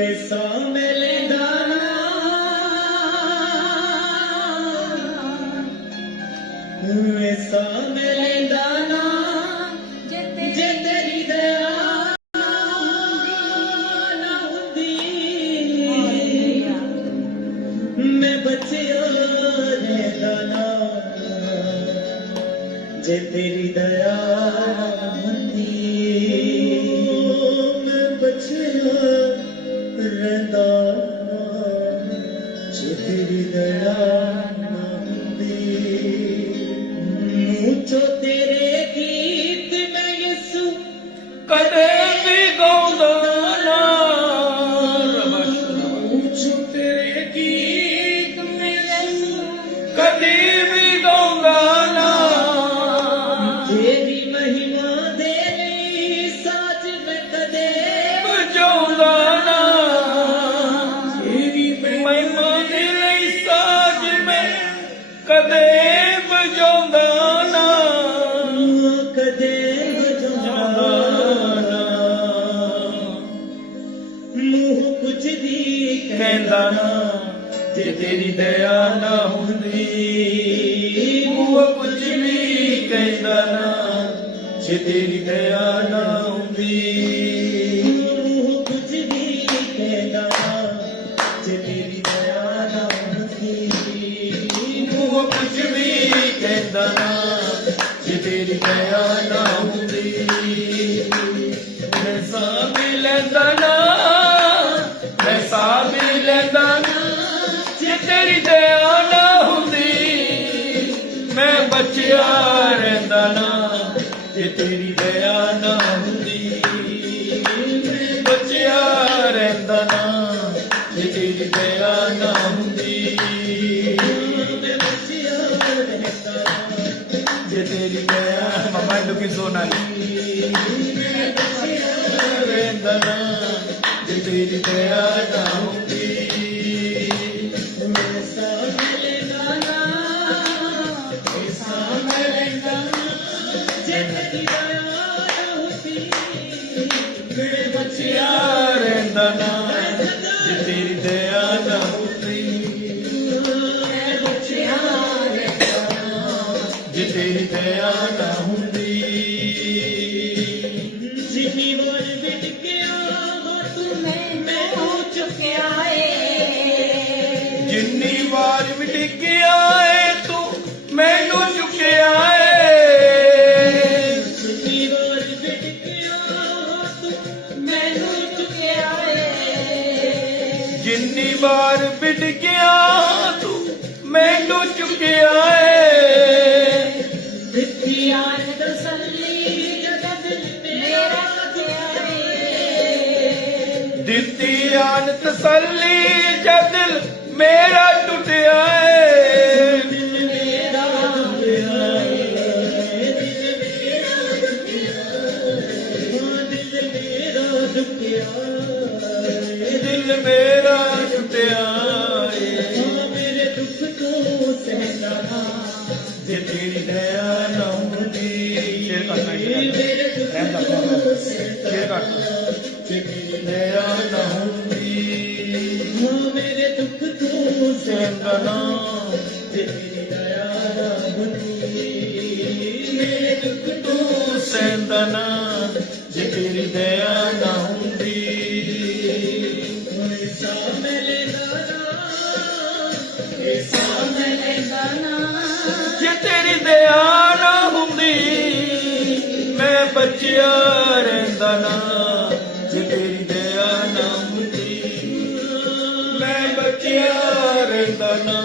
ऐसा मिलेगा ऐसा मिलेगा ना जे तेरी दया ना होती मैं बचिया रहता ना जे तेरी दया होती मैं बचिया रहता जे तेरी दया मुझो तेरे गीत में यसु कदे भी गाउंदा ना मुझो तेरे गीत में यसु कदे भी गाउंदा ना तेरी महिमा दे साज में कदे बजाउंदा ना तेरी महिमा दे लई साज में कदे बजाउंदा ना कदे बजाउंदा मुँह कुछ भी कहंदा ना जे तेरी दया ना हुंदी मूंह कुछ भी कहंदा ना जे तेरी दया ना हुंदी मुँह कुछ भी कहता जे तेरी दया ना होती मूंह कुछ भी कहंदा ना जे तेरी दया ना हुंदी मैं साह भी लैंदा ना मैं साह भी लैंदा ना जे तेरी दया ना हुंदी मैं बचिया रहंदा ना जे तेरी दया ना हुंदी मैं बचिया रहंदा ना जे तेरी दया ना हुंदी मैं बचिया रहता जे तेरी दया मम्मा लुकी सोना मैं बचिया रहंदा ना जे तेरी दया ना हुंदी ऐसा मिलेगा ना ऐसा मिलेगा ना जे तेरी दया ना होती मैं बचिया रहंदा ना जे तेरी दया ना हुंदी मैं बचिया रहता जे तेरी दया ना हुंदी जिन्नी बार बिट गया तू मैनू चुकिया जिन्नी वार भी डिग्गिया ਏ ਤੂੰ ਮੈਨੂੰ ਚੁੱਕਿਆ ਏ जिन्नी बार बिट गया तू मैनू चुकिया ਜਿੰਨੀ ਵਾਰ ਵਿੜ ਗਿਆ ਤੂੰ ਮੈਨੂੰ ਚੁੱਕਿਆ ਏ ਦਿੱਤੀ ਆਨ ਤਸੱਲੀ ਜਦ ਮੇਰਾ ਦਿੱਤੀ ਆਨ ਤਸੱਲੀ ਜਦ ਦਿਲ ਮੇਰਾ ਟੁੱਟਿਆ ਏ ਦਿਲ ਮੇਰਾ ਟੁੱਟਿਆ ਦਿਲ ਮੇਰਾ ਟੁੱਟਿਆ ਏ ਮੇਰੇ ਦੁੱਖ ਤੋਂ ਸਹਿਣਾ ਜੇ ਤੇਰੀ ਦਇਆ ਨਾ ਹੁੰਦੀ ਸ਼ੇਰ ਕਰਨਾ ਮੇਰੇ ਦੁੱਖ ਤੋਂ ਸ਼ੇਰ ਕਰਨਾ ਜੇ ਤੇਰੀ ਦਇਆ ਨਾ ਹੁੰਦੀ ਮੇਰੇ ਦੁੱਖ ਤੋਂ ਸਹਿੰਦਾ ਨਾ ਜੇ ਤੇਰੀ ਦਇਆ ਨਾ ਹੁੰਦੀ ਮੇਰੇ ਦੁੱਖ ਤੋਂ ਸਹਿੰਦਾ ਨਾ ਜੇ ਤੇਰੀ ਦਇਆ ਨਾ ਹੁੰਦੀ ऐसा मिलेगा ना ऐसा मिलेगा ना ਜੇ ਤੇਰੀ ਦਇਆ ਨਾ ਹੁੰਦੀ ਮੈਂ ਬਚਿਆ ਰਹਿੰਦਾ ਨਾ ਜੇ ਤੇਰੀ ਦਇਆ ਨਾ ਹੁੰਦੀ ਮੈਂ ਬਚਿਆ ਰਹਿੰਦਾ ਨਾ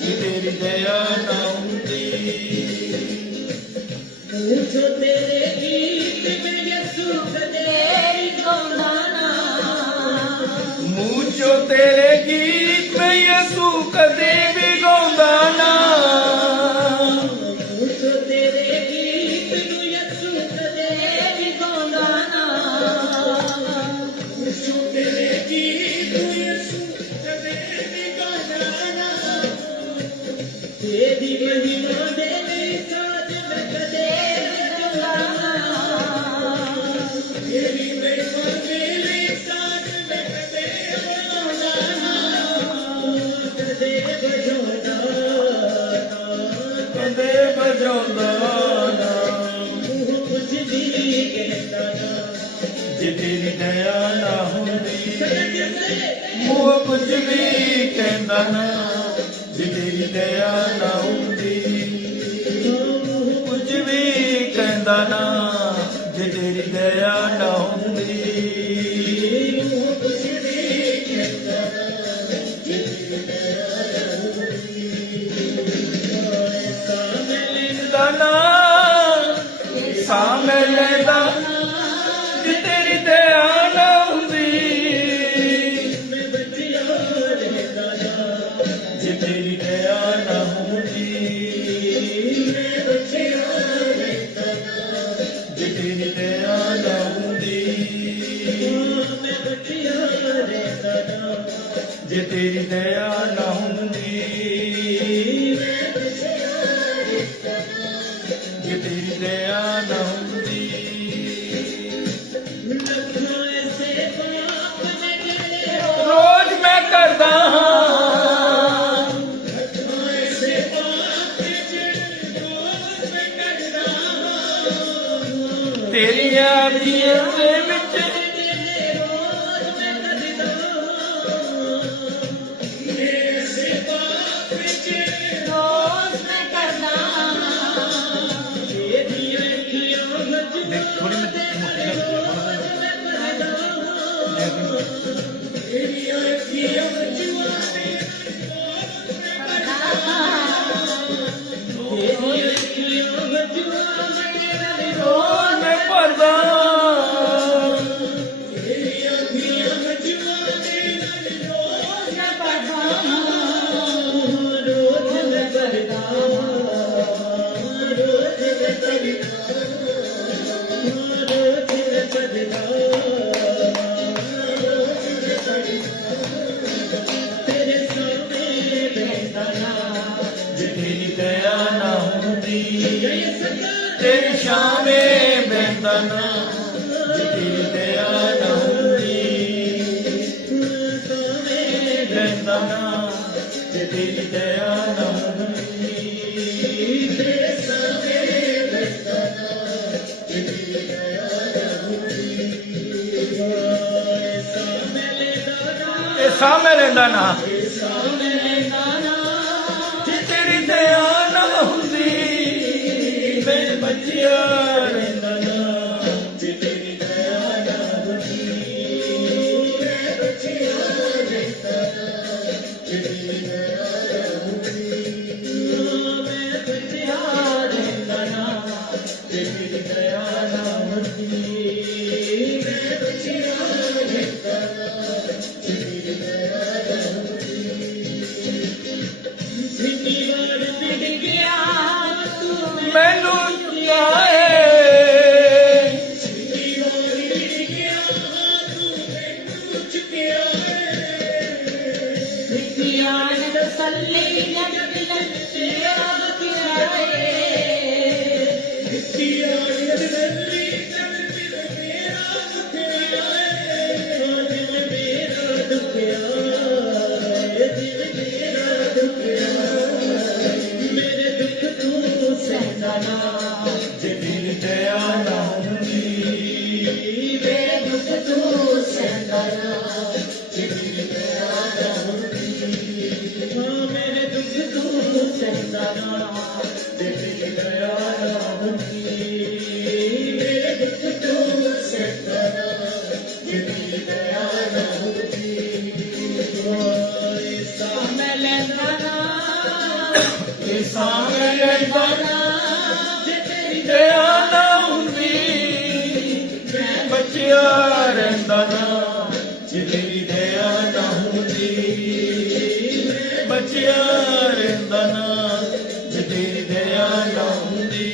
ਜੇ ਤੇਰੀ ਦਇਆ ਨਾ ਹੁੰਦੀ मुझो तेरे गीत में यसु तेरी गाना ਮੂੰਹ ਚੋਂ ਤੇਰੇ ਗੀਤ ਮੈਂ ਯਿਸੂ ਕਦੇ ਵੀ ਗਾਉਂਦਾ ਨਾ मुझो तेरे गीत में यसु तेरी गाना मुझो तेरे गीत में यसु तेरी गाना तेरी महिमा दे साज में कदे गाना तेरी महिमा ਜੇ ਤੇਰੀ ਦਇਆ ਨਾ ਹੁੰਦੀ ਮੂੰਹ ਕੁਝ ਵੀ ਕਹਿੰਦਾ ਨਾ ਜੇ ਤੇਰੀ ਦਇਆ ਨਾ ਹੁੰਦੀ ਕੁਝ ਵੀ ਕਹਿੰਦਾ ਨਾ ਜੇ ਤੇਰੀ ਦਇਆ ਨਾ ਹੁੰਦੀ ਦਾਨਾ ਸਾਹ ਮੈਂ ਲੈਂਦਾ ਜੇ ਤੇਰੀ ਦਇਆ ਨਾ ਹੁੰਦੀ ਜੇ ਤੇਰੀ ਦਇਆ ਨਾ ਹੁੰਦੀ ਜੇ ਤੇਰੀ ਦਇਆ ਨਾ ਹੁੰਦੀ ਜੇ ਤੇਰੀ ਦਇਆ ਨਾ ਹੁੰਦੀ ਜੇ ਤੇਰੀ ਦਇਆ ਨਾ ਹੁੰਦੀ ਰੋਜ਼ ਮੈਂ ਕਰਦਾ ਹਾਂ ਤੇਰੀਆਂ ਅੱਖੀਆਂ ਦੇ ਵਿੱਚ ਥੋੜੀ ਰੋਜ਼ ਮੈਂ ਭਰਦਾ ਜੇ ਤੇਰੀ ਦਇਆ ਨਾ ਹੁੰਦੀ ਤੇਰੀ ਸ਼ਾਮੇ ਬਹਿੰਦਾ ਨਾ ਜੇ ਤੇਰੀ ਦਇਆ ਨਾ ਹੁੰਦੀ ਬਹਿੰਦਾ ਨਾ ਜੇ ਤੇਰੀ ਦਇਆ ਨਾ ਹੁੰਦੀ ਤੇਰੇ ਸਾਹਮਣੇ ਬਹਿੰਦਾ ਨਾ ਜੇ ਤੇਰੀ ਦਇਆ ਨਾ ਹੁੰਦੀ ਇਹ ਸਾਹਮਣੇ ਰਹਿੰਦਾ ਨਾ ਤੇਰੀ ਦਇਆ ਨਾ ਹੁੰਦੀ ਮੈਂ ਬਚਿਆ ਰਹਿੰਦਾ ਨਾ ਜੇ ਤੇਰੀ ਦਇਆ ਨਾ ਹੁੰਦੀ ਮੈਂ ਬਚਿਆ ਰਹਿੰਦਾ ਨਾ ਜੇ ਤੇਰੀ ਦਇਆ ਨਾ ਹੁੰਦੀ ਮੈਂ ਬਚਿਆ ਰਹਿੰਦਾ ਨਾ ਜੇ ਤੇਰੀ ਦਇਆ ਨਾ ਹੁੰਦੀ ਮੈਂ ਬਚਿਆ ਰਹਿੰਦਾ ਨਾ ਜੇ ਤੇਰੀ ਦਇਆ ਨਾ ਹੁੰਦੀ ਮੈਨੂੰ ਚੁਕਾਏ ਜੇ ਤੇਰੀ ਦਇਆ ਨਾ ਹੁੰਦੀ ਮੇਰੇ ਦੁੱਖ ਤੂੰ ਸਹਿੰਦਾ ਨਾ ਜੇ ਤੇਰੀ ਦਇਆ ਨਾ ਹੁੰਦੀ ਮੇਰੇ ਦੁੱਖ ਤੂੰ ਸਹਿੰਦਾ ਨਾ ਜੇ ਤੇਰੀ ਦਇਆ ਨਾ ਹੁੰਦੀ ਮੇਰੇ ਦੁੱਖ ਤੂੰ ਸਹਿੰਦਾ ਨਾ ਜੇ ਤੇਰੀ ਦਇਆ ਨਾ ਹੁੰਦੀ ਸਾਹਮਣੇ ਲੈਂਦਾ ਨਾ ਇਹ ਸਾਹਮਣੇ ਲੈਂਦਾ ਨਾ ਦਇਆ ਨਾ ਹੁੰਦੀ ਮੈਂ ਬਚਿਆ ਰਹਿੰਦਾ ਨਾ ਜੇ ਤੇਰੀ ਦਇਆ ਨਾ ਹੁੰਦੀ ਮੈਂ ਬਚਿਆ ਰਹਿੰਦਾ ਨਾ ਜੇ ਤੇਰੀ ਦਇਆ ਨਾ ਹੁੰਦੀ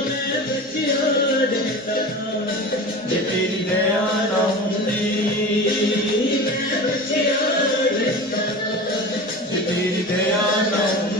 ਮੈਂ ਬਚਿਆ ਰਹਿੰਦਾ ਨਾ ਜੇ ਤੇਰੀ ਦਇਆ ਨਾ ਹੁੰਦੀ ਮੈਂ ਬਚਿਆ ਰਹਿੰਦਾ ਨਾ ਜੇ ਤੇਰੀ ਦਇਆ ਨਾ ਹੁੰਦੀ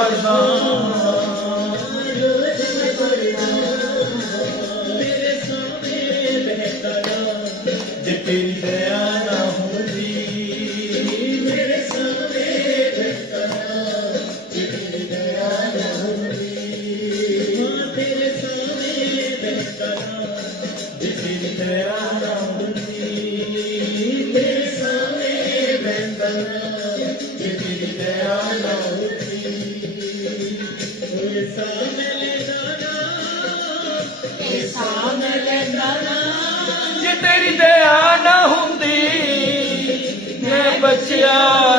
ਮਰਦਾ ਰੋਜ਼ ਮੈਂ ਪੜਦਾ ਤੇਰੇ ਸਾਹਮਣੇ ਬਹਿਤਾ ਨਾ ਜੇ ਤੇਰੀ ਦਇਆ ਨਾ ਹੁੰਦੀ ਮੇਰੇ ਸਾਹਮਣੇ ਬਹਿਤਾ ਨਾ ਜੇ ਤੇਰੀ ਦਇਆ ਨਾ ਹੁੰਦੀ ਹਾਂ ਤੇਰੇ ਸਾਹਮਣੇ ਬਹਿਤਾ ਨਾ ਜੇ ਤੇਰੀ ਦਇਆ ਨਾ ਹੁੰਦੀ ਤੇਰੇ ਸਾਹਮਣੇ ਬਹਿਤਾ ਨਾ ਜੇ ਤੇਰੀ ਦਇਆ ਨਾ ਹੁੰਦੀ ਓਏ ਸਾਹਮਣੇ ਲੈਂਦਾ ਨਾ ਇਹ ਸਾਹਮਣੇ ਲੈਂਦਾ ਨਾ ਜੇ ਤੇਰੀ ਦਇਆ ਨਾ ਹੁੰਦੀ ਮੈਂ ਬਚਿਆ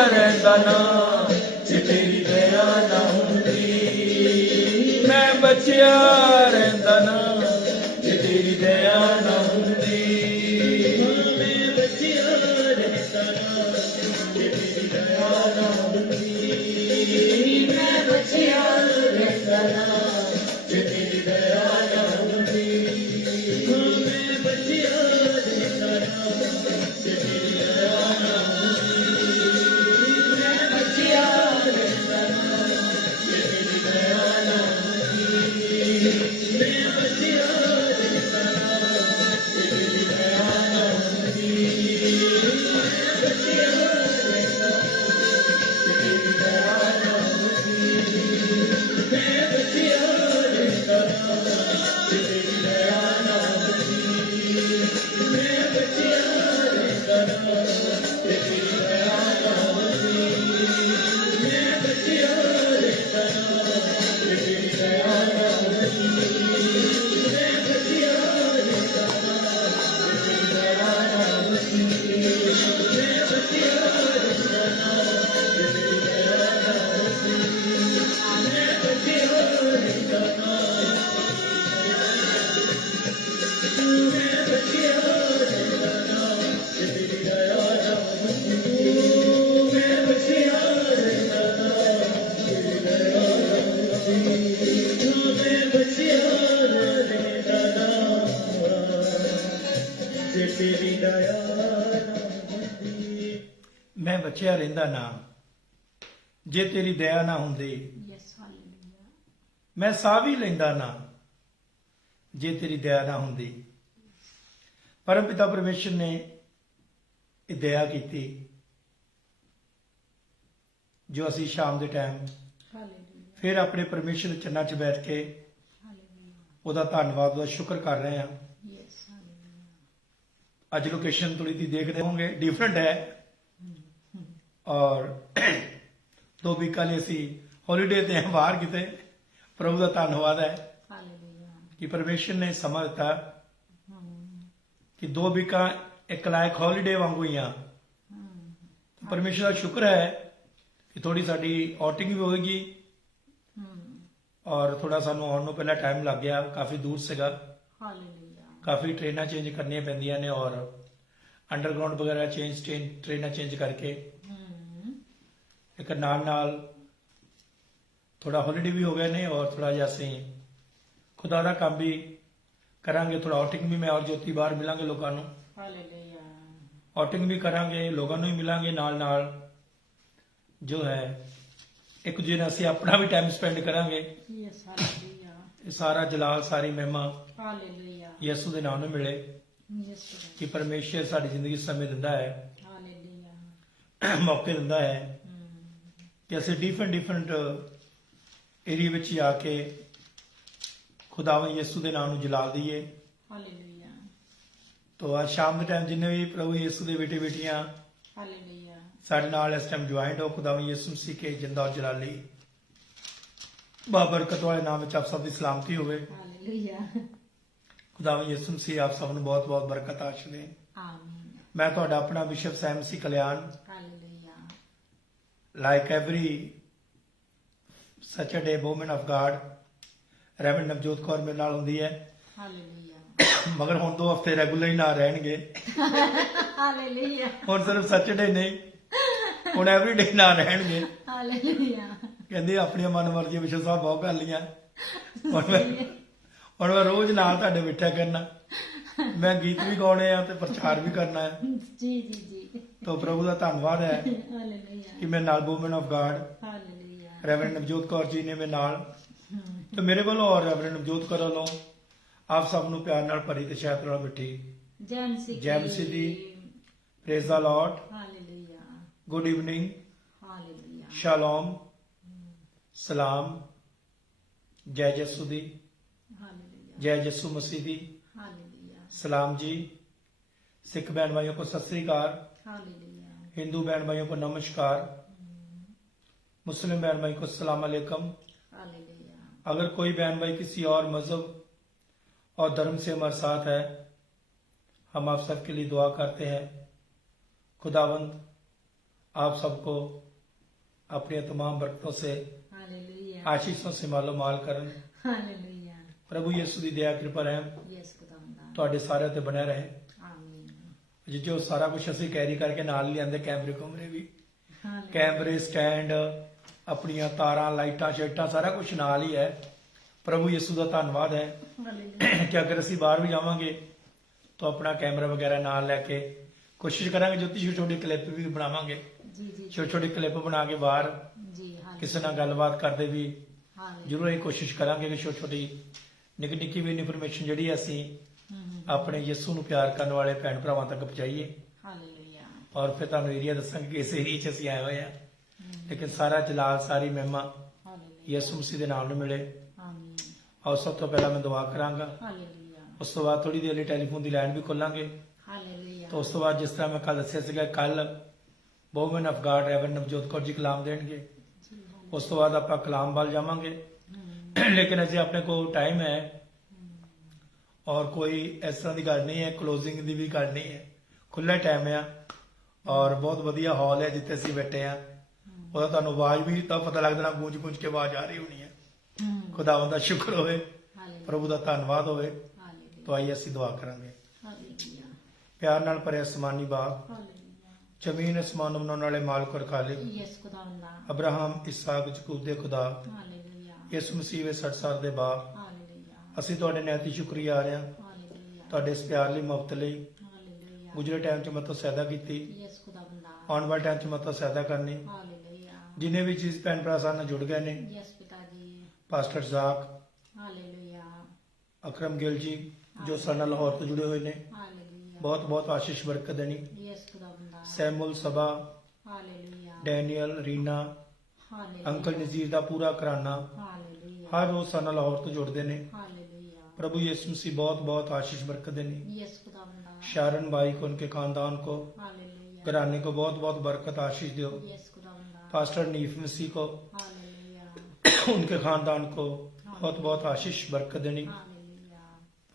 ਰਹਿੰਦਾ ਨਾ ਜੇ ਤੇਰੀ ਦਇਆ ਨਾ ਹੁੰਦੀ ਮੈਂ ਬਚਿਆ ਰਹਿੰਦਾ ਨਾ ਜੇ ਤੇਰੀ ਦਇਆ ਨਾ ਹੁੰਦੀ ਮੈਂ ਬਚਿਆ ਰਹਿੰਦਾ ਨਾ ਜੇ ਤੇਰੀ ਦਇਆ ਨਾ ਹੁੰਦੀ ਮੈਂ ਬਚਿਆ ਰਹਿੰਦਾ ਨਾ ਜੇ ਤੇਰੀ ਦਇਆ ਨਾ ਹੁੰਦੀ ਮੈਂ ਬਚਿਆ ਰਹਿੰਦਾ ਨਾ ਜੇ ਤੇਰੀ ਦਇਆ ਨਾ ਮੈਂ ਬਚਿਆ ਰਹਿੰਦਾ ਨਾ ਜੇ ਤੇਰੀ ਦਇਆ ਨਾ ਮੈਂ ਬਚਿਆ ਰਹਿੰਦਾ ਨਾ ਜੇ ਤੇਰੀ ਦਇਆ ਨਾ ਮੈਂ ਬਚਿਆ ਰਹਿੰਦਾ ਜੇ ਤੇਰੀ ਦਇਆ ਨਾ ਮੈਂ ਬਚਿਆ ਰਹਿੰਦਾ ਜੇ ਤੇਰੀ ਦਇਆ ਨਾ ਮੈਂ ਬਚਿਆ ਰਹਿੰਦਾ ਜੇ ਤੇਰੀ ਦਇਆ ਨਾ ਮੈਂ ਬਚਿਆ ਰਹਿੰਦਾ ਜੇ ਤੇਰੀ ਦਇਆ ਨਾ ਮੈਂ ਬਚਿਆ ਰਹਿੰਦਾ ਜੇ ਤੇਰੀ ਦਇਆ ਨਾ ਮੈਂ ਬਚਿਆ ਰਹਿੰਦਾ ਜੇ ਤੇਰੀ ਦਇਆ ਨਾ ਮੈਂ ਬਚਿਆ ਰਹਿੰਦਾ ਮੈਂ ਬਚਿਆ ਰਹਿੰਦਾ ਜੇ ਤੇਰੀ ਦਇਆ ਨਾ ਮੈਂ ਬਚਿਆ ਰਹਿੰਦਾ ਤੇਰੀ ਦਇਆ ਮੈਂ ਬਚਿਆ ਰਹਿੰਦਾ ਜੇ ਤੇਰੀ ਦਇਆ ਨਾ ਮੈਂ ਬਚਿਆ ਰਹਿੰਦਾ ਨਾ ਜੇ ਤੇਰੀ ਦਇਆ ਨਾ ਹੁੰਦੀ ਯੈਸ ਹਾਲੇਲੂਇਆ ਮੈਂ ਸਾਹ ਵੀ ਲੈਂਦਾ ਨਾ ਜੇ ਤੇਰੀ ਦਇਆ ਨਾ ਹੁੰਦੀ ਪਰਮ ਪਿਤਾ ਪਰਮੇਸ਼ਰ ਨੇ ਇਹ ਦਇਆ ਕੀਤੀ ਜੋ ਅਸੀਂ ਸ਼ਾਮ ਦੇ ਟਾਈਮ ਹਾਲੇਲੂਇਆ ਫਿਰ ਆਪਣੇ ਪਰਮੇਸ਼ਰ ਦੇ ਚਰਨਾਂ 'ਚ ਬੈਠ ਕੇ ਹਾਲੇਲੂਇਆ ਉਹਦਾ ਧੰਨਵਾਦ ਉਹਦਾ ਸ਼ੁਕਰ ਕਰ ਰਹੇ ਹਾਂ। ਯੈਸ ਹਾਲੇਲੂਇਆ ਅੱਜ ਲੋਕੇਸ਼ਨ ਥੋੜੀ ਦੀ ਦੇਖਦੇ ਹੋਵੋਗੇ ਡਿਫਰੈਂਟ ਹੈ ਔਰ 2 ਵੀਕਾਂ ਲਈ ਅਸੀਂ ਹੌਲੀਡੇ ਤੇ ਹਾਂ ਬਾਹਰ ਕਿਤੇ ਪ੍ਰਭੂ ਦਾ ਧੰਨਵਾਦ ਹੈ ਹਾਲੇਲੂਇਆ ਕਿ ਪਰਮੇਸ਼ਰ ਨੇ ਸਮਾਂ ਦਿੱਤਾ ਹਮ ਕਿ 2 ਵੀਕਾਂ ਇੱਕ ਲਾਇਕ ਹੌਲੀਡੇ ਵਾਂਗੂ ਹੀ ਆ ਹਮ ਪਰਮੇਸ਼ਰ ਦਾ ਸ਼ੁਕਰ ਹੈ ਕਿ ਥੋੜੀ ਸਾਡੀ ਆਊਟਿੰਗ ਵੀ ਹੋਏਗੀ ਹਮ ਔਰ ਥੋੜਾ ਸਾਨੂੰ ਆਉਣ ਨੂੰ ਪਹਿਲਾਂ ਟਾਈਮ ਲੱਗ ਗਿਆ ਕਾਫੀ ਦੂਰ ਸੀਗਾ ਹਾਲੇਲੂਇਆ ਕਾਫੀ ਟ੍ਰੇਨਾਂ ਚੇਂਜ ਕਰਨੀਆਂ ਪੈਂਦੀਆਂ ਨੇ ਔਰ ਅੰਡਰਗਰਾਉਂਡ ਵਗੈਰਾ ਟ੍ਰੇਨਾਂ ਚੇਂਜ ਕਰਕੇ ਹਮ ਇੱਕ ਨਾਲ ਥੋੜਾ ਹੌਲੀਡੇ ਵੀ ਹੋ ਗਏ ਨੇ ਔਰ ਥੋੜਾ ਜਿਹਾ ਅਸੀਂ ਖੁਦਾ ਦਾ ਕੰਮ ਵੀ ਕਰਾਂਗੇ ਥੋੜਾ ਆਊਟਿੰਗ ਵੀ ਮੈਂ ਔਰ ਜੋਤੀ ਬਾਹਰ ਮਿਲਾਂਗੇ ਲੋਕਾਂ ਨੂੰ ਹਾਲੇਲੂਇਆ ਆਊਟਿੰਗ ਵੀ ਕਰਾਂਗੇ ਲੋਕਾਂ ਨੂੰ ਵੀ ਮਿਲਾਂਗੇ ਨਾਲ ਜੋ ਹੈ ਇੱਕ ਦੂਜੇ ਨਾਲ ਅਸੀਂ ਆਪਣਾ ਵੀ ਟਾਈਮ ਸਪੈਂਡ ਕਰਾਂਗੇ ਯੈਸ ਹਾਲੇਲੂਇਆ ਇਹ ਸਾਰਾ ਜਲਾਲ ਸਾਰੀ ਮਹਿਮਾ ਹਾਲੇਲੂਇਆ ਯਿਸੂ ਦੇ ਨਾਮ ਨੂੰ ਮਿਲੇ ਯੈਸ ਕਿ ਪਰਮੇਸ਼ਰ ਸਾਡੀ ਜ਼ਿੰਦਗੀ 'ਚ ਸਮੇਂ ਦਿੰਦਾ ਹੈ ਹਾਲੇਲੂਇਆ ਮੌਕੇ ਦਿੰਦਾ ਹੈ ਕਿ ਅਸੀਂ ਡਿਫਰੈਂਟ ਏਰੀਆ ਵਿੱਚ ਜਾ ਕੇ ਖੁਦਾਵੰ ਯਿਸੂ ਦੇ ਨਾਮ ਨੂੰ ਜਲਾਲ ਦਈਏ ਹਾਲੇਲੂਇਆ ਤੋ ਅੱਜ ਸ਼ਾਮ ਦੇ ਟਾਈਮ ਜਿੰਨੇ ਵੀ ਪ੍ਰਭੂ ਯਿਸੂ ਦੇ ਬੇਟੇ ਬੇਟੀਆਂ ਹਾਲੇਲੂਇਆ ਸਾਡੇ ਨਾਲ ਇਸ ਟਾਈਮ ਜੁਆਇੰਟ ਹੋ ਖੁਦਾਵੰ ਯਿਸੂ ਮਸੀਹ ਕੇ ਜਿੰਦਾ ਔਰ ਜਲਾਲੀ ਬਾਬਰਕਤ ਵਾਲੇ ਨਾਮ ਵਿੱਚ ਆਪ ਸਭ ਦੀ ਸਲਾਮਤੀ ਹੋਵੇ ਹਾਲੇਲੂਇਆ ਖੁਦਾਵੰ ਯਿਸੂ ਮਸੀਹ ਆਪ ਸਭ ਨੂੰ ਬਹੁਤ ਬਹੁਤ ਬਰਕਤ ਆਸ਼ ਦੇ ਆਮੀਨ ਮੈਂ ਤੁਹਾਡਾ ਆਪਣਾ bishop Sam C Kalyan hallelujah like every Saturday woman of God reverend Navjot Kaur ਮੇਰੇ ਨਾਲ ਹੁੰਦੀ ਹੈ ਹਾਲੇਲੂਇਆ ਮਗਰ ਹੁਣ 2 ਹਫ਼ਤੇ ਰੈਗੂਲਰ ਹੀ ਨਾ ਰਹਿਣਗੇ ਹਾਲੇਲੂਇਆ ਹੁਣ ਸਿਰਫ ਸੈਟਰਡੇ ਨਹੀਂ ਹੁਣ ਐਵਰੀਡੇ ਨਾ ਰਹਿਣਗੇ ਹਾਲੇਲੂਇਆ ਕਹਿੰਦੇ ਆਪਣੀਆਂ ਮਨ ਮਰਜ਼ੀਆਂ ਵਿਸ਼ੇ ਸਾਹਿਬ ਬਹੁਤ ਕਰ ਲੀਆਂ ਹੁਣ ਮੈਂ ਰੋਜ਼ ਨਾਲ ਤੁਹਾਡੇ ਬੈਠਿਆ ਕਰਨਾ ਮੈਂ ਗੀਤ ਵੀ ਗਾਉਣੇ ਆ ਤੇ ਪ੍ਰਚਾਰ ਵੀ ਕਰਨਾ ਹੈ ਜੀ ਜੀ ਜੀ ਤਾਂ ਪ੍ਰਭੂ ਦਾ ਧੰਨਵਾਦ ਹੈ ਹਾਲੇਲੂਇਆ ਕਿ ਮੈਂ ਨਾਲ woman of guard hallelujah reverend Navjot Kaur ji ਨੇ ਮੇਰੇ ਨਾਲ, ਤੇ ਮੇਰੇ ਵੱਲੋਂ ਔਰ ਰੈਵਰੈਂਡ ਨਵਜੋਤ ਕੌਰ ਵੱਲੋਂ ਆਪ ਸਭ ਨੂੰ ਪਿਆਰ ਨਾਲ ਭਰੀ ਤੇ ਸ਼ਹਿਦ ਨਾਲ ਮਿੱਠੀ ਜੈ ਮਸੀਹ ਜੈ ਮਸੀਹ ਦੀ। Praise the lord. Hallelujah good evening, hallelujah ਸ਼ਾਲੋਮ, ਸਲਾਮ, जय यसु दी, ਹਾਲੇਲੂਇਆ जय यसु मसीह दी, ਹਾਲੇਲੂਇਆ सलाम जी। सिख बहन भाइयों को सत श्री अकाल, ਹਾਲੇਲੂਇਆ हिंदू बहन भाइयों को नमस्कार, मुस्लिम बहन भाई को सलाम अलैकुम। ਹਾਲੇਲੂਇਆ अगर कोई बहन भाई किसी और मजहब और धर्म से हमारे साथ है, हम आप सबके लिए दुआ करते हैं। खुदावंद आप सबको अपनी तमाम बरकतों से, ਹਾਲੇਲੂਇਆ आशीषों से मालो माल करन। ਹਾਲੇਲੂਇਆ प्रभु यीशु की दया कृपा रहम ਯੈਸ ਖੁਦਾਵੰਦਾ ਤੁਹਾਡੇ ਸਾਰਿਆਂ ਤੇ ਬਣਿਆ ਰਹੇ। ਆਮੀਨ ਜੋ ਸਾਰਾ ਕੁਝ ਅਸੀਂ ਕੈਰੀ ਕਰਕੇ ਨਾਲ ਲਿਆਂਦੇ, ਕੈਮਰੇ ਕੁਮਰੇ ਵੀ, ਹਾਲੇਲੂਇਆ ਕੈਮਰੇ, ਸਟੈਂਡ, ਆਪਣੀਆਂ ਤਾਰਾਂ, ਲਾਈਟਾਂ, ਸ਼ੇਟਾਂ, ਸਾਰਾ ਕੁਝ ਨਾਲ ਹੀ ਹੈ। ਪ੍ਰਭੂ ਯਿਸੂ ਦਾ ਧੰਨਵਾਦ ਹੈ ਹਾਲੇਲੂਇਆ ਕਿ ਅਗਰ ਅਸੀਂ ਬਾਹਰ ਵੀ ਜਾਵਾਂਗੇ ਤਾਂ ਆਪਣਾ ਕੈਮਰਾ ਵਗੈਰਾ ਨਾਲ ਲੈ ਕੇ ਕੋਸ਼ਿਸ਼ ਕਰਾਂਗੇ, ਜੋ ਛੋਟੀ ਛੋਟੀ ਕਲਿੱਪ ਵੀ ਬਣਾਵਾਂਗੇ, ਜੀ ਜੀ ਛੋਟੀ ਛੋਟੀ ਕਲਿੱਪ ਬਣਾ ਕੇ ਬਾਹਰ ਜੀ ਕਿਸੇ ਨਾਲ ਗੱਲਬਾਤ ਕਰਦੇ ਵੀ ਹਾਲੇਲੂਇਆ ਜ਼ਰੂਰ ਇਹ ਕੋਸ਼ਿਸ਼ ਕਰਾਂਗੇ ਕਿ ਛੋਟੀ ਛੋਟੀ ਨਿੱਕੀ ਨਿੱਕੀ ਵੀ ਇਨਫੋਰਮੇਸ਼ਨ ਜਿਹੜੀ ਅਸੀਂ ਆਪਣੇ ਯਿਸੂ ਨੂੰ ਪਿਆਰ ਕਰਨ ਵਾਲੇ ਭੈਣ ਭਰਾਵਾਂ ਤੱਕ ਪਹੁੰਚਾਈਏ। ਹਾਲੇਲੂਇਆ ਔਰ ਫਿਰ ਤੁਹਾਨੂੰ ਏਰੀਆ ਦੱਸਾਂਗੇ ਕਿ ਇਸ ਏਰੀਏ 'ਚ ਅਸੀਂ ਆਏ ਹੋਏ ਆ, ਲੇਕਿਨ ਸਾਰਾ ਜਲਾਲ, ਸਾਰੀ ਮਹਿਮਾ ਹਾਲੇਲੂਇਆ ਯਿਸੂ ਮਸੀਹ ਦੇ ਨਾਮ ਨੂੰ ਮਿਲੇ। ਆਮੀਨ ਔਰ ਸਭ ਤੋਂ ਪਹਿਲਾਂ ਮੈਂ ਦੁਆ ਕਰਾਂਗਾ, ਹਾਲੇਲੂਇਆ ਉਸ ਤੋਂ ਬਾਅਦ ਥੋੜੀ ਦੇਰ ਲਈ ਟੈਲੀਫੋਨ ਦੀ ਲਾਈਨ ਵੀ ਖੋਲਾਂਗੇ। ਹਾਲੇਲੂਇਆ ਤਾਂ ਉਸ ਤੋਂ ਬਾਅਦ ਜਿਸ ਤਰ੍ਹਾਂ ਮੈਂ ਕੱਲ ਦੱਸਿਆ ਸੀਗਾ, ਕੱਲ woman of guard reverend Navjot Kaur ji ਕਲਾਮ ਦੇਣਗੇ। ਉਸ ਤੋਂ ਬਾਅਦ ਆਪਾਂ ਕਲਾਮ ਵੱਲ ਜਾਵਾਂਗੇ, ਲੇਕਿਨ ਅਜੇ ਆਪਣੇ ਕੋਲ ਟਾਈਮ ਹੈ ਔਰ ਕੋਈ ਇਸ ਤਰ੍ਹਾਂ ਦੀ ਗੱਲ ਨਹੀਂ ਹੈ, ਕਲੋਜ਼ਿੰਗ ਦੀ ਵੀ ਗੱਲ ਨਹੀਂ ਹੈ, ਖੁੱਲ੍ਹਾ ਟਾਈਮ ਆ ਔਰ ਬਹੁਤ ਵਧੀਆ ਹਾਲ ਹੈ ਜਿੱਥੇ ਅਸੀਂ ਬੈਠੇ ਆ। ਉਹਦਾ ਤੁਹਾਨੂੰ ਆਵਾਜ਼ ਵੀ ਤਾਂ ਪਤਾ ਲੱਗ ਜਾਣਾ, ਗੂੰਜ ਗੂੰਜ ਕੇ ਆਵਾਜ਼ ਆ ਰਹੀ ਹੋਣੀ ਹੈ। ਖੁਦਾਵੰਦ ਦਾ ਸ਼ੁਕਰ ਹੋਵੇ, ਹਾਲੇਲੂਇਆ ਪ੍ਰਭੂ ਦਾ ਧੰਨਵਾਦ ਹੋਵੇ। ਹਾਲੇਲੂਇਆ ਤਾਂ ਆਈਏ ਅਸੀਂ ਦੁਆ ਕਰਾਂਗੇ। ਹਾਲੇਲੂਇਆ ਪਿਆਰ ਨਾਲ ਭਰੇ ਅਸਮਾਨੀ ਬਾਗ, ਹਾਲੇਲੂਇਆ ਜ਼ਮੀਨ ਅਸਮਾਨ ਨੂੰ ਬਣਾਉਣ ਵਾਲੇ ਮਾਲਕ ਔਰ ਖਾਲਿਕ, ਯੈਸ ਖੁਦਾਵੰਦਾ ਅਬਰਾਹਮ, ਇਸਾਕ, ਯਾਕੂਬ ਦੇ ਖੁਦਾ, ਹਾਲੇਲੂਇਆ ਯਿਸੂ ਮਸੀਹ ਦੇ 60 ਸਾਲ ਦੇ ਬਾਪ, ਹਾਲੇਲੂਇਆ ਅਸੀਂ ਤੁਹਾਡੇ ਨੈਤੀ ਸ਼ੁਕਰੀਆ ਆ ਰਹੇ ਹਾਂ, ਹਾਲੇਲੂਇਆ ਤੁਹਾਡੇ ਇਸ ਪਿਆਰ ਲਈ, ਮੁਫਤ ਲਈ। ਹਾਲੇਲੂਇਆ ਗੁਜਰੇ ਟਾਈਮ 'ਚ ਮਤੋਂ ਸੈਦਾ ਕੀਤੀ, ਯੈਸ ਖੁਦਾਵੰਦਾ ਆਉਣ ਵਾਲੇ ਟਾਈਮ 'ਚ ਮਤੋਂ ਸੈਦਾ ਕਰਨੀ। ਹਾਲੇਲੂਇਆ ਜਿੰਨੇ ਵੀ ਚੀਜ਼ ਭੈਣ ਭਰਾ ਸਾਡੇ ਨਾਲ ਜੁੜ ਗਏ ਨੇ, ਯੈਸ ਪਿਤਾ ਜੀ ਪਾਸਟਰ ਜ਼ਾਕ, ਹਾਲੇਲੂਇਆ ਅਕਰਮ ਗਿੱਲ ਜੀ, ਜੋ ਸਾਡੇ ਨਾਲ ਲਾਹੌਰ ਤੋਂ ਜੁੜੇ ਹੋਏ ਨੇ, ਹਾਲੇਲੂਇਆ ਬਹੁਤ ਬਹੁਤ ਆਸ਼ੀਸ਼ ਬਰਕਤ ਦੇਣੀ। ਯੈਸ ਖੁਦਾਵੰਦਾ ਸੈਮੁਲ, ਸਭਾ, hallelujah Daniel, Reena, hallelujah uncle Nazir ਦਾ ਪੂਰਾ ਘਰਾਨਾ ਹਾਲੇਲੂਇਆ ਹਰ ਰੋਜ਼ ਸਾਡੇ ਨਾਲ ਲਾਹੌਰ ਤੋਂ ਜੁੜਦੇ ਨੇ। हालेलुया प्रभु यीशु मसीह बहुत बहुत आशीष बरकत देनी। यस खुदावंदा शारन भाई को, उनके खानदान को, हालेलुया घराने को बहुत बहुत बरकत आशीष दो। यस खुदावंदा पास्टर नीफ मसीह को, हालेलुया उनके खानदान को बहुत बहुत आशीष बरकत देनी। हालेलुया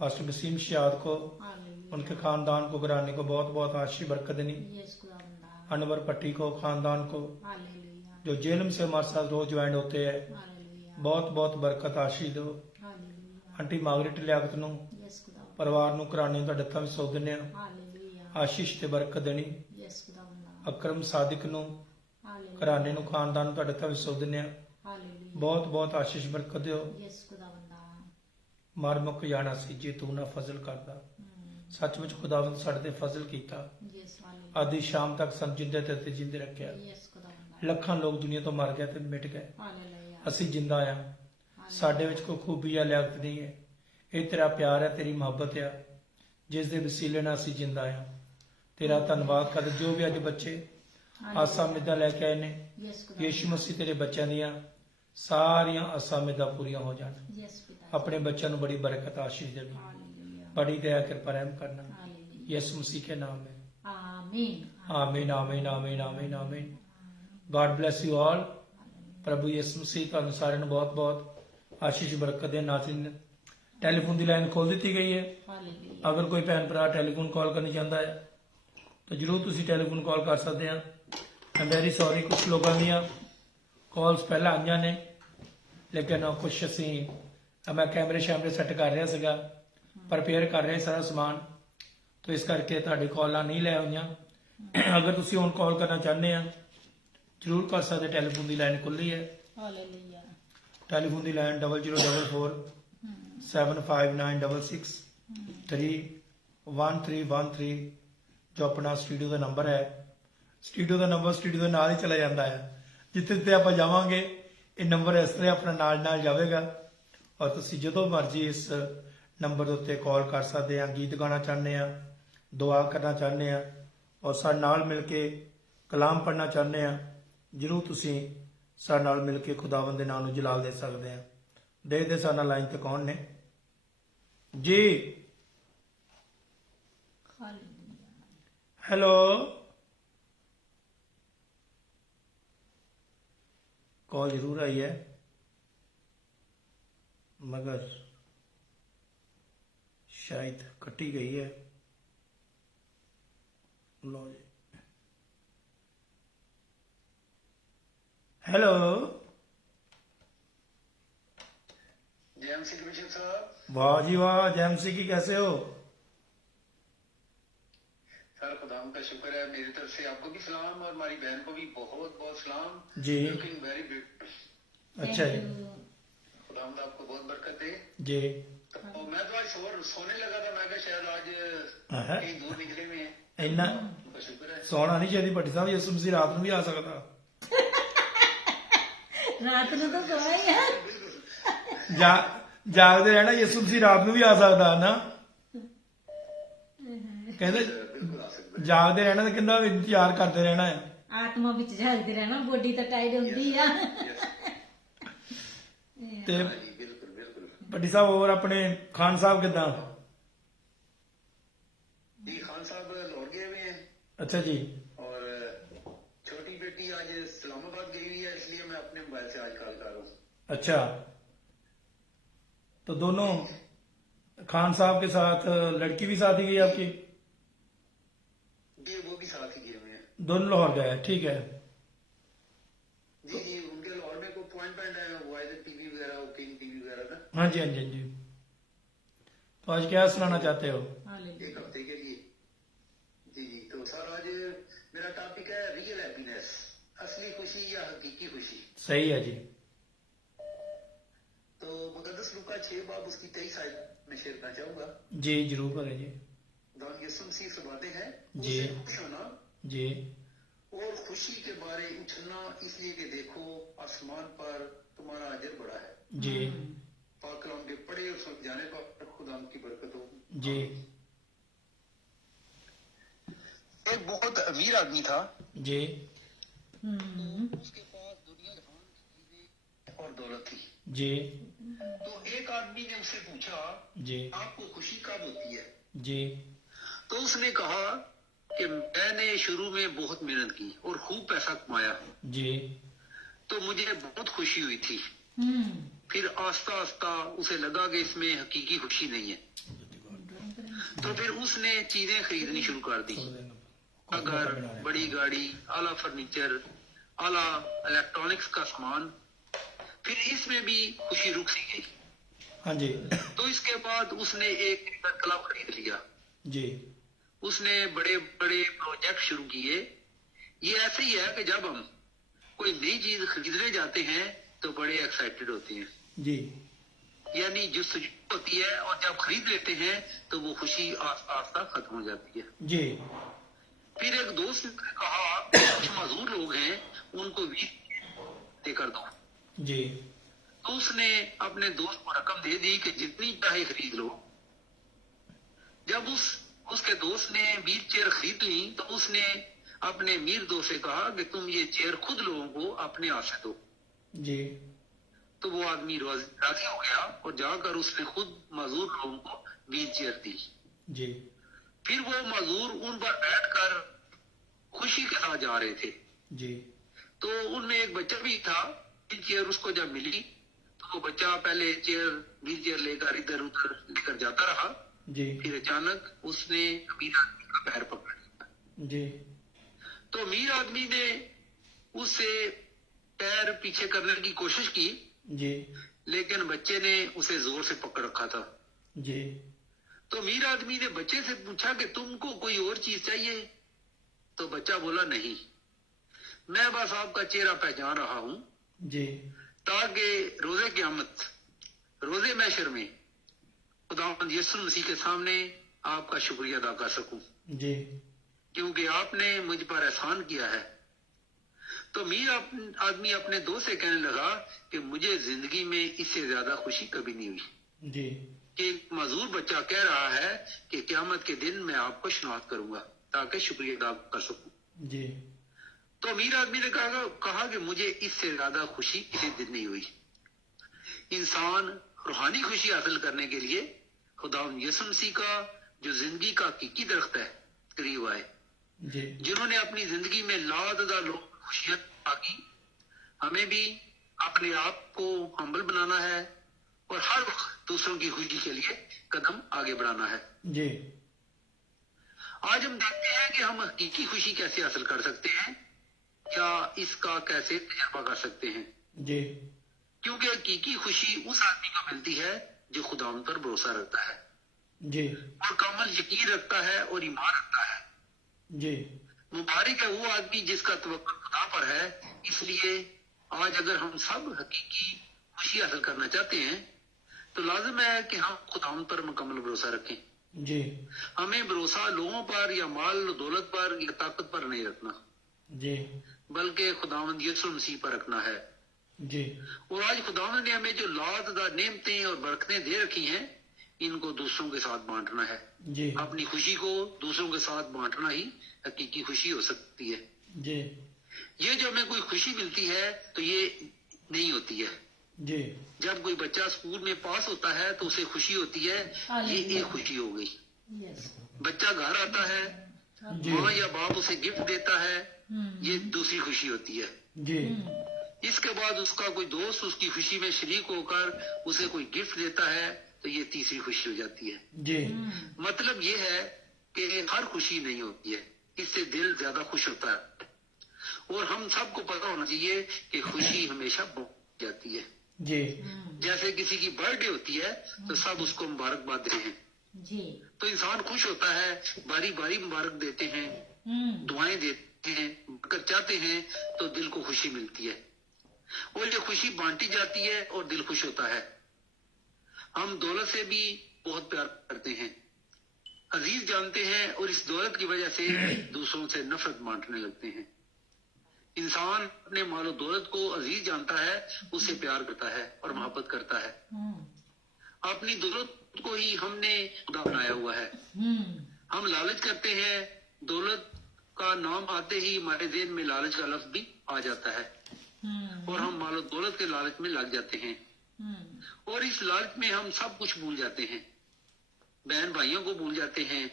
पास्टर वसीम शियाद को, हालेलुया उनके खानदान को, घराने को बहुत बहुत आशीष बरकत देनी। यस खुदावंदा अनवर पट्टी को, खानदान को, हालेलुया जो जेल से हमारे साथ रोज ज्वाइन होते हैं, हालेलुया बहुत बहुत बरकत आशीष दो। हालेलुया आंटी मार्गरेट लियाकत ਨੂੰ, यस खुदावंदा ਪਰਿਵਾਰ ਨੂੰ, ਘਰਾਣੇ ਨੂੰ ਤੁਹਾਡੇ ਹੱਥਾਂ ਵਿੱਚ ਸੌਂਪ ਦਿੰਦੇ ਹਾਂ। हालेलुया ਆਸ਼ੀਸ਼ ਤੇ ਬਰਕਤ ਦੇਣੀ। यस खुदावंदा ਅਕਰਮ ਸਾਦਿਕ ਨੂੰ, हालेलुया ਘਰਾਣੇ ਨੂੰ, ਖਾਨਦਾਨ ਨੂੰ ਤੁਹਾਡੇ ਹੱਥਾਂ ਵਿੱਚ ਸੌਂਪ ਦਿੰਦੇ ਹਾਂ। हालेलुया ਬਹੁਤ ਬਹੁਤ ਆਸ਼ੀਸ਼ ਬਰਕਤ ਦਿਓ। यस खुदावंदा ਮਰ ਮੁੱਕ ਜਾਣਾ ਸੀ ਜੇ ਤੂੰ ਨਾ ਫਜ਼ਲ ਕਰਦਾ। ਸੱਚਮੁੱਚ ਖੁਦਾਵੰਦ ਸਾਡੇ ਤੇ ਫਜ਼ਲ ਕੀਤਾ। यस हालेलुया ਆਦੀ ਸ਼ਾਮ ਤੱਕ ਸਾਨੂੰ ਜਿੰਦੇ ਤੇ ਜਿੰਦੇ ਰੱਖਿਆ। यस खुदावंदा ਲੱਖਾਂ ਲੋਕ ਦੁਨੀਆ ਤੋਂ ਮਰ ਗਏ ਤੇ ਮਿਟ ਗਏ, हालेलुया ਅਸੀਂ ਜਿੰਦਾ ਆ। ਸਾਡੇ ਵਿੱਚ ਕੋਈ ਖੂਬੀ ਜਾਂ ਲਿਆਕਤ ਨਹੀਂ ਹੈ, ਇਹ ਤੇਰਾ ਪਿਆਰ ਹੈ, ਤੇਰੀ ਮੁਹੱਬਤ ਆ, ਜਿਸ ਦੇ ਵਸੀਲੇ ਨਾਲ ਅਸੀਂ ਜਿੰਦਾ ਆ। ਤੇਰਾ ਧੰਨਵਾਦ ਕਰਦੇ ਜੋ ਵੀ ਅੱਜ ਬੱਚੇ ਆਸਾਂ ਉਮੀਦਾਂ ਲੈ ਕੇ ਆਏ ਨੇ, यस खुदावंदा ਯੀਸ਼ੂ ਮਸੀਹ ਤੇਰੇ ਬੱਚਿਆਂ ਦੀਆਂ ਸਾਰੀਆਂ ਆਸਾਂ ਉਮੀਦਾਂ ਪੂਰੀਆਂ ਹੋ ਜਾਣ। यस पिता ਆਪਣੇ ਬੱਚਿਆਂ ਨੂੰ ਬੜੀ ਬਰਕਤ ਆਸ਼ੀਸ਼ ਦੇਣੀ, हालेलुया बड़ी दया कृपा रहम करना। हालेलुया यीशु मसीह के नाम में आमीन आमीन आमीन आमीन आमीन आमीन। God bless you all. प्रभु यीशु मसीह ਤੁਹਾਨੂੰ ਸਾਰਿਆਂ ਨੂੰ ਬਹੁਤ ਬਹੁਤ ਆਸ਼ੀਸ਼ ਬਰਕਤ ਦੇ। ਨਾਜ਼ਰੀਨ, ਟੈਲੀਫੋਨ ਦੀ ਲਾਈਨ ਖੋਲ ਦਿੱਤੀ ਗਈ ਹੈ। हालेलुया ਅਗਰ ਕੋਈ ਭੈਣ ਭਰਾ ਟੈਲੀਫੋਨ ਕਾਲ ਕਰਨਾ ਚਾਹੁੰਦਾ ਹੈ ਤਾਂ ਜਰੂਰ ਤੁਸੀਂ ਟੈਲੀਫੋਨ ਕਾਲ ਕਰ ਸਕਦੇ ਆ। ਆਮ ਵੈਰੀ ਸੌਰੀ, ਕੁਝ ਲੋਕਾਂ ਦੀਆਂ ਕਾਲਸ ਪਹਿਲਾਂ ਆਈਆਂ ਨੇ, ਲੇਕਿਨ ਕੁਝ ਅਸੀਂ ਮੈਂ ਕੈਮਰੇ ਸ਼ੈਮਰੇ ਸੈੱਟ ਕਰ ਰਿਹਾ ਸੀਗਾ, ਪ੍ਰਪੇਅਰ ਕਰ ਰਿਹਾ ਸਾਰਾ ਸਮਾਨ, ਤਾਂ ਇਸ ਕਰਕੇ ਤੁਹਾਡੀ ਕਾਲਾਂ ਨਹੀਂ ਲੈ ਹੋਈਆਂ। ਅਗਰ ਤੁਸੀਂ ਹੁਣ ਕਾਲ ਕਰਨਾ ਚਾਹੁੰਦੇ ਆ ਜਰੂਰ ਕਰ ਸਕਦੇ। ਟੈਲੀਫੋਨ ਦੀ ਲਾਈਨ ਖੁੱਲੀ ਹੈ। हालेलुया ਟੈਲੀਫੋਨ ਦੀ ਲਾਈਨ 0044 75966 31313 ਜੋ ਆਪਣਾ ਸਟੂਡੀਓ ਦਾ ਨੰਬਰ ਹੈ। ਸਟੂਡੀਓ ਦਾ ਨੰਬਰ ਸਟੂਡੀਓ ਦੇ ਨਾਲ ਹੀ ਚਲਾ ਜਾਂਦਾ ਹੈ। ਜਿੱਥੇ ਤੇ ਆਪਾਂ ਜਾਵਾਂਗੇ ਇਹ ਨੰਬਰ ਇਸ ਤਰ੍ਹਾਂ ਆਪਣਾ ਨਾਲ ਜਾਵੇਗਾ ਔਰ ਤੁਸੀਂ ਜਦੋਂ ਮਰਜ਼ੀ ਇਸ ਨੰਬਰ ਦੇ ਉੱਤੇ ਕਾਲ ਕਰ ਸਕਦੇ ਆ। ਗੀਤ ਗਾਣਾ ਚਾਹੁੰਦੇ ਆ, ਦੁਆ ਕਰਨਾ ਚਾਹੁੰਦੇ ਆ ਔਰ ਸਾਡੇ ਨਾਲ ਮਿਲ ਕੇ ਕਲਾਮ ਪੜ੍ਹਨਾ ਚਾਹੁੰਦੇ ਆ, ਜ਼ਰੂਰ ਤੁਸੀਂ ਸਾਡੇ ਨਾਲ ਮਿਲ ਕੇ ਖੁਦਾਵੰਦ ਦੇ ਨਾਮ ਨੂੰ ਜਲਾਲ ਦੇ ਸਕਦੇ ਆ। ਦੇਖਦੇ ਸਾਡੇ ਨਾਲ ਲਾਈਨ ਤੇ ਕੌਣ ਨੇ ਜੀ। ਹਾਲੇਲੂਇਆ। हेलो, कॉल जरूर आई है मगर शायद कटी गई है। लो जी, हेलो जेएमसी कमीशन साहब। वाह जी वाह, जेएमसी की कैसे हो? सर खुदाम का शुक्र है, मेरी तरफ से आपको भी सलाम और हमारी बहन को भी बहुत बहुत सलाम। जी। Looking very beautiful. अच्छा जी, खुदाम आपको बहुत बरकत दे जी। तो मैं तो आज सोने लगा था, मैं कहा शायद आज हाँ। कहीं दूर निकले हुए हैं। इन्ना आपका शुक्र है। सोना नहीं चाहिए भट्टी साहब, यसु मसीह रात में भी आ सकता। ਰਾਤ ਨੂੰ ਤਾਂ ਸੋਣਾ ਹੀ ਹੈ। जागते रहना, यसु मसीह रात में भी आ सकता ना। कहते बिल्कुल आ सकते जागते रहना तो कहना इंतजार करते रहना है। ਆਤਮਾ ਵਿੱਚ ਜਾਗਦੇ ਰਹਿਣਾ, ਬੋਡੀ ਤਾਂ ਟਾਈਟ ਹੁੰਦੀ ਆ। हैं। ते हाँ जी, बिल्कुल बिल्कुल। भट्टी साहब और अपने खान साहब किदा? जी खान साहब लाहौर गए हुए हैं अच्छा जी, और छोटी बेटी आज इस्लामाबाद गई हुई है, इसलिए मैं अपने मोबाइल से आज कॉल कर रहा हूँ। अच्छा। तो दोनों खान साहब के साथ लड़की भी साथ ही गई आपकी? जी वो भी साथ ही गए हुए हैं। दोनों लाहौर गए, ठीक है। जी जी उनके लाहौर में कोई अपॉइंटमेंट है, वाइज टीवी वगैरह, किंग टीवी वगैरह का, हाँ जी, हाँ जी, हाँ जी। तो आज क्या सुनाना चाहते हो? ਹਾਲੇਲੂਇਆ। एक हफ्ते के लिए। जी जी तो सर आज मेरा टॉपिक है रियल हैप्पीनेस, असली खुशी या हकीकी खुशी। सही है जी। तो मुकद्दस लूका 6 बाब उसकी 23 आयत में शेयर करना चाहूंगा। जी जरूर करें जी। दान यसु मसीह फरमाते हैं, जी। उससे खुश होना जी और खुशी के बारे उछलना, इसलिए कि देखो आसमान पर तुम्हारा अजर बड़ा है। जी पाक कलाम के पढ़े और सुन जाने पर खुदा की बरकत हो। जी एक बहुत अमीर आदमी था, जी उसके पास दुनिया जहान की चीजें और दौलत थी। जी तो एक आदमी ने उससे पूछा, जी आपको खुशी कब होती है? जी तो उसने कहा कि मैंने शुरू में बहुत मेहनत की और खूब पैसा कमाया, जी तो मुझे बहुत खुशी हुई थी। हम्म। फिर आस्ता आस्ता उसे लगा कि इसमें हकीकी खुशी नहीं है, तो फिर उसने चीजें खरीदनी शुरू कर दी, घर, बड़ी गाड़ी, आला फर्नीचर, आला इलेक्ट्रॉनिक्स का सामान। फिर इसमें भी खुशी रुक सी गई। हाँ जी तो इसके बाद उसने एक क्रिकेट क्लब खरीद लिया, जी उसने बड़े बड़े प्रोजेक्ट शुरू किए। ये ऐसे ही है कि जब हम कोई नई चीज खरीदने जाते हैं तो बड़े एक्साइटेड होते हैं, जी यानी जस्तजू होती है, और जब खरीद लेते हैं तो वो खुशी आस्ता आस्ता खत्म हो जाती है। जी फिर एक दोस्त ने कहा, कुछ मजदूर लोग हैं उनको 20 देकर दो। जी तो उसने अपने दोस्त को रकम दे दी कि जितनी चाहे खरीद लो। जब उसके दोस्त ने 20 चेयर खरीद ली तो उसने अपने अमीर दोस्त से कहा कि तुम ये चेयर खुद लोगों को अपने हाथ से दो। जी तो वो आदमी राजी हो गया और जाकर उसने खुद मजदूर लोगों को 20 चेयर दी। जी फिर वो मजदूर उन पर बैठकर खुशी के साथ जा रहे थे। जी तो उनमें एक बच्चा भी था। चेयर उसको जब मिली तो वो बच्चा पहले व्हील चेयर लेकर इधर उधर लेकर जाता रहा। जी फिर अचानक उसने अमीर आदमी का पैर पकड़ लिया। जी तो अमीर आदमी ने उससे पैर पीछे करने की कोशिश की, जी लेकिन बच्चे ने उसे जोर से पकड़ रखा था। जी तो अमीर आदमी ने बच्चे से पूछा कि तुमको कोई और चीज चाहिए? तो बच्चा बोला नहीं, मैं बस आपका चेहरा पहचान रहा हूं जी ताकि रोजे क़यामत, रोजे महशर में खुदावंद यीशु मसीह के सामने आपका शुक्रिया अदा कर सकूं, जी क्योंकि आपने मुझ पर एहसान किया है। तो अमीर आदमी अपने दोस्त से कहने लगा कि मुझे जिंदगी में इससे ज्यादा खुशी कभी नहीं हुई जी कि एक मजदूर बच्चा कह रहा है कि क़यामत के दिन मैं आपको शनाख्त करूंगा ताकि शुक्रिया अदा कर सकूं। जी तो अमीर आदमी ने कहा कि मुझे इससे ज्यादा खुशी किसी दिन नहीं हुई। इंसान रूहानी खुशी हासिल करने के लिए खुदा यसु मसीह का जो जिंदगी का हकीकी दरख्त है करीब आए, जी जिन्होंने अपनी जिंदगी में लाददा लोग खुशियां पाकी। हमें भी अपने आप को हम्बल बनाना है और हर वक्त दूसरों की खुशी के लिए कदम आगे बढ़ाना है। जी आज हम देखते हैं कि हम हकीकी खुशी कैसे हासिल कर सकते हैं, क्या इसका कैसे तजर्बा कर सकते हैं। जी क्योंकि हकीकी खुशी उस आदमी को मिलती है जो खुदा पर भरोसा रखता है जी और कामल यकीन रखता है और ईमान रखता है। जी मुबारक है वो आदमी जिसका तवक्कुल खुदा पर है। इसलिए आज अगर हम सब हकीकी खुशी हासिल करना चाहते हैं तो लाजिम है कि हम खुदा पर मुकम्मल भरोसा रखें। जी हमें भरोसा लोगों पर या माल दौलत पर या ताकत पर नहीं रखना, जी बल्कि खुदावंद यीशु मसीह पर रखना है। जी और आज खुदावंद ने हमें जो लाददा नेमतें और बरकतें दे रखी हैं, इनको दूसरों के साथ बांटना है। जी अपनी खुशी को दूसरों के साथ बांटना ही हकीकी खुशी हो सकती है। जी ये जो हमें कोई खुशी मिलती है तो ये नहीं होती है। जी जब कोई बच्चा स्कूल में पास होता है तो उसे खुशी होती है, ये एक खुशी हो गई। यस बच्चा घर आता है, जी माँ या बाप उसे गिफ्ट देता है, ये दूसरी खुशी होती है। जी इसके बाद उसका कोई दोस्त उसकी खुशी में शरीक होकर उसे कोई गिफ्ट देता है तो ये तीसरी खुशी हो जाती है। जी मतलब ये है कि हर खुशी नहीं होती है, इससे दिल ज्यादा खुश होता है। और हम सबको पता होना चाहिए कि खुशी हमेशा बढ़ जाती है। जी जैसे किसी की बर्थडे होती है तो सब उसको मुबारकबाद देते हैं, जी तो इंसान खुश होता है, बारी बारी मुबारक देते हैं, दुआएं देते हैं, बरकत चाहते हैं तो दिल को खुशी मिलती है और ये खुशी बांटी जाती है और दिल खुश होता है। हम दौलत से भी बहुत प्यार करते हैं, अजीज जानते हैं और इस दौलत की वजह से दूसरों से नफरत बांटने लगते हैं। इंसान अपने मालो दौलत को अजीज जानता है, उससे प्यार करता है और मोहब्बत करता है। अपनी दौलत को ही हमने खुदा बनाया हुआ है। हम लालच करते हैं, दौलत का नाम आते ही हमारे ज़हन में लालच का लफ्ज भी आ जाता है और हम मालो दौलत के लालच में लग जाते हैं और इस लालच में हम सब कुछ भूल जाते हैं। बहन भाइयों को भूल जाते हैं,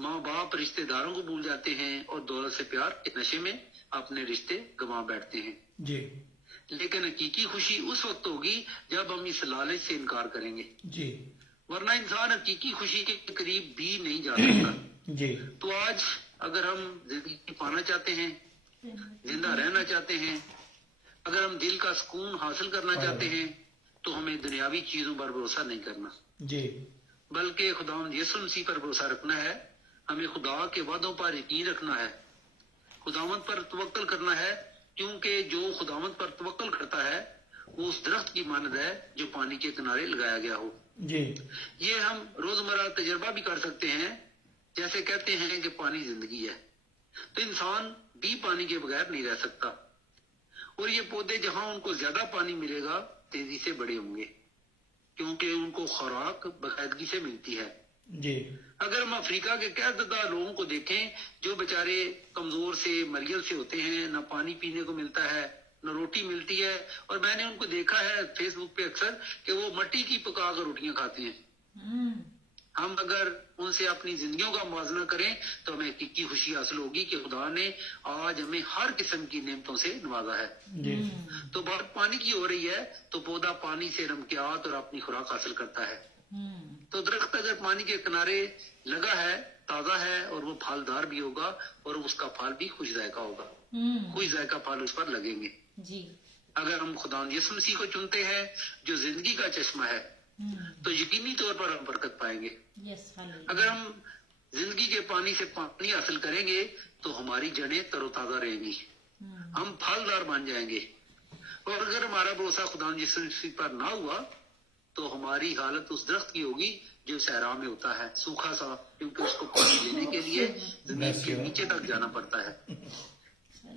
माँ बाप रिश्तेदारों को भूल जाते हैं और दौलत से प्यार के नशे में अपने रिश्ते गंवा बैठते हैं। जी लेकिन हकीकी खुशी उस वक्त होगी जब हम इस लालच से इनकार करेंगे, जी वरना इंसान हकीकी खुशी के करीब भी नहीं जा सकता। जी तो आज अगर हम जिंदगी पाना चाहते हैं, जिंदा रहना चाहते हैं, अगर हम दिल का सुकून हासिल करना चाहते हैं तो हमें दुनियावी चीजों पर भरोसा नहीं करना, जी बल्कि खुदावंद यीशु मसीह पर भरोसा रखना है। हमें खुदा के वादों पर यकीन रखना है, खुदावंद पर तवक्कल करना है, क्योंकि जो खुदावंद पर तवक्कल करता है वो उस दरख्त की मानद है जो पानी के किनारे लगाया गया हो। जी ये हम रोजमर्रा तजर्बा भी कर सकते हैं। जैसे कहते हैं कि पानी जिंदगी है, तो इंसान भी पानी के बगैर नहीं रह सकता और ये पौधे जहां उनको ज्यादा पानी मिलेगा तेजी से बड़े होंगे, क्योंकि उनको खुराक बाकायदगी से मिलती है। जी अगर हम अफ्रीका के कैददा लोगों को देखें जो बेचारे कमजोर से मरियल से होते हैं, न पानी पीने को मिलता है न रोटी मिलती है, और मैंने उनको देखा है फेसबुक पे अक्सर कि वो मट्टी की पकाकर रोटियां खाते हैं। हम अगर उनसे अपनी जिंदगियों का मुआवजा करें तो हमें हकीकी खुशी हासिल होगी कि खुदा ने आज हमें हर किस्म की नेमतों से नवाजा है। जी तो बात पानी की हो रही है तो पौधा पानी से नमकियात और अपनी खुराक हासिल करता है। तो दरख्त अगर पानी के किनारे लगा है, ताजा है और वो फलदार भी होगा और उसका फल भी खुश जायका होगा, खुश जायका फल उस पर लगेंगे। जी अगर हम खुदा यीशु मसीह को चुनते हैं जो जिंदगी का चश्मा है तो यकीनी तौर पर हम बरकत पाएंगे। यस अगर हम जिंदगी के पानी से पानी हासिल करेंगे तो हमारी जड़ें तरोताजा रहेंगी, हम फलदार बन जाएंगे। और अगर हमारा भरोसा खुदा यीशु मसीह पर ना हुआ तो हमारी हालत उस दरख्त की होगी जो सहरा में होता है, सूखा सा, क्योंकि उसको पानी लेने के लिए जमीन के नीचे तक जाना पड़ता है।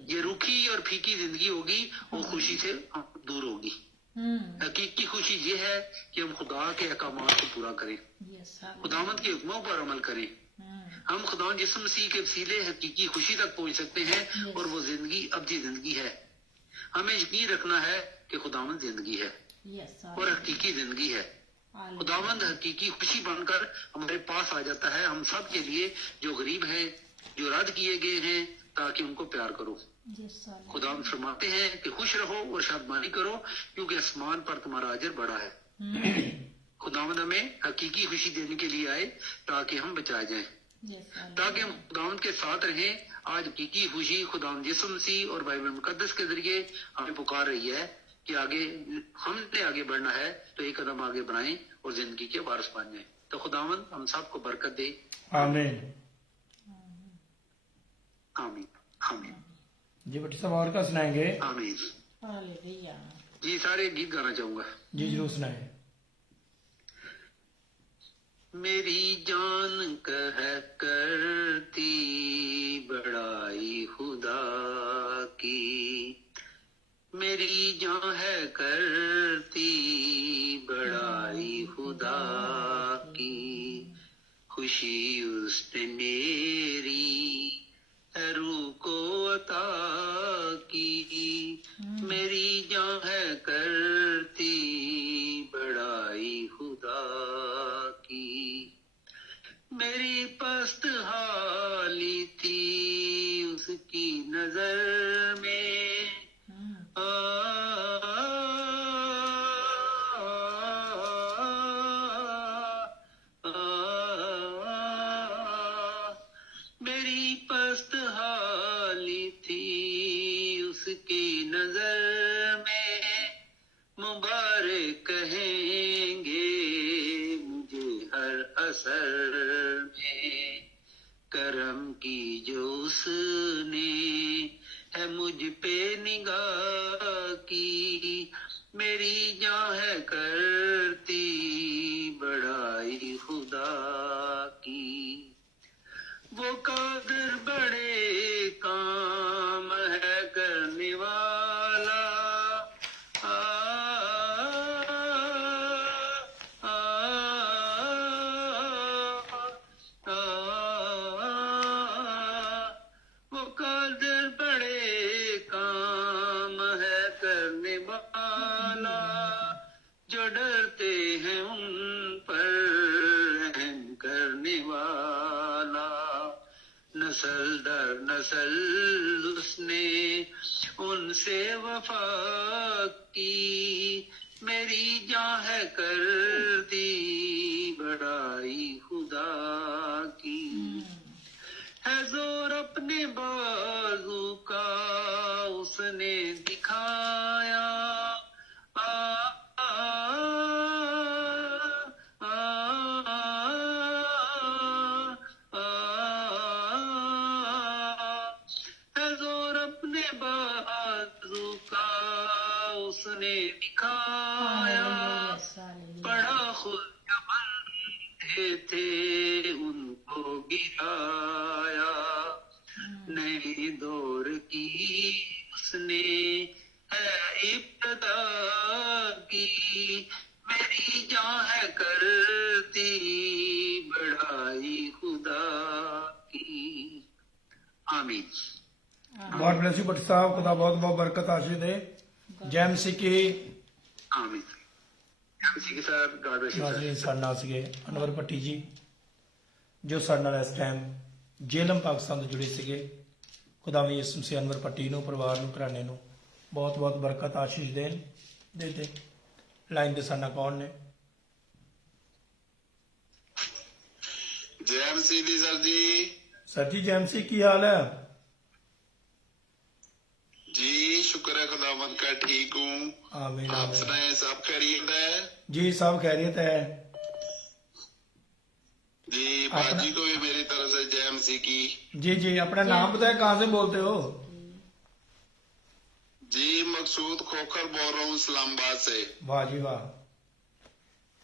ये रूखी और फीकी जिंदगी होगी वो खुशी से दूर होगी। हकीकी खुशी ये है कि हम खुदा के अहकामात को पूरा करें, खुदावंद के हुक्मों पर अमल करें। हम खुदा यीशु मसीह के वसीले हकीकी खुशी तक पहुंच सकते हैं और वो जिंदगी अब्दी जिंदगी है। हमें यकीन रखना है कि खुदावंद जिंदगी है और हकीकी जिंदगी है। खुदावंद हकीकी खुशी बनकर हमारे पास आ जाता है हम सब के लिए जो गरीब हैं, जो रद्द किए गए हैं, ताकि उनको प्यार करो। खुदावंद फरमाते हैं कि खुश रहो और शादमानी करो क्योंकि आसमान पर तुम्हारा अजर बड़ा है। खुदावंद हमें हकीकी खुशी देने के लिए आए ताकि हम बचाए जाएं, ताकि हम खुदावंद के साथ रहें। आज हकीकी खुशी खुदावंद यीशु मसीह और बाइबल मुकद्दस के जरिए हमें पुकार रही है कि हमने आगे बढ़ना है तो एक कदम आगे बढ़ाएं और जिंदगी के वारिस बन जाएं। तो खुदावंद हम सबको बरकत दे। आमीन। आमीन आमीन। जी भट्टी साहब और क्या सुनाएंगे? आमीन। हालेलुया। जी सारे गीत गाना चाहूंगा। जी जरूर सुनाए। मेरी जान कह करती बड़ाई खुदा की, मेरी जान है करती बड़ाई खुदा की, खुशी उसने मेरी रूह को अता की। मेरी जान है करती बड़ाई खुदा की, मेरी पस्त हाली थी उसकी नजर में, मेरी पस्त हाली थी उसकी नजर में, मुबारक कहेंगे मुझे हर असर में, करम की जो उसने है मुझ पे निगाह की। मेरी जान है करती बड़ाई खुदा की, वो कादिर बड़े काम है करने वाला, वो कादिर बड़े काम है करने वाला, जो डरते हैं उन पर रहम करने वाला। नस्ल दर नस्ल उसने उनसे वफा की, मेरी जान है करती बड़ाई खुदा की। है जोर अपने बाजू का उसने दिखाया, है जोर अपने बाजू का उसने दिखाया, बड़ा खुद बंदे थे उनको गिराया। नई दौर की उसने है इब्तदा की, मेरी जान है करती बड़ाई खुदा की। आमीन। गॉड ब्लेस यू भट्टी साहब, खुदा बहुत बहुत बरकत आशीष दे। जय मसीह की। आमीन। जी sir, God bless you sir. नाज़रीन ਸਾਡੇ ਨਾਲ ਸੀਗੇ ਅਨਵਰ ਭੱਟੀ ਜੀ ਜੋ ਸਾਡੇ ਨਾਲ ਇਸ ਟਾਈਮ ਜੇਲਮ ਪਾਕਿਸਤਾਨ ਤੋਂ ਜੁੜੇ ਸੀਗੇ। ਖੁਦਾਵੰਦ ਯਿਸੂ ਮਸੀਹ ਅਨਵਰ ਭੱਟੀ ਨੂੰ, ਪਰਿਵਾਰ ਨੂੰ, ਘਰਾਣੇ ਨੂੰ ਬਹੁਤ ਬਹੁਤ ਬਰਕਤ ਆਸ਼ੀਸ਼ ਦੇਣ। ਦੇ ਲਾਈਨ ਦੇ ਸਾਡੇ ਨਾਲ ਕੌਣ ਨੇ? जय मसीह दी सर जी। ਸਰ ਜੀ ਜੈ ਮਸੀਹ, ਕੀ ਹਾਲ ਹੈ? जी शुक्र है खुदावंद का, ठीक हूँ। आमीन आप आमीन। सुनाए, सब खैरियत है? जी सब खैरियत है। जी अपना- बाजी को भी मेरी तरफ से जय मसीह की। जी जी अपना नाम बताए, कहाँ से बोलते हो? जी मकसूद खोखर बोल रहा हूँ इस्लामाबाद से। वाह जी वाह।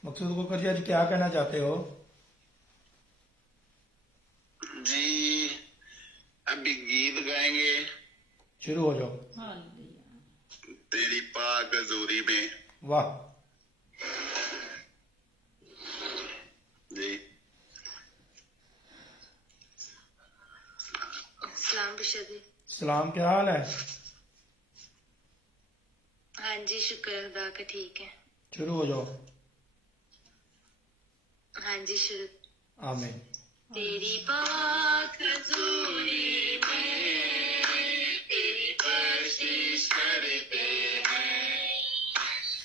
मकसूद खोखर जी आज क्या कहना चाहते हो? जी अभी गीत गाएंगे। शुरू हो जाओ। हालेलुया। तेरी पाक हजूरी में वाह। जी। सलाम बिशदी। सलाम, क्या हाल है? हाँ जी, शुक्र अदा का ठीक है। शुरू हो जाओ। हाँ जी, शुरू। आमीन। तेरी पाक हजूरी में तेरी बख्शिश करते हैं,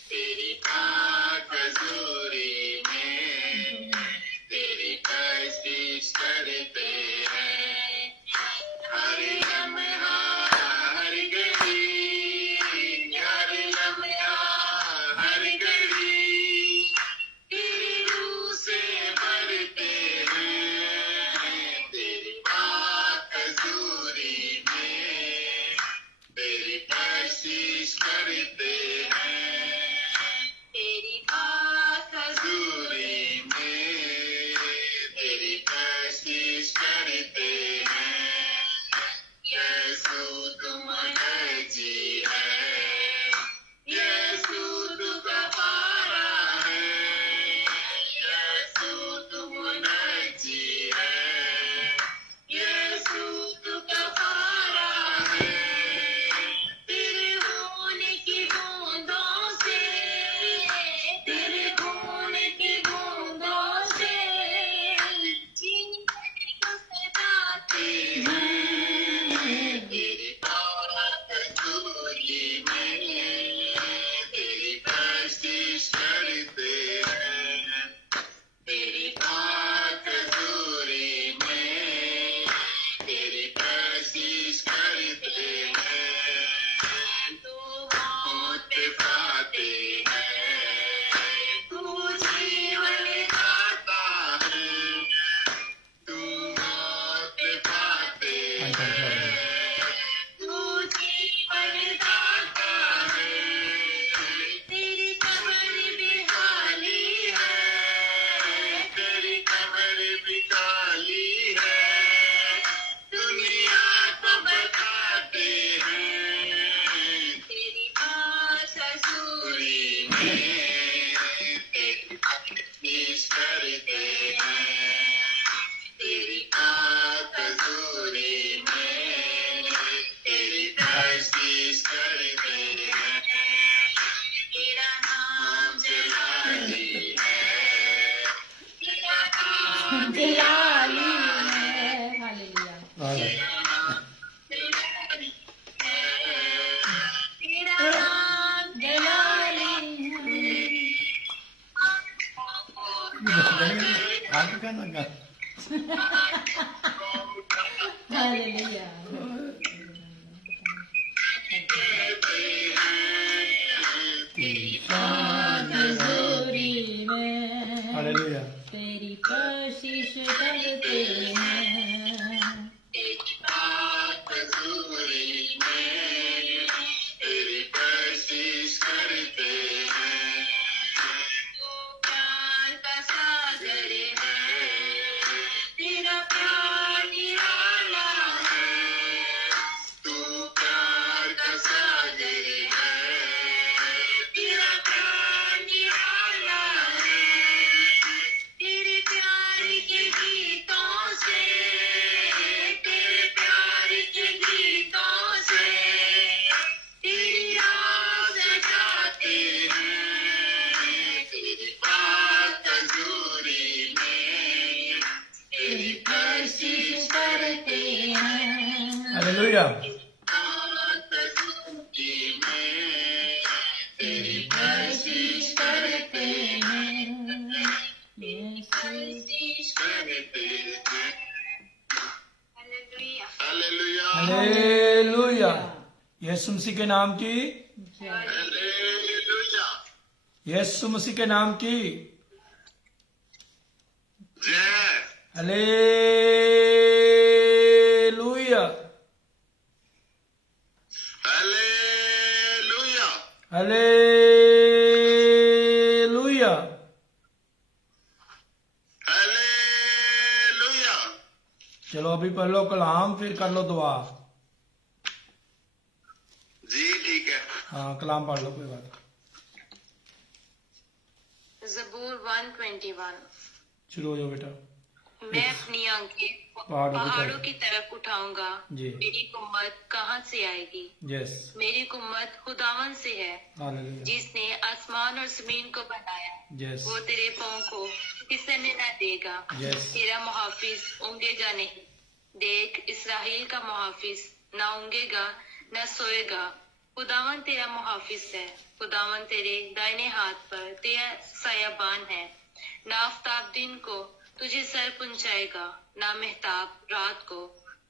तेरी पाक हजूरी में तेरी बख्शिश करते हैं। हर लम्हा हर घड़ी, हर लम्हा हर घड़ी तेरी रूह से भरते हैं। तेरी पाक हजूरी में तेरी बख्शिश करते हैं, तेरी पाक हजूरी में तेरी बख्शिश करते हैं। यीशु तुम जी है, यीशु तू गवारा है, यीशु तुम जी है, यीशु तू गवारा है। तेरे होने की बूंदों से, तेरे होने की बूंदों से जीवन सजाते हैं। तेरी पाक हजूरी में तेरी बख्शिश करते हैं, तेरी पाक हजूरी में तेरी बख्शिश करते हैं। तू मौत पाते हैं, तू जीवन दाता है, तू मौत पाते हैं, तू जीवन दाता है। तेरी कब्र भी खाली है, तेरी कब्र भी खाली है, दुनिया को बताते हैं। तेरी पाक हजूरी में तेरी बख्शिश करते हैं, तेरी पाक हजूरी में तेरी बख्शिश करते हैं। तेरा नाम जलाली है, तेरा नाम जलाली है। हालेलुया। तेरा नाम जलाली है, तेरा नाम जलाली हालेलुया। हजूरी में हालेलुया। तेरी बख्शिश करते हैं। तेरी पाक हजूरी में तेरी बख्शिश करते हैं। तू प्यार का सागर है, तेरा प्यार निराला है, तू प्यार का सागर है, तेरा प्यार निराला है। तेरे प्यार के गीतों से, तेरे प्यार के गीतों से तेरी राह सजाते हैं। तेरी पाक हजूरी में तेरी बख्शिश करते हैं। हालेलुया। पाक हजूरी में तेरी बख्शिश करते हैं, बख्शिश करते हैं। Hallelujah. Hallelujah hallelujah. Yeshu Masih के नाम की, हालेलुया यीशु मसीह के नाम की जय। हालेलुया। Hallelujah hallelujah. हालेलुया। चलो अभी पढ़ लो कलाम, फिर कर लो दुआ। ठीक है। हाँ कलाम पढ़ लो कोई बात नहीं। ज़बूर 121। शुरू हो जाओ बेटा। मैं अपनी आंखें पहाड़ों की तरफ उठाऊंगा, जी। मेरी कुम्मत कहाँ से आएगी? यस मेरी कुम्मत खुदावन से है, हालेलुया। जिसने आसमान और जमीन को बनाया। यस वो तेरे पाँव को फिसलने न देगा, यस तेरा मुहाफिज ऊँगेगा नहीं। देख, इसराइल का मुहाफिज ना ऊँगेगा न सोएगा। खुदावन तेरा मुहाफिज है, खुदावन तेरे दाहिने हाथ पर तेरा सायाबान है। ना आफताब दिन को तुझे सर पहुंचाएगा, ना महताब रात को।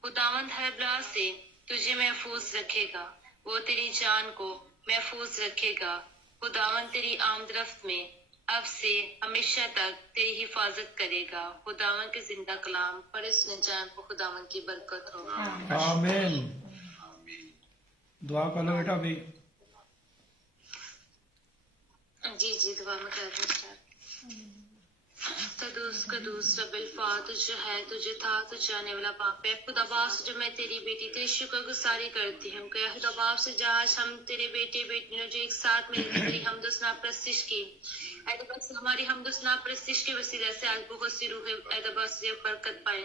खुदावंद हर बला से तुझे महफूज रखेगा, वो तेरी जान को महफूज रखेगा। खुदावंद तेरी आमदरफ्त में अब से हमेशा तक तेरी हिफाजत करेगा। खुदावंद के जिंदा कलाम पढ़े सुने जान को खुदावंद की बरकत हो। आमीन। दुआ कर लो बेटा अभी। जी दुआ में कर दूं स्टार्ट। कदूस कदूस रब्बिल फात, तुझे है, तुझे था, तुझे आने वाला पाप है। खुदाबास जो मैं तेरी बेटी तेरी शुक्र गुजारी करती हूँ कि खुदाबास से जहाँ हम तेरे बेटे बेटी ने जो एक साथ मिलकर तेरी हमदोसना प्रस्तिश की, बस हमारी हमदोसना प्रस्तिश के वसीले से आज बहुत सी रूह बस बरकत पाए।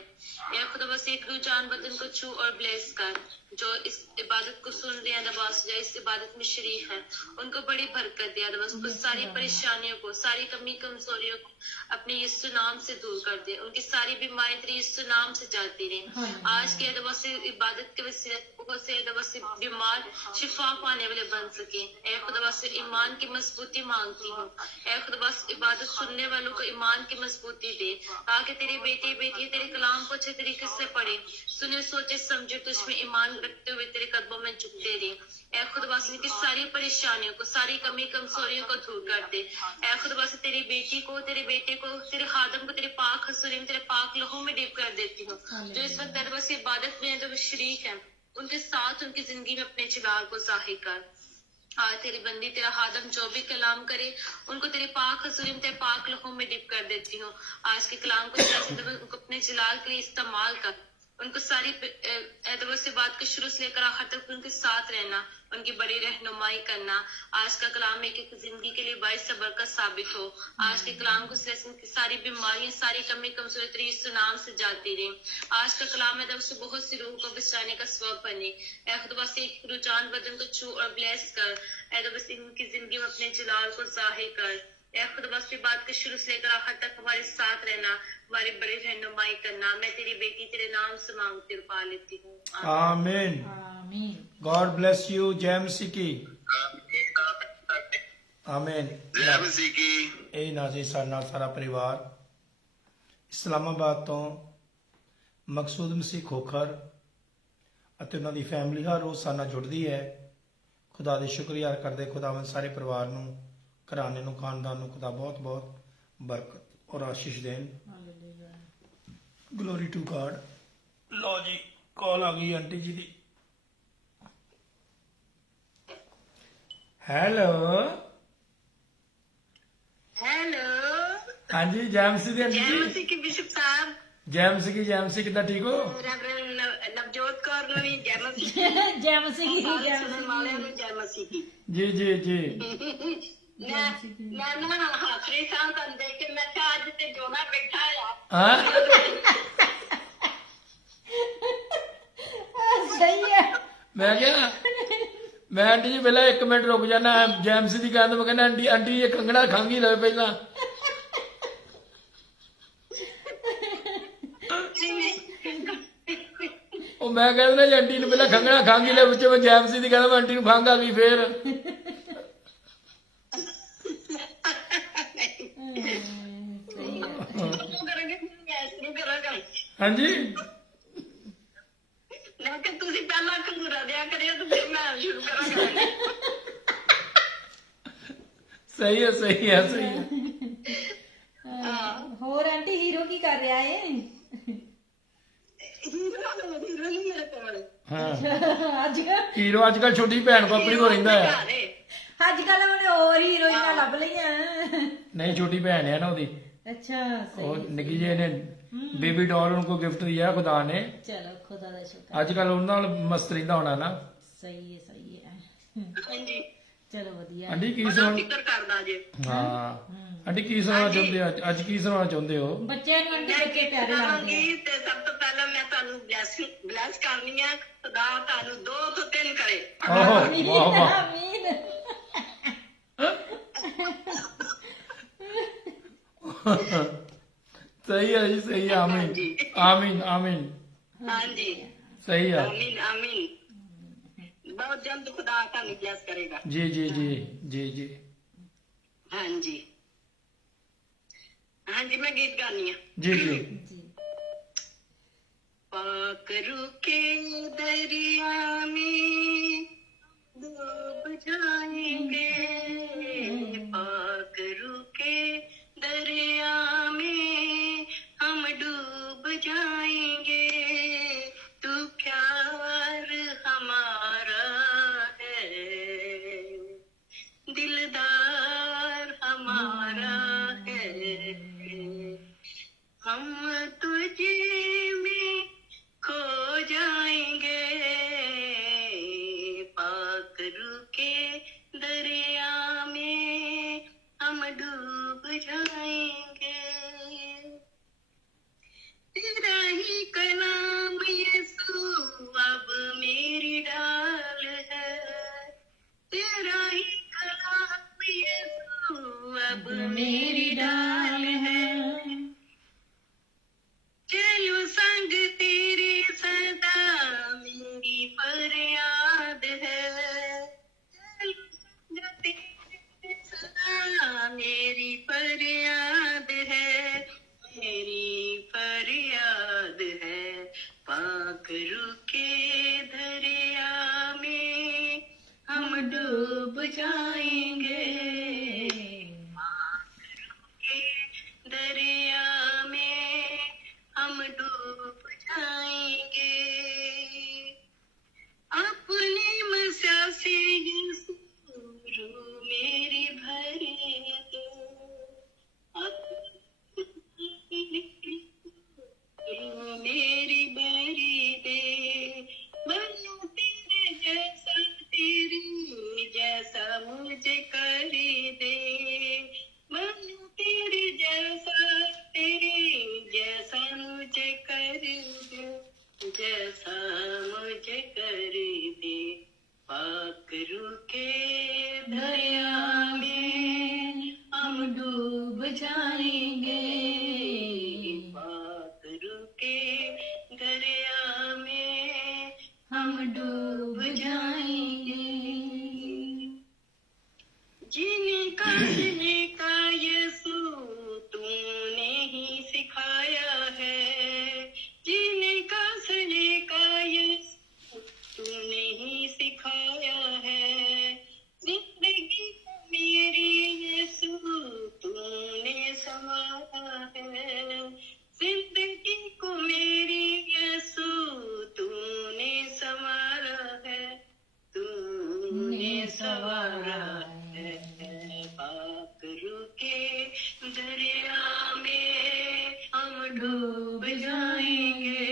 या खुदाबास एक रूह जान बदन को छू और ब्लेस कर, जो इस इबादत को सुन रहे हैं दबास या इस इबादत में शरीक है, उनको बड़ी बरकत दिया। दबास को सारी परेशानियों को, सारी कमी कमजोरियों को अपने यीशु नाम से दूर कर दे। उनकी सारी बीमारी तेरे यीशु नाम से जाती रहे। आज के दबास से इबादत के वसीले बहुत से दबास से बीमार शिफा पाने वाले बन सके। ऐ खुदा से ईमान की मजबूती मांगती हूँ। ऐ खुदा इबादत सुनने वालों को ईमान की मजबूती दे, ताकि तेरे बेटे बेटी तेरे कलाम को अच्छे तरीके से पढ़े, सुने सोचे समझे, तुझमें ईमान रखते हुए तेरे कदमों में झुकते रहे। ऐ खुदावासी की सारी परेशानियों को, सारी कमी कमजोरियों को दूर कर दे। ऐ खुदावासी तेरी बेटी को, तेरे बेटे को, तेरे खादम को तेरे पाक हसूरी में, तेरे पाक लहू में डिप कर देती हूँ। जो इस वक्त दरबस इबादत में जो शरीक है, उनके साथ उनकी जिंदगी में अपने जलाल को जाहिर कर। आज तेरी बंदी तेरा खादम जो भी कलाम करे, उनको तेरे पाक हसूरी में, तेरे पाक लहू में डिप कर देती हूँ। आज के कलाम को उनको अपने जलाल के लिए इस्तेमाल कर। उनको सारी एतबार से बात के शुरू से लेकर आखिर तक उनके साथ रहना, उनकी बड़ी रहनुमाई करना। आज का कलाम एक एक जिंदगी के लिए बाइस से बरकत साबित हो। आज के कलाम को की सारी बीमारियां, सारी कमी कमजोरी तेरे यीशु नाम से जाती रहे। आज का कलाम है से बहुत सी रूह को बचाने का सबब बने। ऐ खुदा से एक रुझान बदन को छू और ब्लेस कर। ऐ बस इनकी जिंदगी में अपने जलाल को जाहिर कर। ऐ खुदा की बात के शुरू से लेकर आखिर तक हमारे साथ रहना, हमारी बड़ी रहनुमाई करना। मैं तेरी बेटी तेरे नाम से मांगती और पा लेती हूँ। आमीन। आमीन। God bless you. जय मसीह की। आमीन। जय मसीह की। ਇਹ ਨਾਜ਼ੀ ਸਾਡਾ ਸਾਰਾ ਪਰਿਵਾਰ ਇਸਲਾਮਾਬਾਦ ਤੋਂ ਮਕਸੂਦ ਮਸੀਹ ਖੋਖਰ ਅਤੇ ਉਹਨਾਂ ਦੀ ਫੈਮਿਲੀ ਹਰ ਰੋਜ਼ ਸਾਡੇ ਨਾਲ ਜੁੜਦੀ ਹੈ। ਖੁਦਾ ਦੇ ਸ਼ੁਕਰੀਆ ਕਰਦੇ। ਖੁਦਾਵੰਦ ਸਾਰੇ ਪਰਿਵਾਰ ਨੂੰ, ਘਰਾਣੇ ਨੂੰ, ਖਾਨਦਾਨ ਨੂੰ ਖੁਦਾ ਬਹੁਤ ਬਹੁਤ ਬਰਕਤ ਔਰ ਆਸ਼ੀਸ਼ ਦੇਣ। Glory to God. ਲਓ ਜੀ ਕਾਲ ਆ ਗਈ ਆਂਟੀ ਜੀ ਦੀ। ਹੈਲੋ। हेलो, हाँ जी जय मसीह दी आंटी जय जी। मसीह की बिशप साहब। जय मसीह की। जय मसीह कितना ठीक हो? रेवरेंड नवजोत कौर ਨੂੰ ਵੀ ਜੈ ਮਸੀਹ। जय मसीह की। जय ਸੁਣਨ ਵਾਲਿਆਂ ਨੂੰ ਜੈ ਮਸੀਹ ਕੀ। जी जी जी। ਮੈਂ ਨਾ ਹਾਸਰੀ ਸਾਹ ਤਾਂ ਦੇਖ ਕੇ ਮੈਂ ਕਿਹਾ ਅੱਜ ਤੇ ਜੋਨਾ ਬੈਠਾ ਆ। हाँ सही है। मैं क्या मैं आंटी जी पहला 1 मिनट रुक जाना। जय मसीह दी कहना मैं कहना आंटी आंटी ये कंगड़ा खंग ही लवे पहला। ਉਹ ਮੈਂ ਕਹਿੰਦਾ ਜੀ ਆਂਟੀ ਨੂੰ ਪਹਿਲਾਂ ਖੰਗਣਾ ਖੰਗ ਹੀ ਲੈ ਵਿੱਚ ਮੈਂ ਜੈ ਮਸੀਹ ਦੀ ਕਹਿੰਦਾ ਮੈਂ ਆਂਟੀ ਨੂੰ ਖੰਗ ਆ ਗਈ ਫੇਰ। ਸ਼ੁਰੂ ਕਰਾਂਗੇ, ਮੈਂ ਸ਼ੁਰੂ ਕਰਾਂਗਾ। ਹਾਂਜੀ ਮੈਂ ਕਿ ਤੁਸੀਂ ਪਹਿਲਾਂ ਖੰਗੂਰਾ ਦਿਆ ਕਰਿਓ ਤੇ ਫਿਰ ਮੈਂ ਸ਼ੁਰੂ ਕਰਾਂਗਾ। ਸਹੀ ਹੈ ਸਹੀ ਹੈ ਸਹੀ ਹੈ। ਹੋਰ ਆਂਟੀ ਹੀਰੋ ਕੀ ਕਰ ਰਿਹਾ ਏ? ਹੀਰੋ ਨਹੀਂ ਮੇਰੇ ਕੋਲ। ਹਾਂ ਅੱਜ ਹੀਰੋ ਅੱਜ ਕੱਲ ਛੋਟੀ ਭੈਣ ਕੋ ਆਪਣੀ ਕੋ ਰਹਿੰਦਾ ਹੈ। ਅੱਜ ਕੱਲ ਉਹਨੇ ਹੋਰ ਹੀਰੋਇਨਾਂ ਲੱਭ ਲਈਆਂ। नहीं छोटी बहन है ना ਉਹਦੀ। अच्छा और सही। निकी जी ने बेबी डॉल उनको गिफ्ट दिया खुदा ने। चलो खुदा दा शुक्र। ਅੱਜ ਕੱਲ ਉਹਨਾਂ ਨਾਲ ਮਸਤ ਰਹਿੰਦਾ ਹੋਣਾ ਨਾ। सही है सही है। ਹਾਂਜੀ ਚਲੋ ਵਧੀਆ ਆਂਟੀ ਕੀ ਬੜਾ ਸੁਣਾ ਫਿਕਰ ਕਰਦਾ ਜੇ ਹਾਂ ਆਂਟੀ ਕੀ ਸੁਣਾਉਣਾ ਚਾਹੁੰਦੇ ਹੋ ਅੱਜ ਕੀ ਸੁਣਾਉਣਾ ਚਾਹੁੰਦੇ ਹੋ ਬੱਚਿਆਂ ਨੂੰ ਆਂਟੀ ਮੈਂ ਬੱਚੇ ਗੀਤ ਪਿਆਰੇ ਲੱਗਦੇ ਆ ਗਾਵਾਂਗੀ ਤੇ ਸਭ ਤੋਂ ਪਹਿਲਾਂ ਮੈਂ ਤੁਹਾਨੂੰ ਬਲੈਸ ਕਰਨੀ ਆ ਖੁਦਾ ਤੁਹਾਨੂੰ 2 ਤੋਂ 3 ਕਰੇ ਆਹੋ ਆਮੀਨ ਵਾਹ ਵਾਹ ਆਮੀਨ ਸਹੀ ਹੈ ਜੀ ਸਹੀ ਹੈ ਆਮੀਨ ਆਮੀਨ ਆਮੀਨ ਹਾਂਜੀ ਸਹੀ ਹੈ ਆਮੀਨ ਆਮੀਨ ਬਹੁਤ ਜਲਦ ਖੁਦਾ ਤੁਹਾਨੂੰ ਬਲੈਸ ਕਰੇਗਾ ਜੀ ਜੀ ਜੀ ਜੀ ਜੀ ਹਾਂਜੀ ਹਾਂਜੀ मैं गीत गानी है जी जी पाक रुके दरिया में डूब जाएंगे पाक रुके दरिया में हम डूब जाएंगे तू प्यार हमारा है दिलदार हमारा है हम तुझे में खो जाएंगे पाक रुके दरिया में हम डूब जाएंगे तेरा ही कलाम यीशु अब मेरी डाल है तेरा ही कलाम यीशु अब मेरी डाल है चलो संग तेरे सदा मेरी फरियाद है चलो संग तेरे सदा मेरी फरियाद है मेरी फरियाद है पाक रुके दरिया में हम डूब जाएंगे पाक रुके दरिया में हम डूब जाएंगे अपनी मसा से यीशु रूह मेरी भर दे रूह मेरी भरी दे बनूं तेरे जैसा तेरी जैसा मुझे कर दे बनूं तेरे जैसा तेरे जैसा मुझे कर दे जैसा मुझे कर दे पाक रुके दरिया में हम डूब जाएंगे पाक रुके दरिया में हम डूब जाएंगे जीने का यीशु तूने ही सिखाया है जीने का यीशु तूने ही सिखाया है जिंदगी को मेरी यीशु तूने संवारा है जिंदगी को मेरी यीशु तूने संवारा है तूने संवारा है पाक रुके दरिया में हम डूब जाएंगे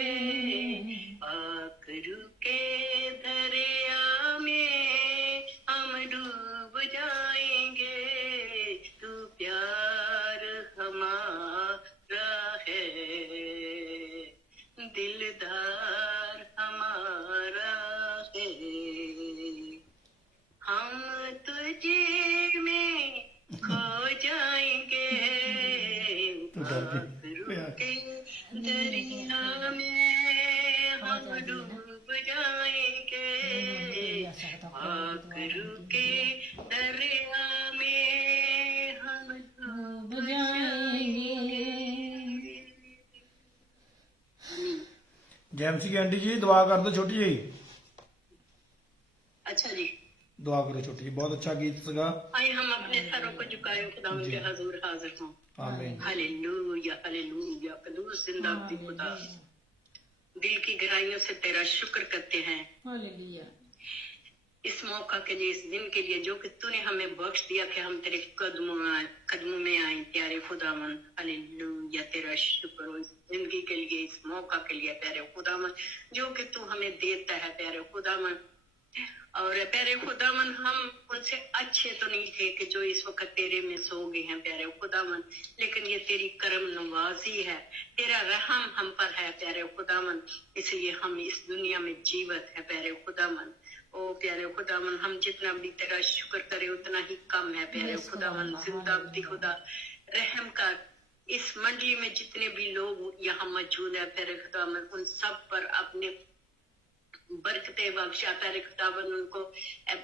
पाक रुके दरिया में हम डूब जाएंगे तू प्यार हमारा है दिलदार हमारा है हम तुझे में खो जाएंगे पाक रुके दरिया में हम डूब जाएंगे पाक रुके दरिया में हम डूब जाएंगे जैमसी की आंटी जी दुआ कर दो छोटी जी अच्छा जी दुआ करो छोटी जी बहुत अच्छा गीत सगा आइए हम अपने सरों को झुकाए खुदा उनके हजूर हाजिर हों आमीन हालेलुया हालेलुया कदूस जिंदाबाद खुदा दिल की गहराइयों से तेरा शुक्र करते हैं हालेलुया इस मौका के लिए इस दिन के लिए जो कि तूने हमें बख्श दिया कि हम तेरे कदमों में आए प्यारे खुदावन हालेलुया तेरा शुक्र हो इस जिंदगी के लिए इस मौका के लिए प्यारे खुदावन जो कि तू हमें देता है प्यारे खुदावन और प्यारे खुदावन हम उनसे अच्छे तो नहीं थे कि जो इस वक्त तेरे में सो गए हैं प्यारे खुदावन, लेकिन ये तेरी करम नवाजी है, तेरा रहम हम पर है प्यारे खुदावन, इसलिए हम इस दुनिया में जीवित है प्यारे खुदावन। ओ प्यारे खुदावन, हम जितना भी तेरा शुक्र करें उतना ही कम है प्यारे खुदावन। जिंदाब्दी खुदा रहम कर, इस मंडली में जितने भी लोग यहाँ मौजूद है प्यारे खुदावन, उन सब पर अपने बरकतें बख्शा प्यारे खुदावन, उनको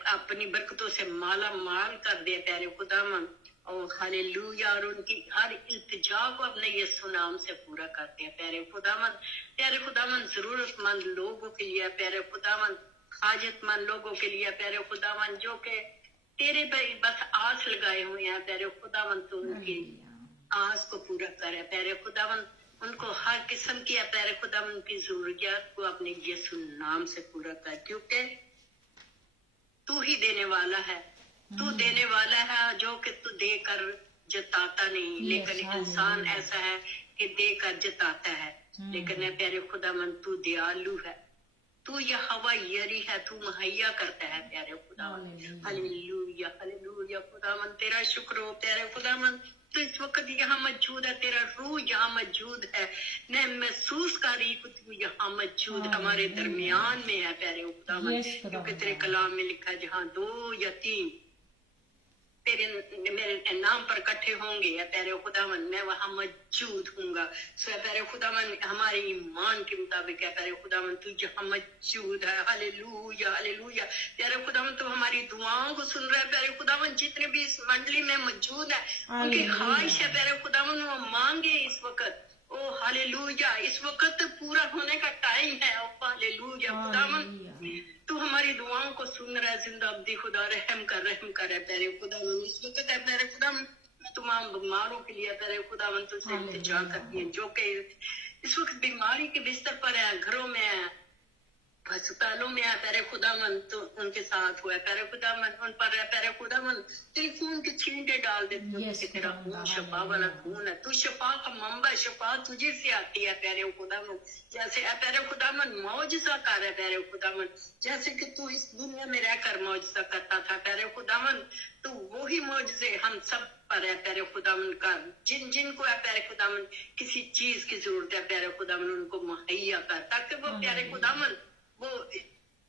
अपनी बरकतों से माला माल कर दे प्यारे खुदावन। और हालेलुया, और उनकी हर इल्तिजा को अपने यीशु नाम से पूरा करते हैं प्यारे खुदावन। प्यारे खुदावन, जरूरतमंद लोगों के लिए प्यारे खुदावन, हाजतमंद लोगों के लिए प्यारे खुदावन, जो के तेरे पे बस आस लगाए हुए हैं प्यारे खुदावन, तो उनकी आस को पूरा करे प्यारे खुदावन। उनको हर किस्म की प्यारे खुदावन की जरूरियात को अपने यीशु नाम से पूरा कर, क्योंकि तू ही देने वाला है, तू देने वाला है, जो कि तू देकर जताता नहीं, लेकिन इंसान ऐसा है कि देकर जताता है। लेकिन प्यारे खुदावन, तू दयालु है, तू यह हवा यरी है, तू मुहैया करता है प्यारे खुदावन। हालेलुया हालेलुया खुदावन, तेरा शुक्र हो प्यारे खुदावन, तो इस वक्त यहाँ मौजूद है, तेरा रूह यहाँ मौजूद है, मैं महसूस कर रही हूँ तू यहाँ मौजूद हमारे दरमियान में है प्यारे खुदावन, क्योंकि तेरे कलाम में लिखा है जहाँ 2 या 3 तेरे मेरे नाम पर इकट्ठे होंगे या प्यारे खुदावन, मैं वहां मौजूद हूँगा। सो प्यारे खुदावन, हमारे ईमान के मुताबिक है प्यारे खुदावन, तू जहाँ मौजूद है। हालेलुया हालेलुया प्यारे खुदावन, तू हमारी दुआओं को सुन रहा है प्यारे खुदावन, जितने भी इस मंडली में मौजूद है उनकी ख्वाहिश है प्यारे खुदावन, वो मांगे इस वक्त। ओ हालेलुया, इस वक्त पूरा होने का टाइम है। ओ हालेलुया खुदावन, तू हमारी दुआओं को सुन रहा है। जिंदाब्दी खुदा, रहम कर है प्यारे खुदावन। इस वक्त है प्यारे खुदावन, तमाम बीमारों के लिए प्यारे खुदावन तुझसे इल्तिजा करती है, जो कि इस वक्त बीमारी के बिस्तर पर है, घरों में है, अस्पतालों में है प्यारे खुदावन, तो उनके साथ हुआ प्यारे खुदावन, उन पर है प्यारे खुदावन, तेरे खून के छींटे डाल दे, क्योंकि तेरा खून शफा वाला खून है, तू शफा का मंबा, शफा तुझे से आती है प्यारे खुदावन। जैसे है प्यारे खुदावन, मौजज़ा कर है प्यारे खुदावन, जैसे कि तू इस दुनिया में रहकर मौजज़ा करता था प्यारे खुदावन, तो वही मौजज़े हम सब पर है प्यारे खुदावन का। जिनको है प्यारे खुदावन किसी चीज की जरूरत है प्यारे खुदावन, उनको मुहैया कर, ताकि वो प्यारे खुदावन वो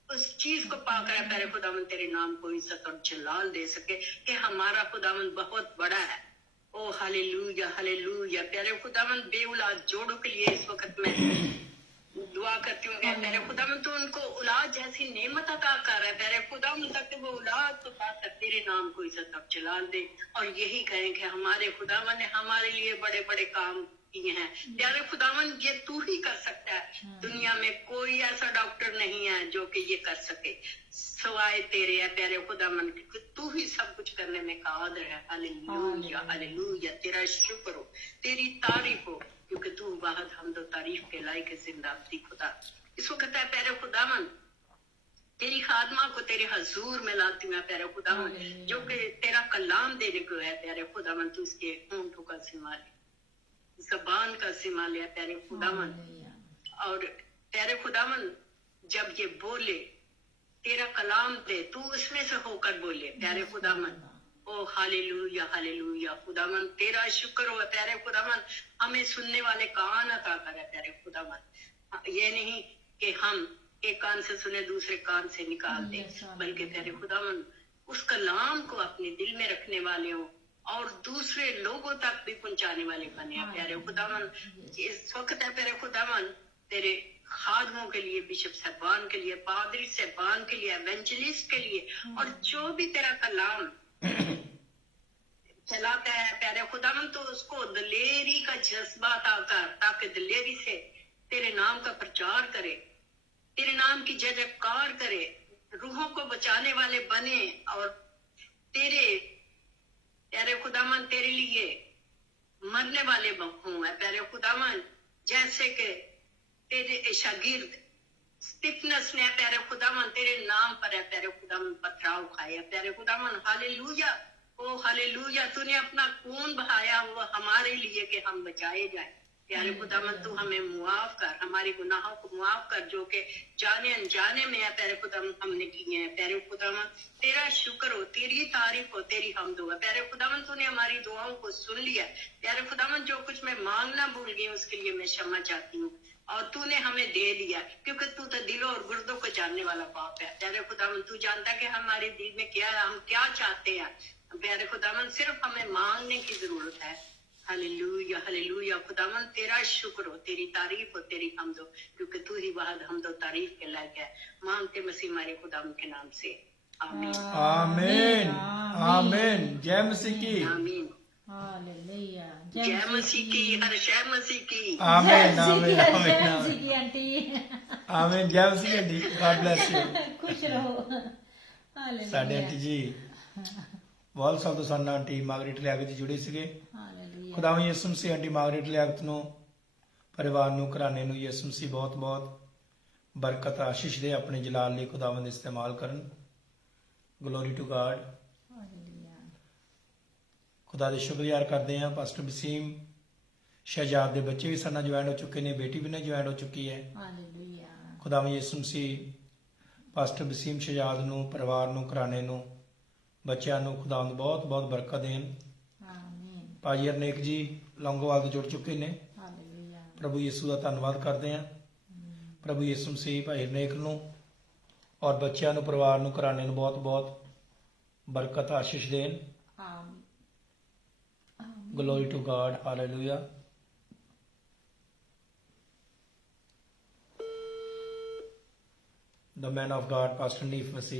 उस चीज को पाकर है प्यारे खुदावन तेरे नाम को इज्जत और जलाल दे सके कि हमारा खुदावन बहुत बड़ा है। ओ हालेलुया हालेलुया प्यारे खुदावन, बेऔलाद जोड़ों के लिए इस वक्त मैं दुआ करती हूँ प्यारे खुदावन, तो उनको औलाद जैसी नेमत अता कर रहा है प्यारे खुदावन, ताकि वो औलाद को पाकर तेरे नाम को इज्जत और जलाल दे, और यही कहें कि हमारे खुदावन ने हमारे लिए बड़े बड़े काम किए हैं प्यारे खुदावन, ये तू ही कर सकता है। दुनिया में कोई ऐसा डॉक्टर नहीं है जो कि ये कर सके सवाए तेरे है प्यारे खुदावन, तू ही सब कुछ करने में कादिर है। हालेलुया हालेलुया, तेरा शुक्र हो, तेरी तारीफ हो, क्योंकि तू वाहद हमदो तारीफ के लायक जिंदाब्दी खुदा। इस वक्त है प्यारे खुदावन, तेरी खादमा को तेरे हजूर में लाती हूँ प्यारे खुदावन, जो कि तेरा कलाम देने को है प्यारे खुदावन, तू इसके होंठों का सिमा ले, जबान का सिमा लिया प्यारे खुदावन, और प्यारे खुदावन जब ये बोले तेरा कलाम दे, तू उसमें से होकर बोले प्यारे खुदावन। ओ हालेलुया हालेलुया खुदावन, तेरा शुक्र हो प्यारे खुदावन, हमें सुनने वाले कान अता करे प्यारे खुदावन। ये नहीं कि हम एक कान से सुने दूसरे कान से निकाल दे, बल्कि प्यारे खुदावन उस कलाम को अपने दिल में रखने वाले हो और दूसरे लोगों तक भी पहुंचाने वाले बने हैं प्यारे खुदावन। इस वक्त है प्यारे खुदावन, तेरे खादमों के लिए, बिशप साहबान के लिए, पादरी साहबान के लिए, एवेंजलिस्ट के लिए, और जो भी तेरा कलाम चलाता है प्यारे खुदावन, तो उसको दिलेरी का जज्बा अता कर, ताकि दिलेरी से तेरे नाम का प्रचार करे, तेरे नाम की जयजयकार करे, रूहों को बचाने वाले बने, और तेरे प्यारे खुदावन तेरे लिए मरने वाले हों है प्यारे खुदावन। जैसे कि तेरे शागिर्द स्टिफनस ने प्यारे खुदावन तेरे नाम पर है प्यारे खुदावन पथराव खाया प्यारे खुदावन। हालेलुया ओ हालेलुया, तूने अपना खून बहाया वो हमारे लिए कि हम बचाए जाए। प्यारे खुदावन तू हमें मुआफ कर, हमारे गुनाहों को मुआफ कर जो कि जाने अनजाने में है प्यारे खुदावन हमने किए हैं। प्यारे खुदावन तेरा शुक्र हो, तेरी तारीफ हो, तेरी हमद हो। प्यारे खुदावन तूने हमारी दुआओं को सुन लिया। प्यारे खुदावन जो कुछ मैं मांगना भूल गई उसके लिए मैं क्षमा चाहती हूँ और तूने हमें दे दिया, क्योंकि तू तो दिलों और गुर्दों को जानने वाला बाप है। प्यारे खुदावन तू जानता कि हमारे दिल में क्या है, हम क्या चाहते हैं। प्यारे खुदावन सिर्फ हमें मांगने की जरूरत है। Hallelujah hallelujah. खुदावन तेरा शुक्र हो, तेरी तारीफ हो, तेरी हमद हो, क्योंकि तू ही वाहद हमद और तारीफ के लायक है। मांगते मसीह हमारे खुदावन के नाम से, आमीन आमीन आमीन। जय मसीह की आमीन। हालेलुया। जय मसीह की, हर शय मसीह की। आमीन आमीन जय आमीन मसीह की आंटी। आमीन। जय मसीह की गॉड ब्लेस यू। खुश रहो। हालेलुया। ਸਾਡੇ ਆਂਟੀ ਜੀ ਬਹੁਤ ਸਾਲ ਤੋਂ ਸਾਡੇ ਨਾਲ ਆਂਟੀ ਮਾਰਗਰੇਟ ਲਿਆਕਤ ਜੀ ਜੁੜੇ ਸੀਗੇ। ਹਾਲੇਲੂਇਆ। ਖੁਦਾਵੰ ਯਿਸੂ ਮਸੀਹ ਆਂਟੀ ਮਾਰਗਰੇਟ ਲਿਆਕਤ ਨੂੰ, ਪਰਿਵਾਰ ਨੂੰ, ਘਰਾਣੇ ਨੂੰ ਯਿਸੂ ਮਸੀਹ ਬਹੁਤ ਬਹੁਤ ਬਰਕਤ ਆਸ਼ੀਸ਼ ਦੇ, ਆਪਣੇ ਜਲਾਲ ਲਈ ਖੁਦਾਵੰਦ ਇਸਤੇਮਾਲ ਕਰਨ। Glory to God. ਹਾਲੇਲੂਇਆ। ਖੁਦਾ ਦੇ ਸ਼ੁਕਰਗੁਜ਼ਾਰ ਕਰਦੇ ਹਾਂ। ਪਾਸਟਰ ਵਸੀਮ ਸ਼ਹਿਜਾਦ ਦੇ ਬੱਚੇ ਵੀ ਸਾਡੇ ਨਾਲ ਜੁਆਇਨ ਹੋ ਚੁੱਕੇ ਨੇ, ਬੇਟੀ ਵੀ ਨਾਲ ਜੁਆਇਨ ਹੋ ਚੁੱਕੀ ਹੈ। ਹਾਲੇਲੂਇਆ। ਖੁਦਾਵੰ ਯਿਸੂ ਮਸੀਹ ਪਾਸਟਰ ਵਸੀਮ ਸ਼ਹਿਜਾਦ ਨੂੰ, ਪਰਿਵਾਰ ਨੂੰ, ਘਰਾਣੇ ਨੂੰ, ਬੱਚਿਆਂ ਨੂੰ ਖੁਦਾਵੰਦ ਬਹੁਤ ਬਹੁਤ ਬਰਕਤ ਦੇਣ। ਆਮੀਨ। ਭਾਜੀ ਹਰਨੇਕ ਜੀ ਲੌਂਗੋਵਾਲ ਤੋਂ ਜੁੜ ਚੁੱਕੇ ਨੇ। ਹਾਲੇਲੂਇਆ। ਪ੍ਰਭੂ ਯਿਸੂ ਦਾ ਧੰਨਵਾਦ ਕਰਦੇ ਹਾਂ। ਪ੍ਰਭੂ ਯਿਸੂ ਮਸੀਹ ਭਾਈ ਹਰਨੇਕ ਨੂੰ ਔਰ ਬੱਚਿਆਂ ਨੂੰ, ਪਰਿਵਾਰ ਨੂੰ, ਘਰਾਣੇ ਨੂੰ ਬਹੁਤ ਬਹੁਤ ਬਰਕਤ ਆਸ਼ੀਸ਼ ਦੇਣ। ਆਮੀਨ। Glory to God. Hallelujah. The man of God, Pastor Neef Masih.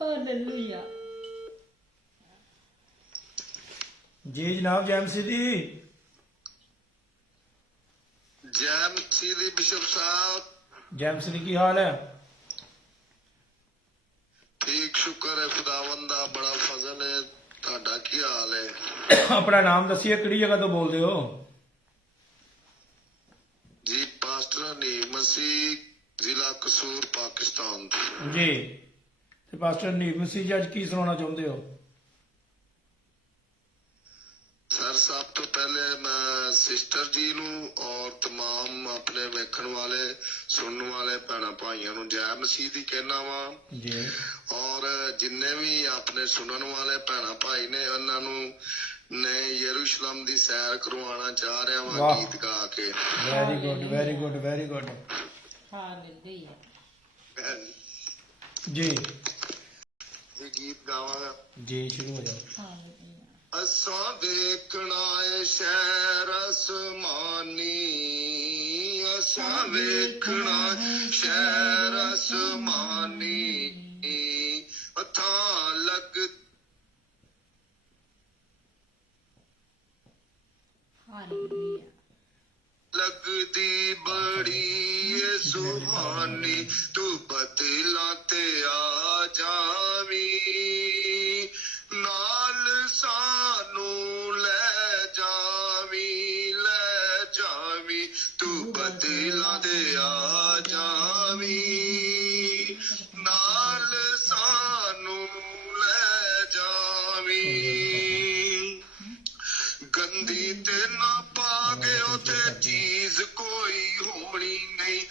Hallelujah. जी जनाब, जय मसीह दी। जय मसीह दी बिशप साहब। जय मसीह दी, की हाल है? ठीक, शुक्र है खुदावंद दा, बड़ा फजल है। ਤੁਹਾਡਾ ਕੀ ਹਾਲ ਹੈ? अपना नाम दसिए, किहड़ी जगह तो बोलते हो? जी पास्टर नीम मसीह, जिला कसूर, पाकिस्तान। जी ते पास्टर नीफ मसीह जी अज की सुनाना चाहते हो? सर सब तो पहले मैं सिस्टर जी नू और तमाम अपने वेखण वाले सुनने वाले भैन भाइयों नू जय मसीह दी कहना वा। जी और जिन्ने भी अपने सुनने वाले भैन भाई ने उन्हां नू नए यरूशलेम दी सैर करवाना चाह रहा वा वाह। गीत गा के। Very good very good very good. Hallelujah. जी ये गीत गावांगा। जी शुरू हो जाओ। ਹਾਲੇਲੂਇਆ। असां देखना है शहर आसमानी, असां वेखना है शहर आसमानी, अथां लग ਹਾਲੇਲੂਇਆ। लगदी बड़ी ये सुहानी, तू बदला ते आ जावी, नाल सानू ले जावी, तू बदला ते आ जावी, नाल सानू ले जावी। गंदी ते ना पागे उथे चीज कोई होनी नहीं,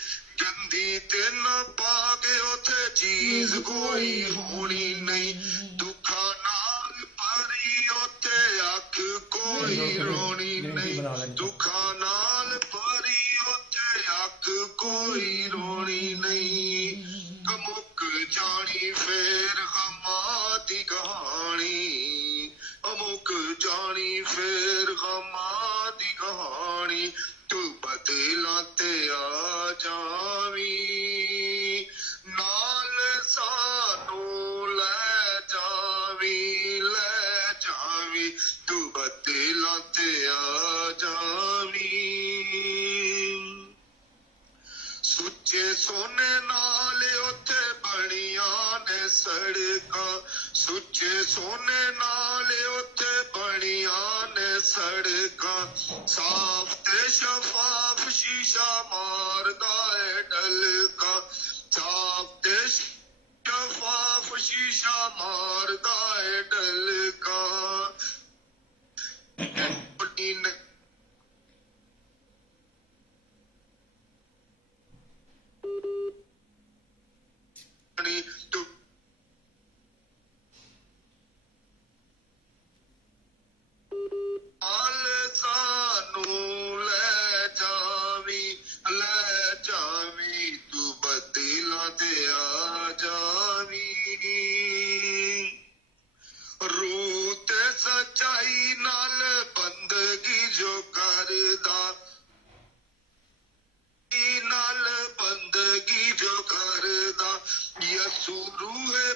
गंदी ते ना पागे उथे चीज कोई होनी नहीं, दुखा नाल भरी उथे अख कोई रोनी नहीं, दुखा नाल भरी उथे अख कोई रोनी नहीं, मुक जानी फेर गमां दी कहानी, अमुक जानी फिर गमां दी कहानी, तू बदला ते आ जावी, नाल सानू ले जावी, तू बदला ते आ जावी। सुच्चे सोने नाल उथे बणियां ने सड़कां, सुच्चे सोने नाल उथे बणियां ने सड़कां, साफ ते शफाफ शीशा मारदा है डलका, साफ ते शफाफ शीशा मारदा है डलका,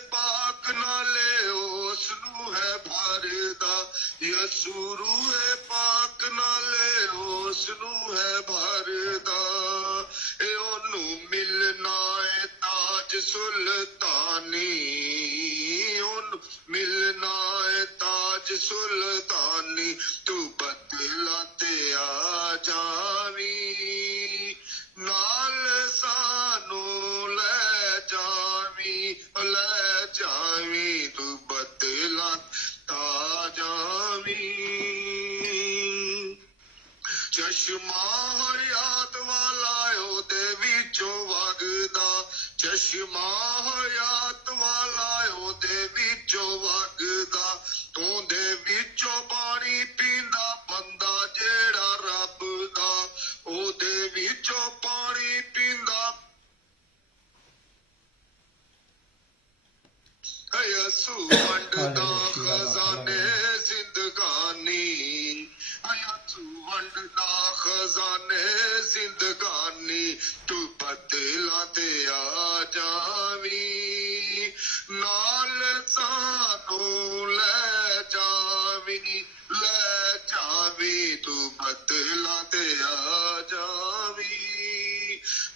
पाक नाले उस नू है भरदा, यसू रूहे पाक नाले उस नू है भरदा, ए ओनू मिलना है ताज सुल्तानी, ओनू मिलना है ताज सुल्तानी, तू बदला ते आ जावी, नाल सानू ले जावी, तू बदला ता जावी। चश्मा हयात वाला ओदे विचों वगदा, चश्मा हयात वाला ओदे विचों वगदा, तोंदे विचों पानी पींदा बंदा जेड़ा रब दा, ओदे विचों पानी पींदा। यसू वंडदा खजाने जिंदगानी, यसू वंडदा खजाने जिंदगानी, तू बदला ते आ जावी, नाल सानू ले जावी, तू बदला ते आ जावी,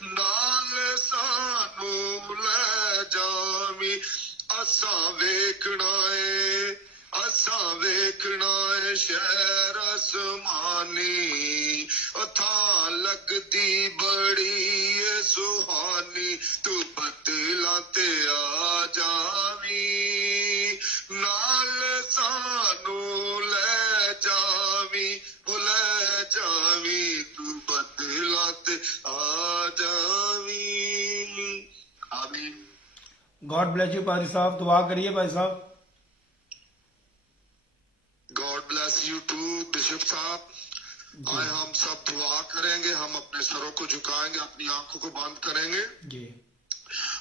नाल सानू ले जावी। असां वेखना है शहर आसमानी, अथा लगदी बड़ी है सुहानी, तू बदला ते आ जावी, नाल सानू ले जावी, तू बदला ते आ जावी। आमीन। गॉड ब्लेस यू पादी साहब, दुआ करिए भाई साहब। God bless you too bishop साहब। आए हम सब दुआ करेंगे, हम अपने सरों को झुकाएंगे, अपनी आंखों को बंद करेंगे। जी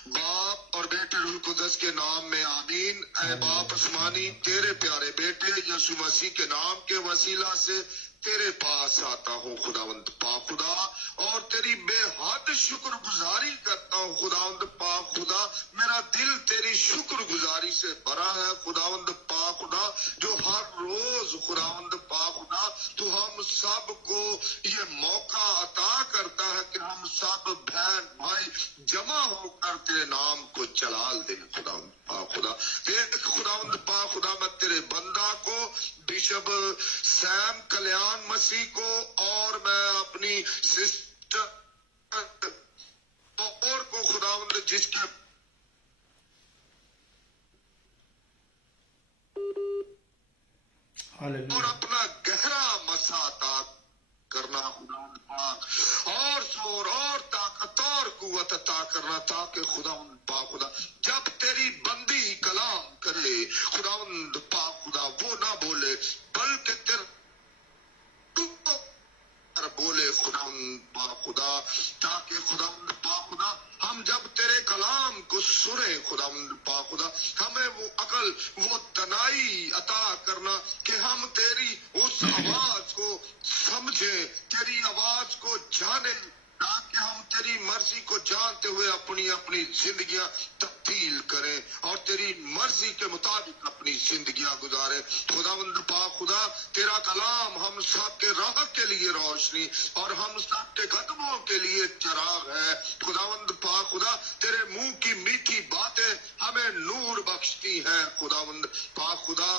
बाप और बेटे रूह कुदस के नाम में आमीन। ऐ बाप आसमानी, तेरे प्यारे बेटे यीशु मसीह के नाम के वसीला से तेरे पास आता हूँ खुदावंद पाक खुदा, और तेरी बेहद शुक्रगुजारी करता हूँ खुदावंद पाक खुदा। मेरा दिल तेरी शुक्रगुजारी से भरा है खुदावंद पाक खुदा, जो हर रोज खुदावंद पाक खुदा तू हम सब को ये मौका अता करता है कि हम सब बहन भाई जमा होकर तेरे नाम को जलाल दे खुदावंद पाक खुदा। एक खुदावंद पाक खुदा, मैं तेरे बंदा को बिशप सैम कल्याण मसीह को, और मैं अपनी सिस्टर और को खुदावंद जिसके और अपना गहरा मसाता करना खुदावंद पाक, और जोर और ताकत और कुव्वत अता करना, ताकि खुदावंद पाक खुदा जब तेरी बंदी कलाम करे खुदावंद पाक खुदा, वो ना बोले बल्कि तेरे बोले खुदावंद पाक खुदा, ताकि खुदावंद पाक खुदा हम जब तेरे कलाम को सुने खुदावंद पाक खुदा, हमें वो अकल वो तनाई अता करना कि हम तेरी उस आवाज को समझे, तेरी आवाज को जाने, ताकि हम तेरी मर्जी को जानते हुए अपनी अपनी जिंदगियां तब्दील करें और तेरी मर्जी के मुताबिक अपनी जिंदगियां गुजारे खुदावंद पाक खुदा। तेरा कलाम हम सब के राह के लिए रोशनी और हम सब के कदमों के लिए चिराग है खुदावंद पाक खुदा। तेरे मुंह की मीठी बातें हमें नूर बख्शती हैं खुदावंद पाक खुदा।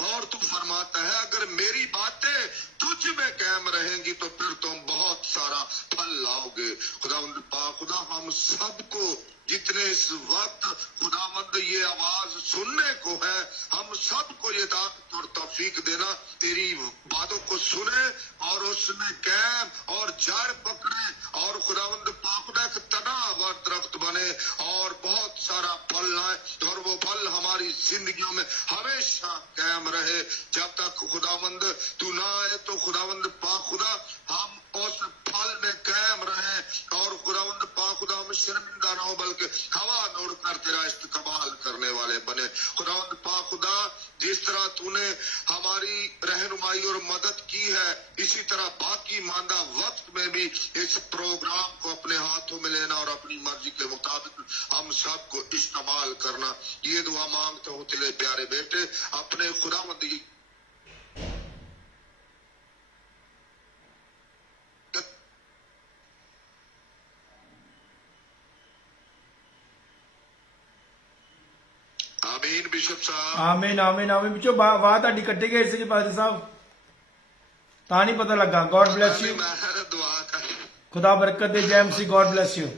और तू फरमाता है अगर मेरी बातें तुझ में कायम रहेंगी तो फिर तुम बहुत सारा फल लाओगे खुदावंद पाक खुदा। हम सबको जितने इस वक्त खुदावंद ये आवाज सुनने को है, हम सबको ये ताकत और तौफीक देना तेरी बातों को सुने और उसमें कायम और जड़ पकड़े और खुदावंद पाक खुदा एक तना व दरख्त बने और बहुत सारा फल लाए और वो फल हमारी जिंदगियों में हमेशा कायम रहे जब तक खुदावंद तू ना आए। तो खुदावंद पाक खुदा हम उस फल में कायम रहे और खुदावंद पाक खुदा हम शर्मिंदा ना हो बल्कि हवा दौड़ कर तेरा इस्तेमाल करने वाले बने खुदावंद पाक खुदा। जिस तरह तूने हमारे हमारी रहनुमाई और मदद की है, इसी तरह बाकी मांदा वक्त में भी इस प्रोग्राम को अपने हाथों में लेना और अपनी मर्जी के मुताबिक हम सबको इस्तेमाल करना। ये दुआ मांगते हो तेरे प्यारे बेटे अपने खुदावंदी आमीन। बिशप साहब ਆਮੀਨ ਆਮੀਨ ਆਮੀਨ। ਵਿੱਚੋਂ ਵਾਹ ਤੁਹਾਡੀ ਕੱਟੀ ਗਈ ਸੀ ਪਾਦਰੀ ਸਾਹਿਬ, ਤਾਂ ਨਹੀਂ ਪਤਾ ਲੱਗਾ। ਗॉड ब्लेस यू, मैं दुआ कर खुदा बरकत दे। जय मसीह, गॉड ब्लेस यू।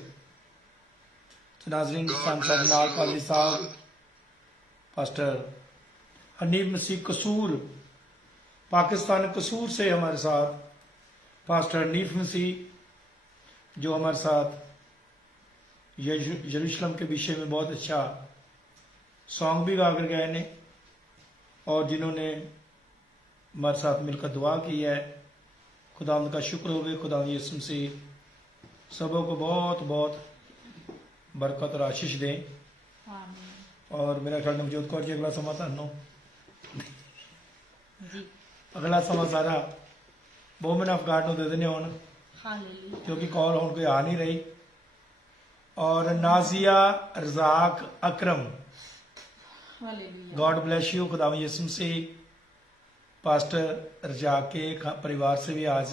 नाज़रीन, सांसद नाल पादरी साहब पास्टर हनीफ मसीह कसूर, पाकिस्तान कसूर से हमारे साथ पास्टर हनीफ मसीह, जो हमारे साथ यरूशलेम के विषय में बहुत अच्छा सॉन्ग भी गा कर गए ने, और जिन्होंने हमारे साथ मिलकर दुआ की है। खुदा का शुक्र होवे। खुदा यीशु मसीह सबों को बहुत बहुत बरकत और आशीष दें। आमीन और मेरा ख्याल नवजोत कौर जी अगला समा थानों जी। अगला समा सारा वोमेन ऑफ गॉड ਨੂੰ ਦੇ ਦਿੰਦੇ ਹੁਣ, हालेलुया क्योंकि कॉल ਹੁਣ कोई आ नहीं रही। और नाजिया रजाक अकरम, हालेलुया गॉड ब्लेस यू। खुदा यीशु मसीह पास्टर रजा के परिवार से भी आज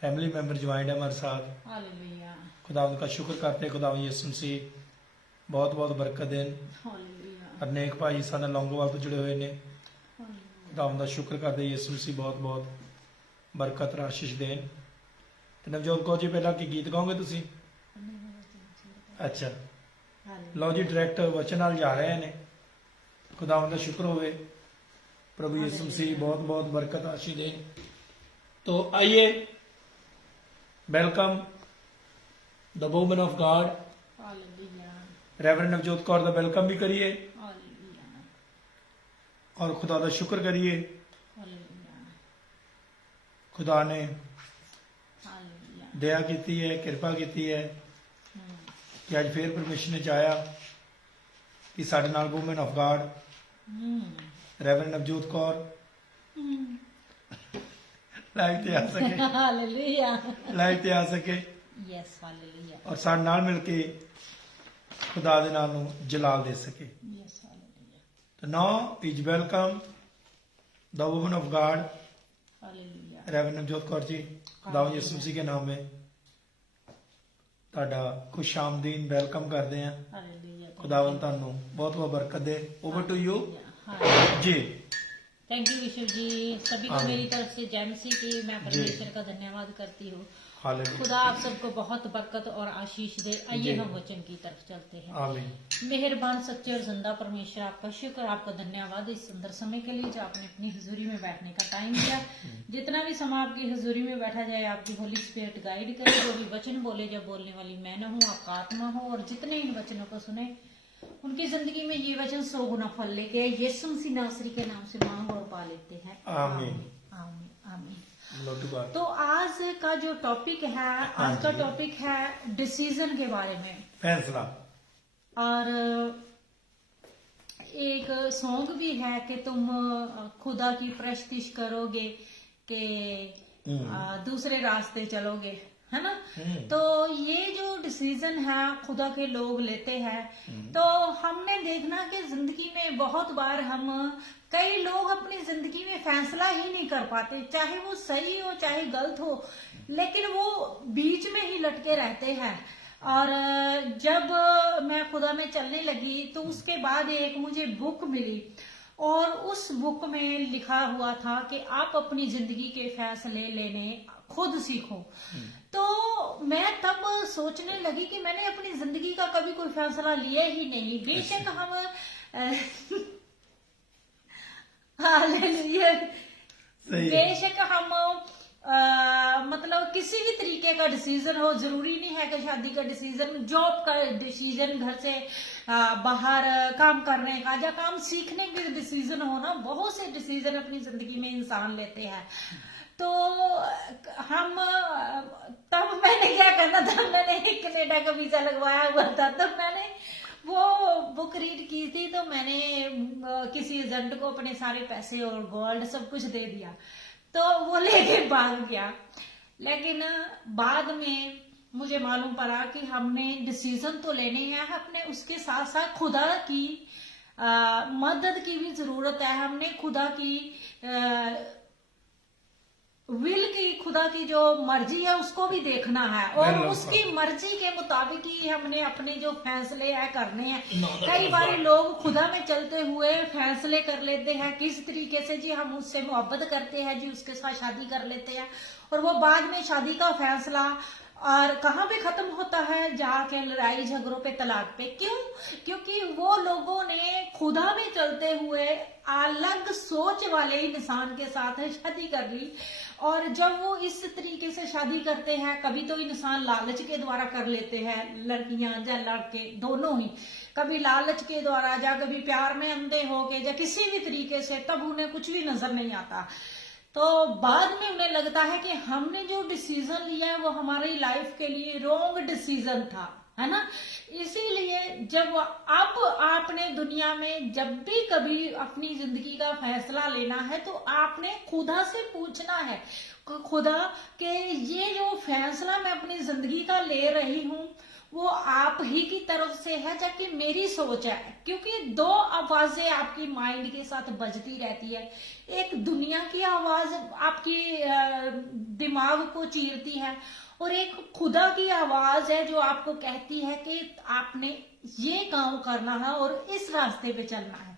फैमिली मेंबर ज्वाइंट है हमारे साथ। हालेलुया खुदा उनका शुक्र करते। खुदा यीशु मसीह बहुत बहुत बरकत देन। हालेलुया अनेक भाई सारे लौंगोवाल तो जुड़े हुए ने। हालेलुया। खुदा उनका शुक्र करते। यीशु मसीह बहुत बहुत बरकत और आशीष देन। ਤੇ ਨਵਜੋਤ ਕੌਰ ਜੀ ਪਹਿਲਾਂ ਕੀ ਗੀਤ ਗਾਓਗੇ ਤੁਸੀਂ? ਅੱਛਾ, हालेलुया ਲਓ ਜੀ, ਡਾਇਰੈਕਟ ਵਚਨ ਨਾਲ ਜਾ ਰਹੇ ਨੇ। खुदा उनका शुक्र होवे। प्रभु यीशु मसीह बहुत बहुत बरकत आशीष दे। तो आइए, welcome the woman of God hallelujah reverend Navjot Kaur का वेलकम भी करिए हालेलुया और खुदा का शुक्र करिए। हालेलुया खुदा ने हालेलुया दया की है, कृपा की है कि अज फिर परमेश्वर ने चाहा कि साडे नाल woman of God reverend Navjot Kaur live ते आ सके, हालेलुया लाइव ते आ सके यस हालेलुया और साडे नाल मिल के खुदा दे नाम नूं जलाल दे सके। यस हालेलुया तो now is welcome the woman of God hallelujah reverend Navjot Kaur ji. खुदा यीशु मसीह के नाम में ਤੁਹਾਡਾ खुश आमदीन वेलकम करते हैं। हालेलुया खुदावन ਤੁਹਾਨੂੰ बहुत बहुत बरकत दे। ओवर टू यू हाँ जी। Thank you Vishu ji. सभी को आमीन। मेरी तरफ से जय मसीह की मैं परमेश्वर का धन्यवाद करती हूँ। हालेलुया खुदा आप सबको बहुत बरकत और आशीष दे। आइए जी। हम वचन की तरफ चलते हैं। आमीन। मेहरबान सच्चे और जिंदा परमेश्वर, आपका शुक्र, आपका धन्यवाद इस सुंदर समय के लिए जो आपने अपनी हुजूरी में बैठने का टाइम दिया। जितना भी समय आपकी हुजूरी में बैठा जाए, आपकी होली स्पिरिट गाइड करे। जो भी वचन बोले, जब बोलने वाली मैं न हूँ, आपका आत्मा हो, और जितने इन वचनों को सुने उनकी जिंदगी में ये वचन 100 गुना फल लेके आए। यीशु मसीह नासरी के नाम से मांग और पा लेते हैं। आमीन। आमीन आमीन। Lord to God। तो आज का जो टॉपिक है, आज का टॉपिक है डिसीजन के बारे में। फैसला। और एक सॉन्ग भी है कि तुम खुदा की प्रस्तिश करोगे कि दूसरे रास्ते चलोगे, है ना। तो ये जो डिसीजन है खुदा के लोग लेते हैं, तो हमने देखना कि जिंदगी में बहुत बार हम कई लोग अपनी जिंदगी में फैसला ही नहीं कर पाते, चाहे वो सही हो चाहे गलत हो, लेकिन वो बीच में ही लटके रहते हैं। और जब मैं खुदा में चलने लगी तो उसके बाद एक मुझे बुक मिली, और उस बुक में लिखा हुआ था कि आप अपनी जिंदगी के फैसले लेने खुद सीखो। तो मैं तब सोचने लगी कि मैंने अपनी जिंदगी का कभी कोई फैसला लिया ही नहीं। बेशक हम हालेलुया, बेशक हम मतलब किसी भी तरीके का डिसीजन हो, जरूरी नहीं है कि शादी का डिसीजन, जॉब का डिसीजन, घर से बाहर काम करने का या काम सीखने के डिसीजन हो ना, बहुत से डिसीजन अपनी जिंदगी में इंसान लेते हैं। तो हम तब मैंने क्या करना था, मैंने कनाडा का वीजा लगवाया हुआ था, तो मैंने वो बुक रीड की थी तो मैंने किसी एजेंट को अपने सारे पैसे और गोल्ड सब कुछ दे दिया, तो वो लेके भाग गया। लेकिन बाद में मुझे मालूम पड़ा कि हमने डिसीजन तो लेने हैं अपने, उसके साथ साथ खुदा की मदद की भी जरूरत है। हमने खुदा की विल की, खुदा की जो मर्जी है उसको भी देखना है, और उसकी मर्जी के मुताबिक ही हमने अपने जो फैसले हैं करने हैं। कई बार लोग खुदा में चलते हुए फैसले कर लेते हैं किस तरीके से, जी हम उससे मोहब्बत करते हैं जी, उसके साथ शादी कर लेते हैं, और वो बाद में शादी का फैसला और कहाँ पे खत्म होता है, जाके लड़ाई झगड़ों पे, तलाक पे। क्यों? क्योंकि वो लोगों ने खुदा में चलते हुए अलग सोच वाले इंसान के साथ शादी कर ली, और जब वो इस तरीके से शादी करते हैं, कभी तो इंसान लालच के द्वारा कर लेते हैं, लड़कियां या लड़के दोनों ही, कभी लालच के द्वारा या कभी प्यार में अंधे होके या किसी भी तरीके से, तब उन्हें कुछ भी नजर नहीं आता। तो बाद में उन्हें लगता है कि हमने जो डिसीजन लिया है वो हमारी लाइफ के लिए रॉन्ग डिसीजन था, है ना। इसीलिए जब अब आपने दुनिया में जब भी कभी अपनी जिंदगी का फैसला लेना है तो आपने खुदा से पूछना है, खुदा के ये जो फैसला मैं अपनी जिंदगी का ले रही हूँ वो आप ही की तरफ से है जबकि मेरी सोच है। क्योंकि दो आवाजें आपकी माइंड के साथ बजती रहती है, एक दुनिया की आवाज आपकी दिमाग को चीरती है, और एक खुदा की आवाज है जो आपको कहती है कि आपने ये काम करना है और इस रास्ते पे चलना है।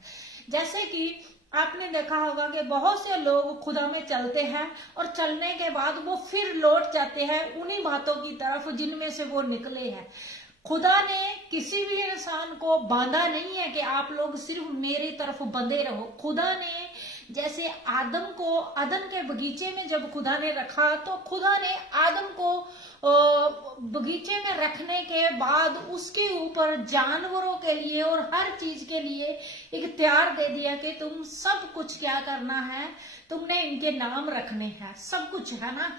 जैसे कि आपने देखा होगा कि बहुत से लोग खुदा में चलते हैं और चलने के बाद वो फिर लौट जाते हैं उन्हीं बातों की तरफ जिनमें से वो निकले हैं। खुदा ने किसी भी इंसान को बांधा नहीं है कि आप लोग सिर्फ मेरी तरफ बंधे रहो। खुदा ने जैसे आदम को अदन के बगीचे में जब खुदा ने रखा, तो खुदा ने आदम को बगीचे में रखने के बाद उसके ऊपर जानवरों के लिए और हर चीज के लिए इख्तियार दे दिया कि तुम सब कुछ क्या करना है, तुमने इनके नाम रखने हैं, सब कुछ, है ना।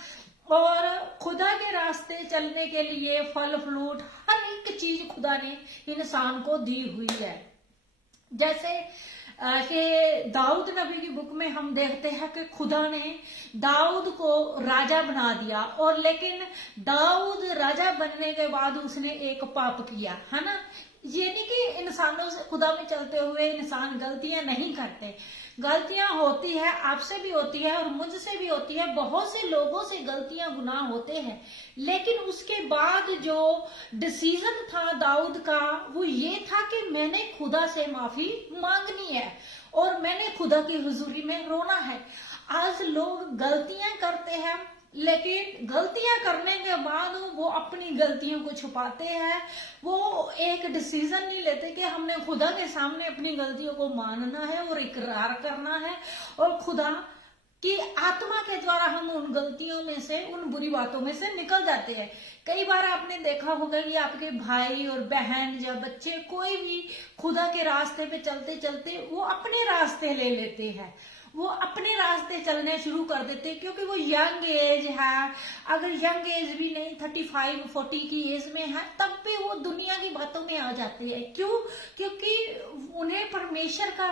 और खुदा के रास्ते चलने के लिए फल फ्रूट हर एक चीज खुदा ने इंसान को दी हुई है। जैसे कि दाऊद नबी की बुक में हम देखते हैं कि खुदा ने दाऊद को राजा बना दिया, और लेकिन दाऊद राजा बनने के बाद उसने एक पाप किया, है ना। ये नहीं कि इंसानों से, खुदा में चलते हुए इंसान गलतियां नहीं करते, गलतियां होती है, आपसे भी होती है और मुझसे भी होती है, बहुत से लोगों से गलतियां गुनाह होते हैं। लेकिन उसके बाद जो डिसीजन था दाऊद का वो ये था कि मैंने खुदा से माफी मांगनी है और मैंने खुदा की हुजूरी में रोना है। आज लोग गलतियां करते हैं, लेकिन गलतियां करने के बाद वो अपनी गलतियों को छुपाते हैं, वो एक डिसीजन नहीं लेते कि हमने खुदा के सामने अपनी गलतियों को मानना है और इकरार करना है, और खुदा कि आत्मा के द्वारा हम उन गलतियों में से, उन बुरी बातों में से निकल जाते हैं। कई बार आपने देखा होगा कि आपके भाई और बहन या बच्चे कोई भी खुदा के रास्ते पे चलते चलते वो अपने रास्ते ले लेते हैं, वो अपने रास्ते चलने शुरू कर देते हैं, क्योंकि वो यंग एज है। अगर यंग एज भी नहीं 35-40 की एज में है तब भी वो दुनिया की बातों में आ जाते हैं। क्यों? क्योंकि उन्हें परमेश्वर का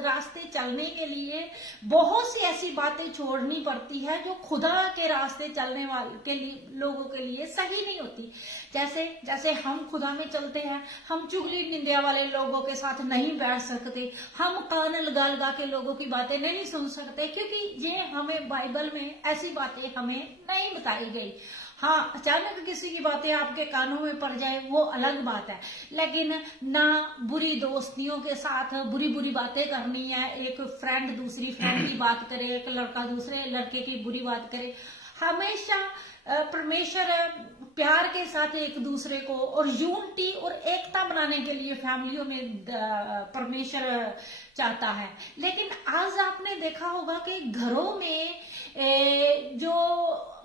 रास्ते चलने के लिए बहुत सी ऐसी बातें छोड़नी पड़ती है जो खुदा के रास्ते चलने वाले के लिए, लोगों के लिए सही नहीं होती। जैसे हम खुदा में चलते हैं, हम चुगली निंदा वाले लोगों के साथ नहीं बैठ सकते, हम कान लगा के लोगों की बातें नहीं सुन सकते, क्योंकि ये हमें बाइबल में ऐसी बातें हमें नहीं बताई गई। हाँ, अचानक किसी की बातें आपके कानों में पड़ जाए वो अलग बात है, लेकिन ना बुरी दोस्तियों के साथ बुरी बातें करनी है। एक फ्रेंड दूसरी फ्रेंड की बात करे, एक लड़का दूसरे लड़के की बुरी बात करे। हमेशा परमेश्वर प्यार के साथ एक दूसरे को और यूनिटी और एकता बनाने के लिए फैमिलियों में परमेश्वर चाहता है। लेकिन आज आपने देखा होगा कि घरों में जो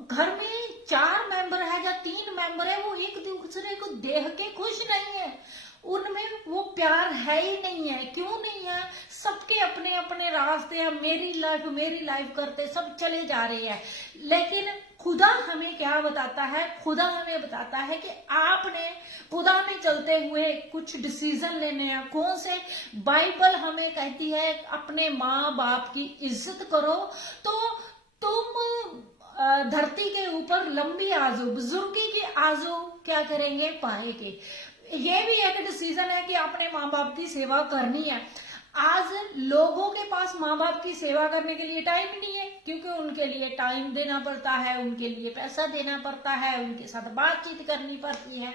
घर में 4 मेंबर है या 3 मेंबर है, वो एक दूसरे को देख के खुश नहीं है, उनमें वो प्यार है ही नहीं है। क्यों नहीं है? सबके अपने अपने रास्ते हैं, मेरी लाइफ करते सब चले जा रहे हैं। लेकिन खुदा हमें क्या बताता है? खुदा हमें बताता है कि आपने खुदा में चलते हुए कुछ डिसीजन लेने हैं। कौन से? बाइबल हमें कहती है अपने माँ बाप की इज्जत करो तो तुम धरती के ऊपर लंबी आजू, बुजुर्गी की आजू क्या करेंगे? पाएंगे। ये भी एक डिसीजन है कि अपने माँ बाप की सेवा करनी है। आज लोगों के पास माँ बाप की सेवा करने के लिए टाइम नहीं है, क्योंकि उनके लिए टाइम देना पड़ता है, उनके लिए पैसा देना पड़ता है, उनके साथ बातचीत करनी पड़ती है,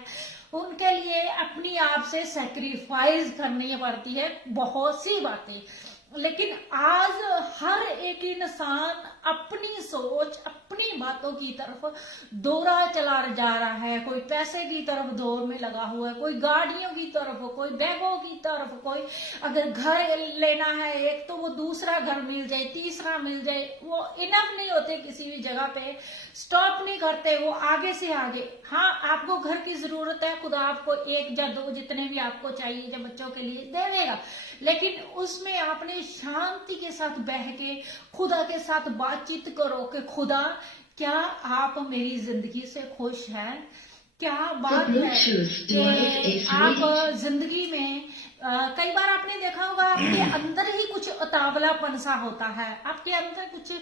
उनके लिए अपनी आप से सैक्रिफाइस करनी पड़ती है, बहुत सी बातें। लेकिन आज हर एक इंसान अपनी सोच, अपनी बातों की तरफ दौड़ा चला जा रहा है। कोई पैसे की तरफ दौड़ में लगा हुआ है, कोई गाड़ियों की तरफ, कोई बैगों की तरफ, कोई अगर घर लेना है एक तो वो दूसरा घर मिल जाए, तीसरा मिल जाए, वो इनफ नहीं होते, किसी भी जगह पे स्टॉप नहीं करते, वो आगे से आगे। हाँ, आपको घर की जरूरत है, खुदा आपको एक या दो जितने भी आपको चाहिए जब बच्चों के लिए दे देगा, लेकिन उसमें आपने शांति के साथ बह के खुदा के साथ बातचीत करो कि खुदा क्या आप मेरी जिंदगी से खुश हैं? क्या बात है कि आप जिंदगी में कई बार आपने देखा होगा आपके अंदर ही कुछ उतावलापन सा होता है, आपके अंदर कुछ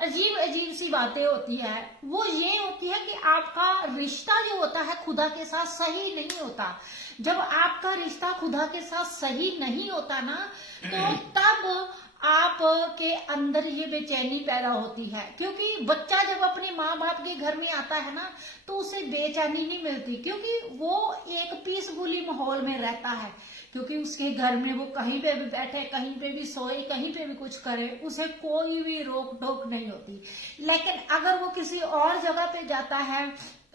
अजीब अजीब सी बातें होती है। वो ये होती है कि आपका रिश्ता जो होता है खुदा के साथ सही नहीं होता। जब आपका रिश्ता खुदा के साथ सही नहीं होता ना, तो तब आप के अंदर ये बेचैनी पैदा होती है, क्योंकि बच्चा जब अपने माँ बाप के घर में आता है ना तो उसे बेचैनी नहीं मिलती, क्योंकि वो एक पीसफुली माहौल में रहता है, क्योंकि उसके घर में वो कहीं पे भी बैठे, कहीं पे भी सोए, कहीं पे भी कुछ करे, उसे कोई भी रोक टोक नहीं होती। लेकिन अगर वो किसी और जगह पे जाता है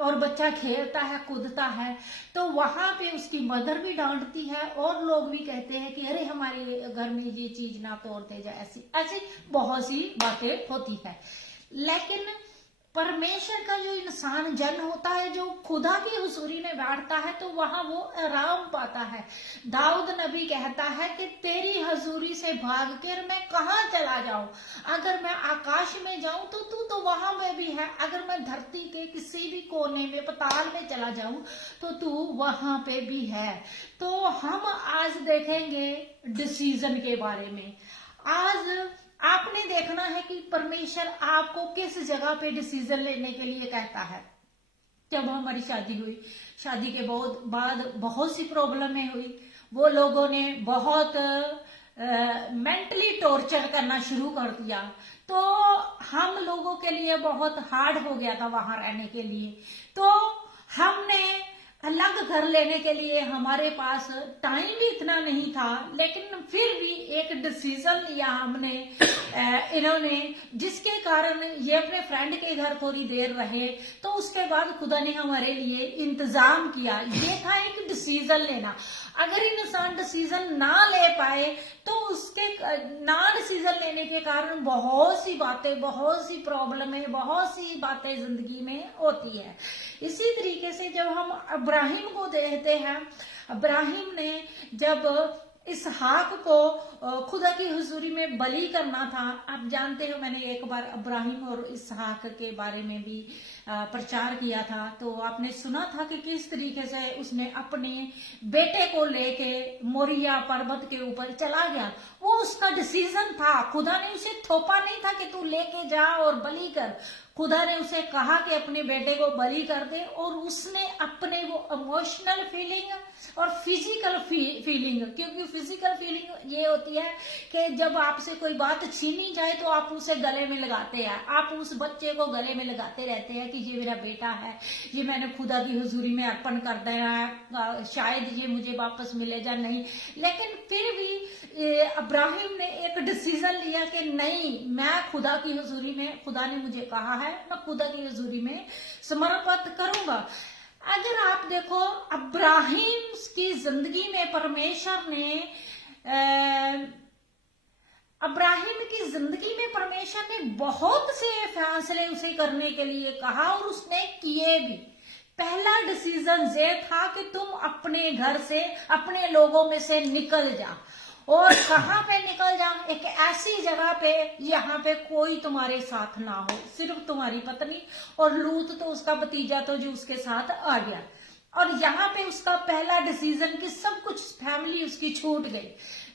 और बच्चा खेलता है, कूदता है, तो वहां पे उसकी मदर भी डांटती है और लोग भी कहते हैं कि अरे हमारे घर में ये चीज ना तोड़ते जा, ऐसी ऐसी बहुत सी बातें होती है। लेकिन परमेश्वर का जो इंसान जन होता है, जो खुदा की हुजूरी में बैठता है, तो वहां वो आराम पाता है। दाऊद नबी कहता है कि तेरी हुजूरी से भाग कर मैं कहाँ चला जाऊं? अगर मैं आकाश में जाऊं तो तू तो वहां में भी है, अगर मैं धरती के किसी भी कोने में, पताल में चला जाऊं तो तू वहां पे भी है। तो हम आज देखेंगे डिसीजन के बारे में। आज आपने देखना है कि परमेश्वर आपको किस जगह पे डिसीजन लेने के लिए कहता है। जब हमारी शादी हुई, शादी के बाद बहुत सी प्रॉब्लमें हुई, वो लोगों ने बहुत मेंटली टॉर्चर करना शुरू कर दिया, तो हम लोगों के लिए बहुत हार्ड हो गया था वहां रहने के लिए। तो हमने अलग घर लेने के लिए, हमारे पास टाइम भी इतना नहीं था, लेकिन फिर भी एक डिसीजन लिया हमने, इन्होंने, जिसके कारण ये अपने फ्रेंड के घर थोड़ी देर रहे, तो उसके बाद खुदा ने हमारे लिए इंतजाम किया। ये था एक डिसीजन लेना। अगर इंसान डिसीजन ना ले पाए तो उसके ना डिसीजन लेने के कारण बहुत सी बातें, बहुत सी प्रॉब्लमें, बहुत सी बातें जिंदगी में होती है। इसी तरीके से जब हम अब्राहिम को देखते हैं, अब्राहिम ने जब इसहाक को खुदा की हुजूरी में बलि करना था, आप जानते हो मैंने एक बार अब्राहिम और इसहाक के बारे में भी प्रचार किया था, तो आपने सुना था कि किस तरीके से उसने अपने बेटे को लेके मोरिया पर्वत के ऊपर चला गया। वो उसका डिसीजन था, खुदा ने उसे थोपा नहीं था कि तू लेके जा और बलि कर। खुदा ने उसे कहा कि अपने बेटे को बलि कर दे, और उसने अपने वो इमोशनल फीलिंग और फिजिकल फीलिंग, क्योंकि फिजिकल फीलिंग ये होती है कि जब आपसे कोई बात छीनी जाए तो आप उसे गले में लगाते हैं, आप उस बच्चे को गले में लगाते रहते हैं कि ये मेरा बेटा है, ये मैंने खुदा की हुजूरी में अर्पण कर देना है, शायद ये मुझे वापस मिले या नहीं। लेकिन फिर भी अब्राहिम ने एक डिसीजन लिया कि नहीं, मैं खुदा की हुजूरी में, खुदा ने मुझे कहा है, मैं खुदा की हुजूरी में समर्पित करूंगा। अगर आप देखो अब्राहिम की जिंदगी में परमेश्वर ने अब्राहिम की जिंदगी में परमेश्वर ने बहुत से फैसले उसे करने के लिए कहा और उसने किए भी। पहला डिसीजन ये था कि तुम अपने घर से, अपने लोगों में से निकल जा। और कहाँ पे निकल जा, एक ऐसी जगह पे यहाँ पे कोई तुम्हारे साथ ना हो, सिर्फ तुम्हारी पत्नी और लूत तो उसका भतीजा तो जो उसके साथ आ गया। और यहाँ पे उसका पहला डिसीजन कि सब कुछ फैमिली उसकी छूट गई।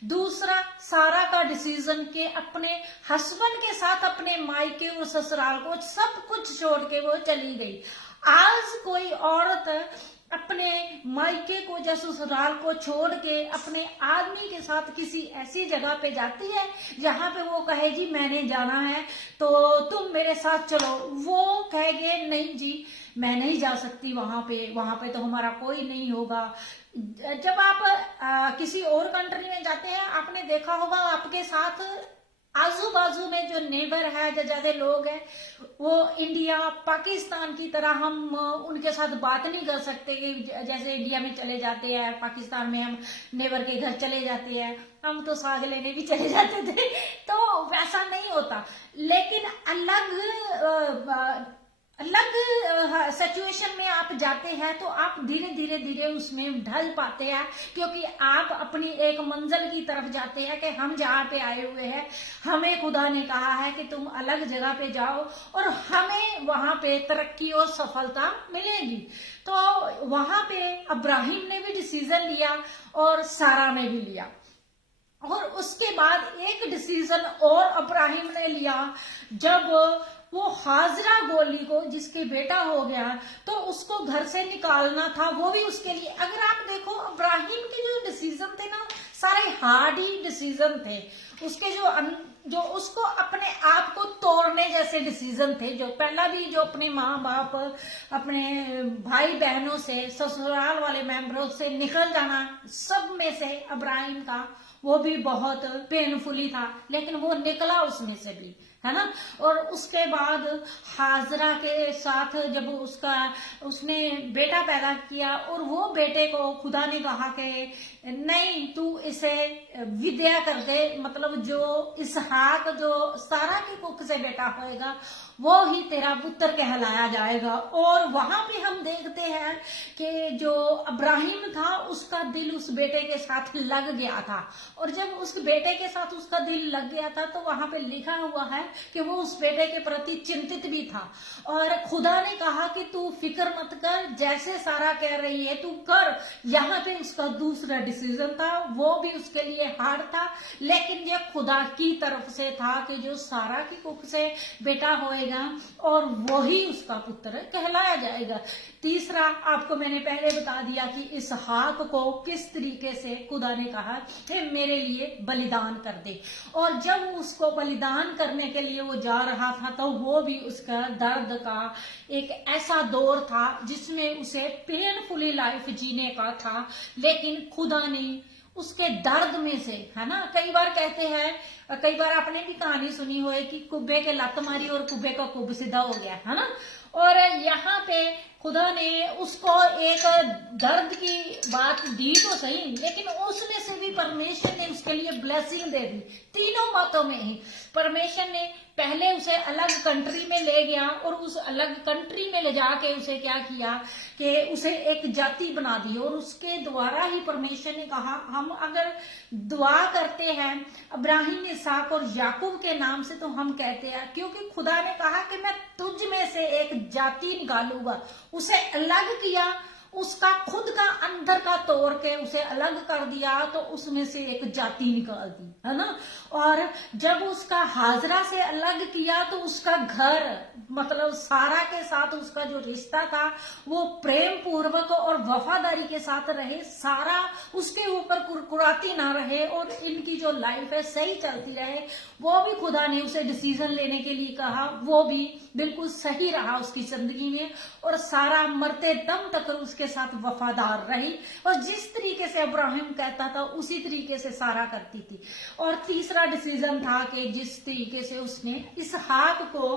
दूसरा सारा का डिसीजन के अपने हस्बैंड के साथ अपने मायके और ससुराल को सब कुछ छोड़ के वो चली गई। आज कोई औरत अपने मायके को या ससुराल को छोड़ के अपने आदमी के साथ किसी ऐसी जगह पे जाती है जहां पे वो कहे जी मैंने जाना है तो तुम मेरे साथ चलो, वो कहेगे नहीं जी मैं नहीं जा सकती वहां पे तो हमारा कोई नहीं होगा। जब आप किसी और कंट्री में जाते हैं, आपने देखा होगा आपके साथ आजू बाजू में जो नेबर है, जो ज्यादा लोग हैं, वो इंडिया पाकिस्तान की तरह हम उनके साथ बात नहीं कर सकते कि जैसे इंडिया में चले जाते हैं, पाकिस्तान में हम नेबर के घर चले जाते हैं, हम तो साग लेने भी चले जाते थे, तो वैसा नहीं होता। लेकिन अलग सिचुएशन में आप जाते हैं तो आप धीरे धीरे उसमें ढल पाते हैं, क्योंकि आप अपनी एक मंजिल की तरफ जाते हैं कि हम जहाँ पे आए हुए हैं हमें खुदा ने कहा है कि तुम अलग जगह पे जाओ और हमें वहां पे तरक्की और सफलता मिलेगी। तो वहां पे अब्राहिम ने भी डिसीजन लिया और सारा ने भी लिया। और उसके बाद एक डिसीजन और अब्राहिम ने लिया, जब वो हाजरा गोली को जिसके बेटा हो गया तो उसको घर से निकालना था, वो भी उसके लिए। अगर आप देखो अब्राहिम के जो डिसीजन थे ना, सारे हार्ड ही डिसीजन थे उसके, जो उसको अपने आप को तोड़ने जैसे डिसीजन थे। जो पहला भी जो अपने माँ बाप, अपने भाई बहनों से, ससुराल वाले मेंबरों से निकल जाना, सब में से अब्राहिम का वो भी बहुत पेनफुली था, लेकिन वो निकला उसमें से भी, है ना। और उसके बाद हाजरा के साथ जब उसने बेटा पैदा किया और वो बेटे को खुदा ने कहा कि नहीं तू इसे विद्या कर दे, मतलब जो इसहाक जो सारा की कुख से बेटा होएगा वो ही तेरा पुत्र कहलाया जाएगा। और वहां पे हम देखते हैं कि जो अब्राहिम था उसका दिल उस बेटे के साथ लग गया था, और जब उस बेटे के साथ उसका दिल लग गया था तो वहां पे लिखा हुआ है कि वो उस बेटे के प्रति चिंतित भी था। और खुदा ने कहा कि तू फिक्र मत कर, जैसे सारा कह रही है तू कर। यहाँ पे उसका दूसरा डिसीजन था, वो भी उसके लिए हार्ड था, लेकिन ये खुदा की तरफ से था कि जो सारा की कुख से बेटा होएगा और वही उसका पुत्र कहलाया जाएगा। तीसरा आपको मैंने पहले बता दिया कि इसहाक को किस तरीके से खुदा ने कहा कि मेरे लिए बलिदान कर दे, और जब उसको बलिदान करने के लिए वो जा रहा था तो वो भी उसका दर्द का एक ऐसा दौर था जिसमें उसे पेनफुली लाइफ जीने का था, लेकिन खुदा ने उसके दर्द में से, है ना, कई बार कहते हैं, कई बार आपने भी कहानी सुनी हो कि कुब्बे के लत मारी और कुब्बे का कुब सीधा हो गया, है ना। और यहाँ पे खुदा ने उसको एक दर्द की बात दी तो सही, लेकिन उसमें से भी परमेश्वर ने उसके लिए ब्लेसिंग दे दी। तीनों बातों में ही परमेश्वर ने पहले उसे अलग कंट्री में ले गया और उस अलग कंट्री में ले जाके उसे क्या किया कि उसे एक जाति बना दी, और उसके द्वारा ही परमेश्वर ने कहा हम अगर दुआ करते हैं अब्राहिम, इसहाक और याकूब के नाम से तो हम कहते हैं, क्योंकि खुदा ने कहा कि मैं तुझ में से एक जाति निकालूंगा। उसे अलग किया, उसका खुद का अंदर का तोड़ के उसे अलग कर दिया तो उसमें से एक जाति निकाल दी, है ना। और जब उसका हाजरा से अलग किया तो उसका घर, मतलब सारा के साथ उसका जो रिश्ता था वो प्रेम पूर्वक और वफादारी के साथ रहे, सारा उसके ऊपर कुरकुराती ना रहे और इनकी जो लाइफ है सही चलती रहे। वो भी खुदा ने उसे डिसीजन लेने के लिए कहा, वो भी बिल्कुल सही रहा उसकी जिंदगी में, और सारा मरते दम तक उसके साथ वफादार रही, और जिस तरीके से अब्राहिम कहता था उसी तरीके से सारा करती थी। और तीसरा डिसीजन था कि जिस तरीके से उसने इसहाक को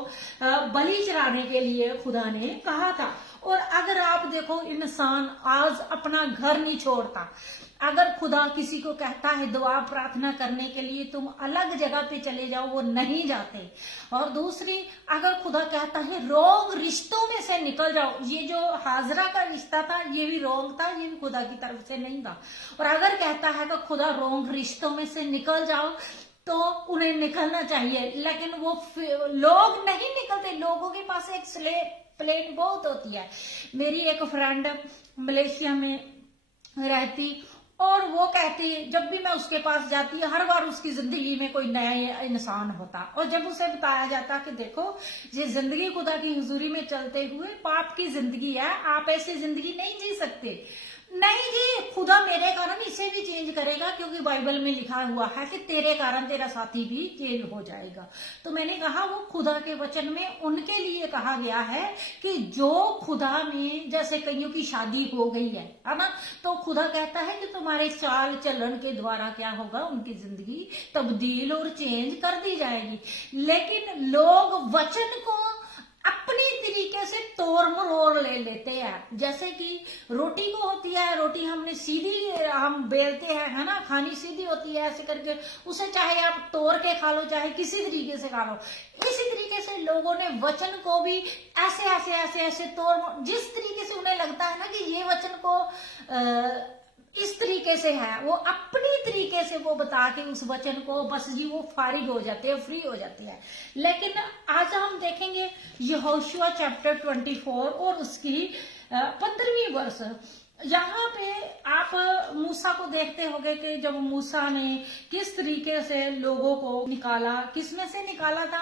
बलि चढ़ाने के लिए खुदा ने कहा था। और अगर आप देखो इंसान आज अपना घर नहीं छोड़ता, अगर खुदा किसी को कहता है दुआ प्रार्थना करने के लिए तुम अलग जगह पे चले जाओ, वो नहीं जाते। और दूसरी, अगर खुदा कहता है रॉन्ग रिश्तों में से निकल जाओ, ये जो हाजरा का रिश्ता था ये भी रॉन्ग था, ये भी खुदा की तरफ से नहीं था। और अगर कहता है कि खुदा रॉन्ग रिश्तों में से निकल जाओ तो उन्हें निकलना चाहिए, लेकिन वो लोग नहीं निकलते। लोगों के पास एक प्लेन बहुत होती है। मेरी एक फ्रेंड मलेशिया में रहती और वो कहती जब भी मैं उसके पास जाती हर बार उसकी जिंदगी में कोई नया इंसान होता, और जब उसे बताया जाता कि देखो ये जिंदगी खुदा की हुजूरी में चलते हुए पाप की जिंदगी है, आप ऐसी जिंदगी नहीं जी सकते। नहीं जी, खुदा मेरे कारण इसे भी चेंज करेगा, क्योंकि बाइबल में लिखा हुआ है कि तेरे कारण तेरा साथी भी चेंज हो जाएगा। तो मैंने कहा वो खुदा के वचन में उनके लिए कहा गया है कि जो खुदा में, जैसे कईयों की शादी हो गई है ना, तो खुदा कहता है कि तुम्हारे चाल चलन के द्वारा क्या होगा, उनकी जिंदगी तब्दील और चेंज कर दी जाएगी। लेकिन लोग वचन को अपनी तरीके से तोड़ मरोड़ ले लेते हैं। जैसे कि रोटी को होती है, रोटी हमने सीधी हम बेलते हैं, है ना, खानी सीधी होती है, ऐसे करके उसे चाहे आप तोड़ के खा लो, चाहे किसी तरीके से खा लो। इसी तरीके से लोगों ने वचन को भी ऐसे ऐसे ऐसे ऐसे तोड़, जिस तरीके से उन्हें लगता है ना कि ये वचन को इस तरीके से है, वो अपनी तरीके से वो बता के उस वचन को बस जी वो फारिग हो जाते हैं, फ्री हो जाते हैं। लेकिन आज हम देखेंगे यहोशुआ चैप्टर 24 और उसकी 15वीं वर्ष। यहाँ पे आप मूसा को देखते होंगे कि जब मूसा ने किस तरीके से लोगों को निकाला, किस में से निकाला था,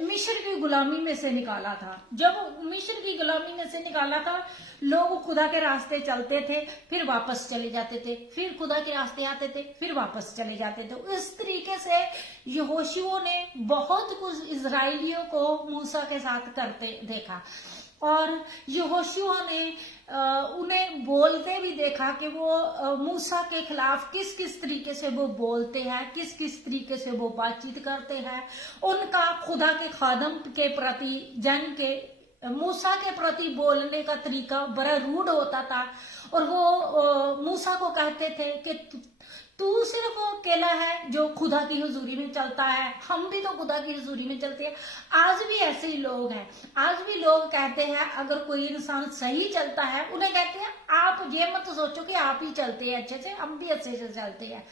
मिस्र की गुलामी में से निकाला था। जब मिस्र की गुलामी में से निकाला था, लोग खुदा के रास्ते चलते थे, फिर वापस चले जाते थे, फिर खुदा के रास्ते आते थे, फिर वापस चले जाते थे। इस तरीके से यहोशुआ ने बहुत कुछ इजराइलियों को मूसा के साथ करते देखा, और यहोशुआ ने उन्हें बोलते भी देखा कि वो मूसा के खिलाफ किस किस तरीके से वो बोलते हैं, किस किस तरीके से वो बातचीत करते हैं। उनका खुदा के खादम के प्रति, जन के मूसा के प्रति बोलने का तरीका बड़ा रूड होता था, और वो मूसा को कहते थे कि तू सिर्फ अकेला है जो खुदा की हुजूरी में चलता है, हम भी तो खुदा की हुजूरी में चलते हैं। आज भी ऐसे ही लोग हैं, आज भी लोग कहते हैं अगर कोई इंसान सही चलता है, उन्हें कहते हैं आप ये मत सोचो कि आप ही चलते हैं अच्छे से, हम भी अच्छे से चलते हैं,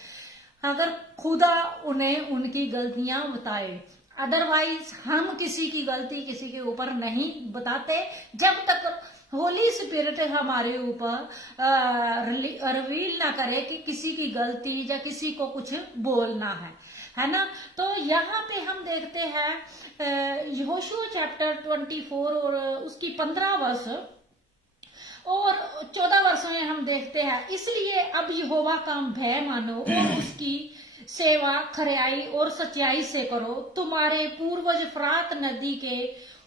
अगर खुदा उन्हें उनकी गलतियां बताए। अदरवाइज हम किसी की गलती किसी के ऊपर नहीं बताते जब तक होली स्पिरिट हमारे ऊपर रिवील ना करे कि किसी की गलती या किसी को कुछ बोलना है ना। तो यहाँ पे हम देखते हैं यहोशुआ चैप्टर 24 और उसकी 15 वर्ष और 14 वर्ष में हम देखते हैं, इसलिए अब यहोवा का भय मानो और उसकी सेवा खरियाई और सच्चाई से करो। तुम्हारे पूर्वज फरात नदी के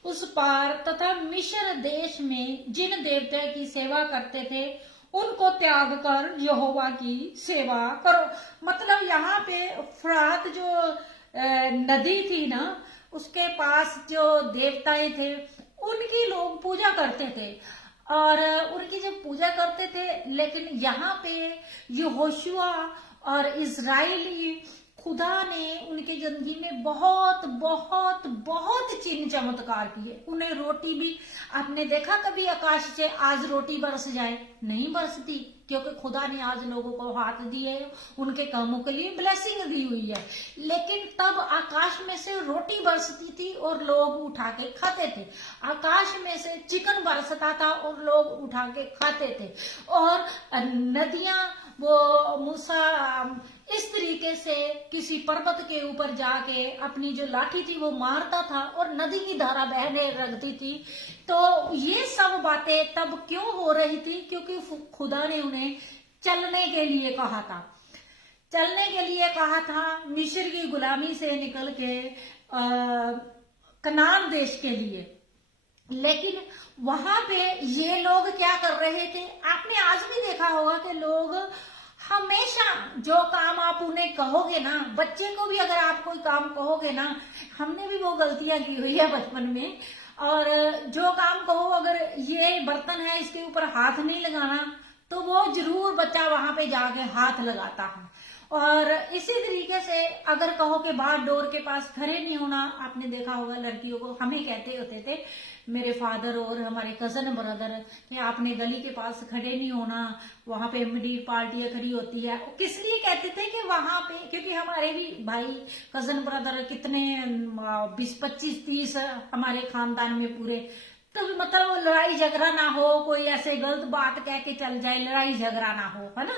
उस पार तथा मिस्र देश में जिन देवता की सेवा करते थे उनको त्याग कर यहोवा की सेवा करो। मतलब यहाँ पे फरात जो नदी थी ना, उसके पास जो देवताएं थे उनकी लोग पूजा करते थे, और उनकी जब पूजा करते थे, लेकिन यहाँ पे यहोशुआ और इजराइली खुदा ने उनकी जिंदगी में बहुत बहुत बहुत चिन्ह चमत्कार किए। उन्हें रोटी भी, आपने देखा कभी आकाश से आज रोटी बरस जाए? नहीं बरसती, क्योंकि खुदा ने आज लोगों को हाथ दिए, उनके कामों के लिए ब्लेसिंग दी हुई है। लेकिन तब आकाश में से रोटी बरसती थी और लोग उठा के खाते थे, आकाश में से चिकन बरसता था और लोग उठा के खाते थे, और नदियां, वो मूसा इस तरीके से किसी पर्वत के ऊपर जाके अपनी जो लाठी थी वो मारता था और नदी की धारा बहने लगती थी। तो ये सब बातें तब क्यों हो रही थी? क्योंकि खुदा ने उन्हें चलने के लिए कहा था, चलने के लिए कहा था मिस्र की गुलामी से निकल के कनान देश के लिए। लेकिन वहां पे ये लोग क्या कर रहे थे? आपने आज भी देखा होगा कि लोग हमेशा जो काम आप उन्हें कहोगे ना, बच्चे को भी अगर आप कोई काम कहोगे ना, हमने भी वो गलतियां की हुई है बचपन में, और जो काम कहो अगर ये बर्तन है इसके ऊपर हाथ नहीं लगाना, तो वो जरूर बच्चा वहां पे जाके हाथ लगाता है। और इसी तरीके से अगर कहो कि बाहर डोर के पास खड़े नहीं होना, आपने देखा होगा लड़कियों को हमें कहते होते थे मेरे फादर और हमारे कजन ब्रदर कि आपने गली के पास खड़े नहीं होना, वहां पे एमडी पार्टियां खड़ी होती है। किस लिए कहते थे कि वहां पे, क्योंकि हमारे भी भाई कजन ब्रदर कितने 20, 25, 30 हमारे खानदान में पूरे, तो मतलब लड़ाई झगड़ा ना हो, कोई ऐसे गलत बात कह के चल जाए, लड़ाई झगड़ा ना हो, है ना।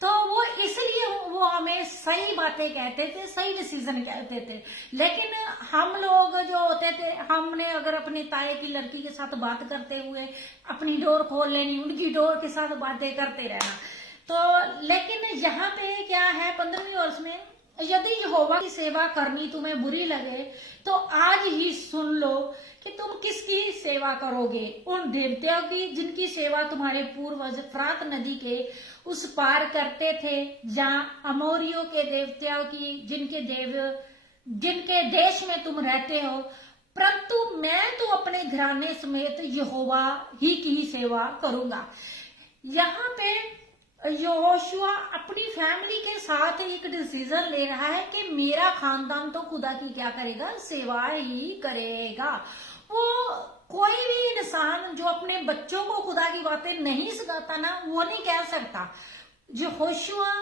तो वो इसलिए वो हमें सही बातें कहते थे, सही डिसीजन कहते थे। लेकिन हम लोग जो होते थे, हमने अगर अपने ताए की लड़की के साथ बात करते हुए अपनी डोर खोल लेनी, उनकी डोर के साथ बातें करते रहना। तो लेकिन यहाँ पे क्या है 15वीं वर्ष में, यदि यहोवा की सेवा करनी तुम्हें बुरी लगे तो आज ही सुन लो कि तुम किसकी सेवा करोगे, उन देवताओं की जिनकी सेवा तुम्हारे पूर्वज फरात नदी के उस पार करते थे, जहाँ अमोरियों के देवताओं की जिनके देश में तुम रहते हो। परंतु मैं तो अपने घराने समेत यहोवा ही की सेवा करूंगा। यहाँ पे यहोशुआ अपनी फैमिली के साथ एक डिसीजन ले रहा है कि मेरा खानदान तो खुदा की क्या करेगा, सेवा ही करेगा। वो कोई भी इंसान जो अपने बच्चों को खुदा की बातें नहीं सिखाता ना, वो नहीं कह सकता। यहोशुआ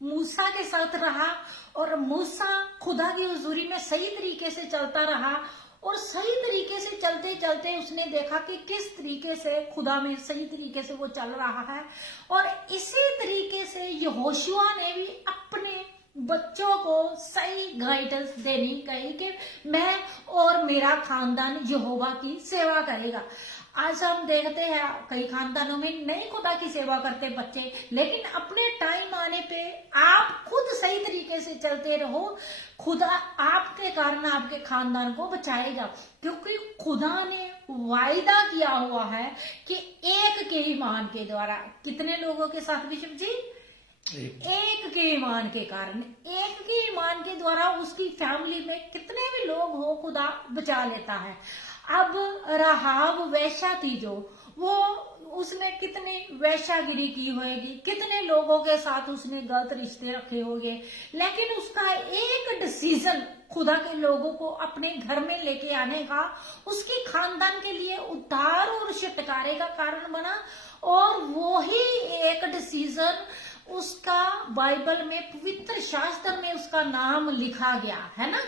मूसा के साथ रहा और मूसा खुदा की हुजूरी में सही तरीके से चलता रहा, और सही तरीके से चलते चलते उसने देखा कि किस तरीके से खुदा में सही तरीके से वो चल रहा है। और इसी तरीके से यहोशुआ ने भी अपने बच्चों को सही गाइडेंस देनी कही कि मैं और मेरा खानदान यहोवा की सेवा करेगा। आज हम देखते हैं कई खानदानों में नहीं खुदा की सेवा करते बच्चे, लेकिन अपने टाइम आने पे आप खुद सही तरीके से चलते रहो, खुदा आपके कारण आपके खानदान को बचाएगा। क्योंकि खुदा ने वायदा किया हुआ है कि एक के ईमान के द्वारा, कितने लोगों के साथ विश्व जी, एक के ईमान के कारण, एक के ईमान के द्वारा उसकी फैमिली में कितने भी लोग हो खुदा बचा लेता है। अब राहाब वैश्या थी जो, वो उसने कितनी वैश्यागिरी की होगी, कितने लोगों के साथ उसने गलत रिश्ते रखे होंगे, लेकिन उसका एक डिसीजन खुदा के लोगों को अपने घर में लेके आने का उसके खानदान के लिए उद्धार और छुटकारे का कारण बना। और वो ही एक डिसीजन उसका बाइबल में, पवित्र शास्त्र में उसका नाम लिखा गया है ना।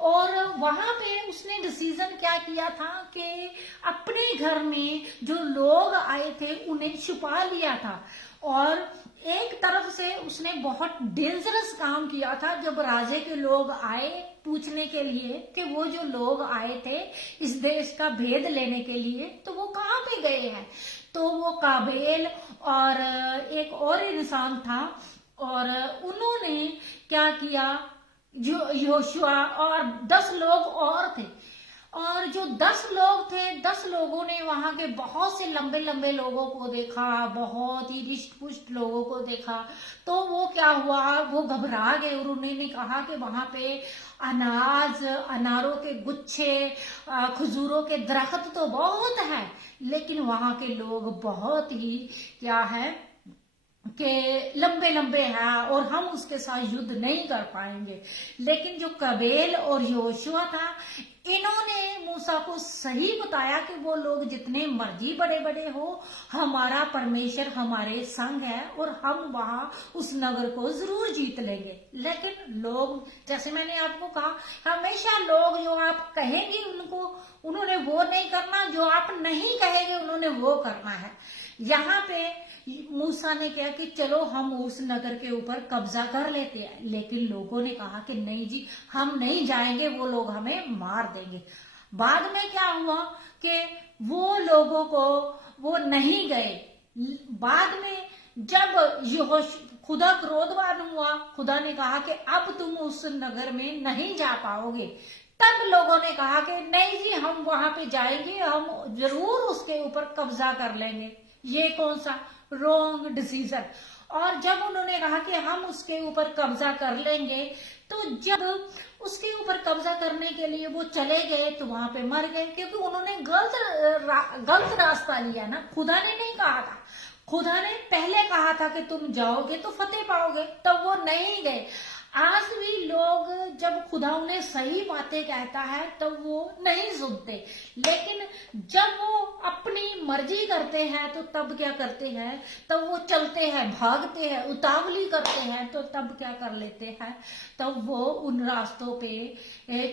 और वहां पे उसने डिसीजन क्या किया था कि अपने घर में जो लोग आए थे उन्हें छुपा लिया था। और एक तरफ से उसने बहुत डेंजरस काम किया था, जब राजे के लोग आए पूछने के लिए कि वो जो लोग आए थे इस देश का भेद लेने के लिए, तो वो कहाँ पे गए हैं। तो वो काबेल और एक और इंसान था, और उन्होंने क्या किया, जो यहोशुआ और 10 लोग और थे, और जो 10 लोग थे, 10 लोगों ने वहां के बहुत से लंबे लंबे लोगों को देखा, बहुत ही रिष्ट पुष्ट लोगों को देखा। तो वो क्या हुआ, वो घबरा गए और उन्होंने कहा कि वहां पे अनाज, अनारों के गुच्छे, खजूरों के दरख्त तो बहुत है, लेकिन वहां के लोग बहुत ही क्या है कि लंबे लंबे हैं और हम उसके साथ युद्ध नहीं कर पाएंगे। लेकिन जो काबेल और यहोशुआ था, इन्होंने मूसा को सही बताया कि वो लोग जितने मर्जी बड़े बड़े हो, हमारा परमेश्वर हमारे संग है और हम वहां उस नगर को जरूर जीत लेंगे। लेकिन लोग, जैसे मैंने आपको कहा, हमेशा लोग जो आप कहेंगे उन्होंने वो नहीं करना, जो आप नहीं कहेंगे उन्होंने वो करना है। यहाँ पे मूसा ने कहा कि चलो हम उस नगर के ऊपर कब्जा कर लेते हैं, लेकिन लोगों ने कहा कि नहीं जी, हम नहीं जाएंगे, वो लोग हमें मार देंगे। बाद में क्या हुआ कि वो लोगों को वो नहीं गए। बाद में जब खुदा क्रोधवान हुआ, खुदा ने कहा कि अब तुम उस नगर में नहीं जा पाओगे, तब लोगों ने कहा कि नहीं जी, हम वहां पे जाएंगे, हम जरूर उसके ऊपर कब्जा कर लेंगे। ये कौन सा रॉन्ग डिसीजन। और जब उन्होंने कहा कि हम उसके ऊपर कब्जा कर लेंगे, तो जब उसके ऊपर कब्जा करने के लिए वो चले गए तो वहां पे मर गए, क्योंकि उन्होंने गलत रास्ता लिया ना। खुदा ने नहीं कहा था, खुदा ने पहले कहा था कि तुम जाओगे तो फतेह पाओगे, तब वो नहीं गए। आज भी लोग जब खुदा उन्हें सही बातें कहता है तब वो नहीं सुनते, लेकिन जब वो अपनी मर्जी करते हैं तो तब क्या करते हैं, तब वो चलते हैं, भागते हैं, उतावली करते हैं, तो तब क्या कर लेते हैं, तब वो उन रास्तों पे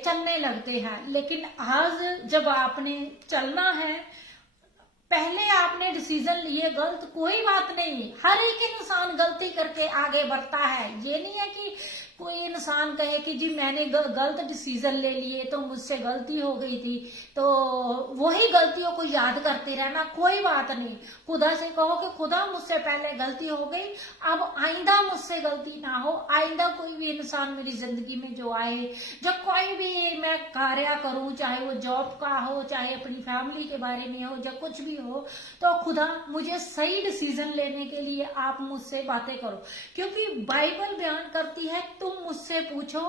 चलने लगते हैं। लेकिन आज जब आपने चलना है, पहले आपने डिसीजन लिए, गलत कोई बात नहीं, हर एक इंसान गलती करके आगे बढ़ता है। ये नहीं है कि कोई इंसान कहे कि जी मैंने गलत डिसीजन ले लिए तो मुझसे गलती हो गई थी, तो वही गलतियों को याद करते रहना, कोई बात नहीं। खुदा से कहो कि खुदा मुझसे पहले गलती हो गई, अब आइंदा मुझसे गलती ना हो। आइंदा कोई भी इंसान मेरी जिंदगी में जो आए, जब कोई भी मैं कार्य करूं, चाहे वो जॉब का हो, चाहे अपनी फैमिली के बारे में हो, या कुछ भी हो, तो खुदा मुझे सही डिसीजन लेने के लिए आप मुझसे बातें करो, क्योंकि बाइबल बयान करती है तुम मुझसे पूछो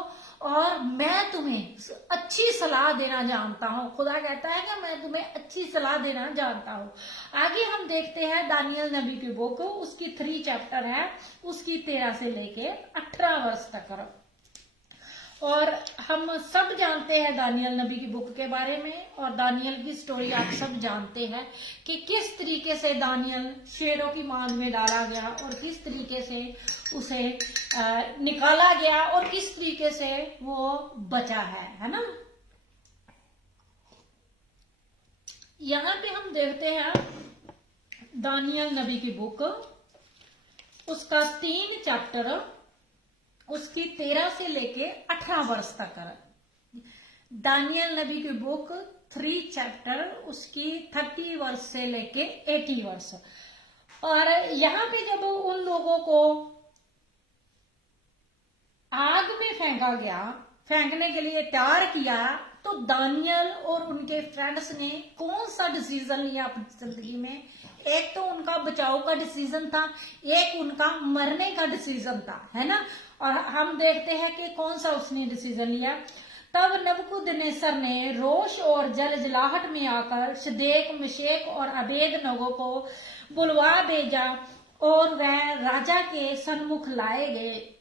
और मैं तुम्हें अच्छी सलाह देना जानता हूं। खुदा कहता है कि मैं तुम्हें अच्छी सलाह देना जानता हूं। आगे हम देखते हैं दानियल नबी की बुक, उसकी 3 चैप्टर है, उसकी 13 से लेके 18 वर्ष तक। और हम सब जानते हैं दानियल नबी की बुक के बारे में, और दानियल की स्टोरी आप सब जानते हैं कि किस तरीके से दानियल शेरों की मांद में डाला गया और किस तरीके से उसे निकाला गया और किस तरीके से वो बचा है ना। यहाँ पे हम देखते हैं दानियल नबी की बुक, उसका 3 चैप्टर, उसकी 13 से लेके 18 वर्ष तक। दानियल नबी की बुक 3 चैप्टर, उसकी 30 वर्ष से लेके 80 वर्ष। और यहाँ पे जब उन लोगों को आग में फेंका गया, फेंकने के लिए तैयार किया, तो दानियल और उनके फ्रेंड्स ने कौन सा डिसीजन लिया अपनी जिंदगी में। एक तो उनका बचाव का डिसीजन था, एक उनका मरने का डिसीजन था, है ना। और हम देखते हैं कि कौन सा उसने डिसीजन लिया। तब नबूकदनेस्सर ने रोष और जलजलाहट में आकर शद्रक, मेशक और अबेदनगो को बुलवा भेजा और वह राजा के सन्मुख लाए गए।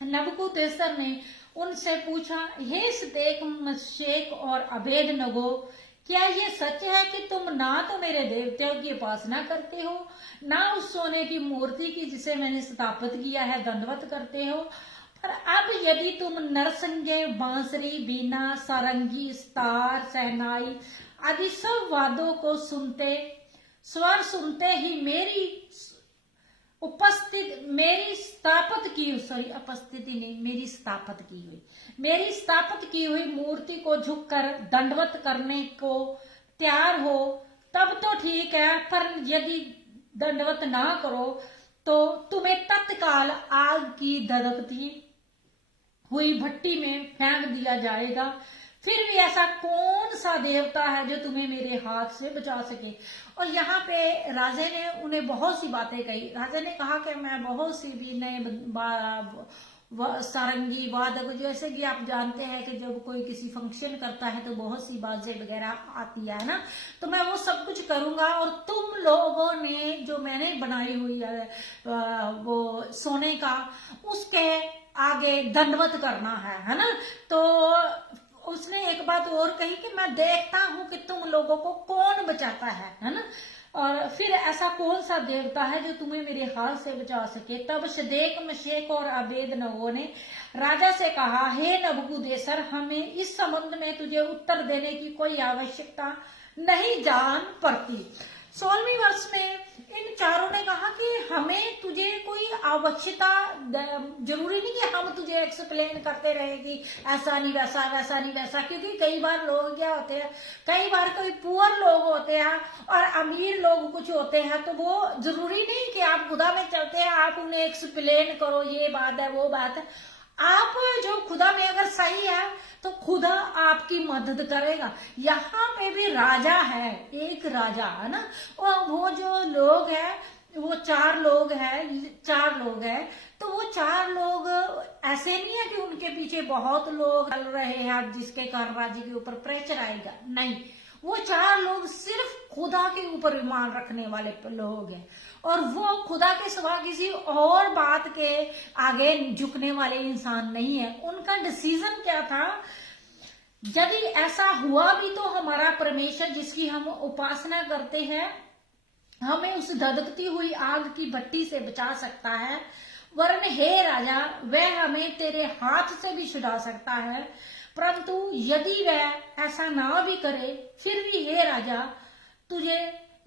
नबूकदनेस्सर ने उनसे पूछा, हे शद्रक, मेशक और अबेदनगो, क्या ये सच है कि तुम ना तो मेरे देवताओं की उपासना करते हो, ना उस सोने की मूर्ति की जिसे मैंने स्थापित किया है दंडवत करते हो? पर अब यदि तुम नरसंजय, बांसुरी, बीना, सारंगी, सितार, शहनाई आदि सब वाद्यों को सुनते, स्वर सुनते ही मेरी स्थापित की हुई मूर्ति को झुककर दंडवत करने को तैयार हो, तब तो ठीक है। पर यदि दंडवत ना करो तो तुम्हें तत्काल आग की धधकती हुई भट्टी में फेंक दिया जाएगा। फिर भी ऐसा कौन सा देवता है जो तुम्हें मेरे हाथ से बचा सके। और यहाँ पे राजे ने उन्हें बहुत सी बातें कही। राजा ने कहा कि मैं बहुत सी भी नए सारंगी वादक, जैसे कि आप जानते हैं कि जब कोई किसी फंक्शन करता है तो बहुत सी बाजें वगैरह आती है ना, तो मैं वो सब कुछ करूंगा और तुम लोगों ने जो मैंने बनाई हुई है वो सोने का, उसके आगे दंडवत करना है ना। तो उसने एक बात और कही कि मैं देखता हूं कि तुम लोगों को कौन बचाता है ना। और फिर ऐसा कौन सा देवता है जो तुम्हें मेरे हाथ से बचा सके। तब शद्रक, मेशक और अबेदनगो ने राजा से कहा, हे नबूकदनेस्सर, हमें इस संबंध में तुझे उत्तर देने की कोई आवश्यकता नहीं जान पड़ती। 16वें वर्ष में इन चारों ने कहा कि हमें तुझे कोई आवश्यकता, जरूरी नहीं कि हम तुझे एक्सप्लेन करते रहे कि ऐसा नहीं वैसा, वैसा नहीं वैसा, क्योंकि कई बार लोग क्या होते हैं, कई बार कोई पुअर लोग होते हैं और अमीर लोग कुछ होते हैं, तो वो जरूरी नहीं कि आप खुदा में चलते हैं आप उन्हें एक्सप्लेन करो ये बात है वो बात है। आप जो खुदा में अगर सही है तो खुदा आपकी मदद करेगा। यहाँ पे भी राजा है, एक राजा है ना, और वो जो लोग हैं वो 4 लोग हैं, तो वो 4 लोग ऐसे नहीं है कि उनके पीछे बहुत लोग चल रहे हैं जिसके कारण राज्य के ऊपर प्रेशर आएगा, नहीं। वो 4 लोग सिर्फ खुदा के ऊपर ईमान रखने वाले लोग हैं, और वो खुदा के सिवा किसी और बात के आगे झुकने वाले इंसान नहीं है। उनका डिसीजन क्या था, यदि ऐसा हुआ भी तो हमारा परमेश्वर जिसकी हम उपासना करते हैं हमें उस धधकती हुई आग की भट्टी से बचा सकता है, वरन हे राजा वह हमें तेरे हाथ से भी छुड़ा सकता है। परंतु यदि वह ऐसा ना भी करे, फिर भी हे राजा तुझे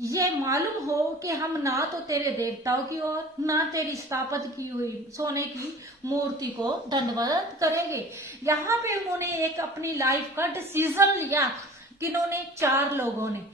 ये मालूम हो कि हम ना तो तेरे देवताओं की ओर ना तेरी स्थापित की हुई सोने की मूर्ति को दंडवत करेंगे। यहाँ पे उन्होंने एक अपनी लाइफ का डिसीजन लिया कि इन्होंने 4 लोगों ने,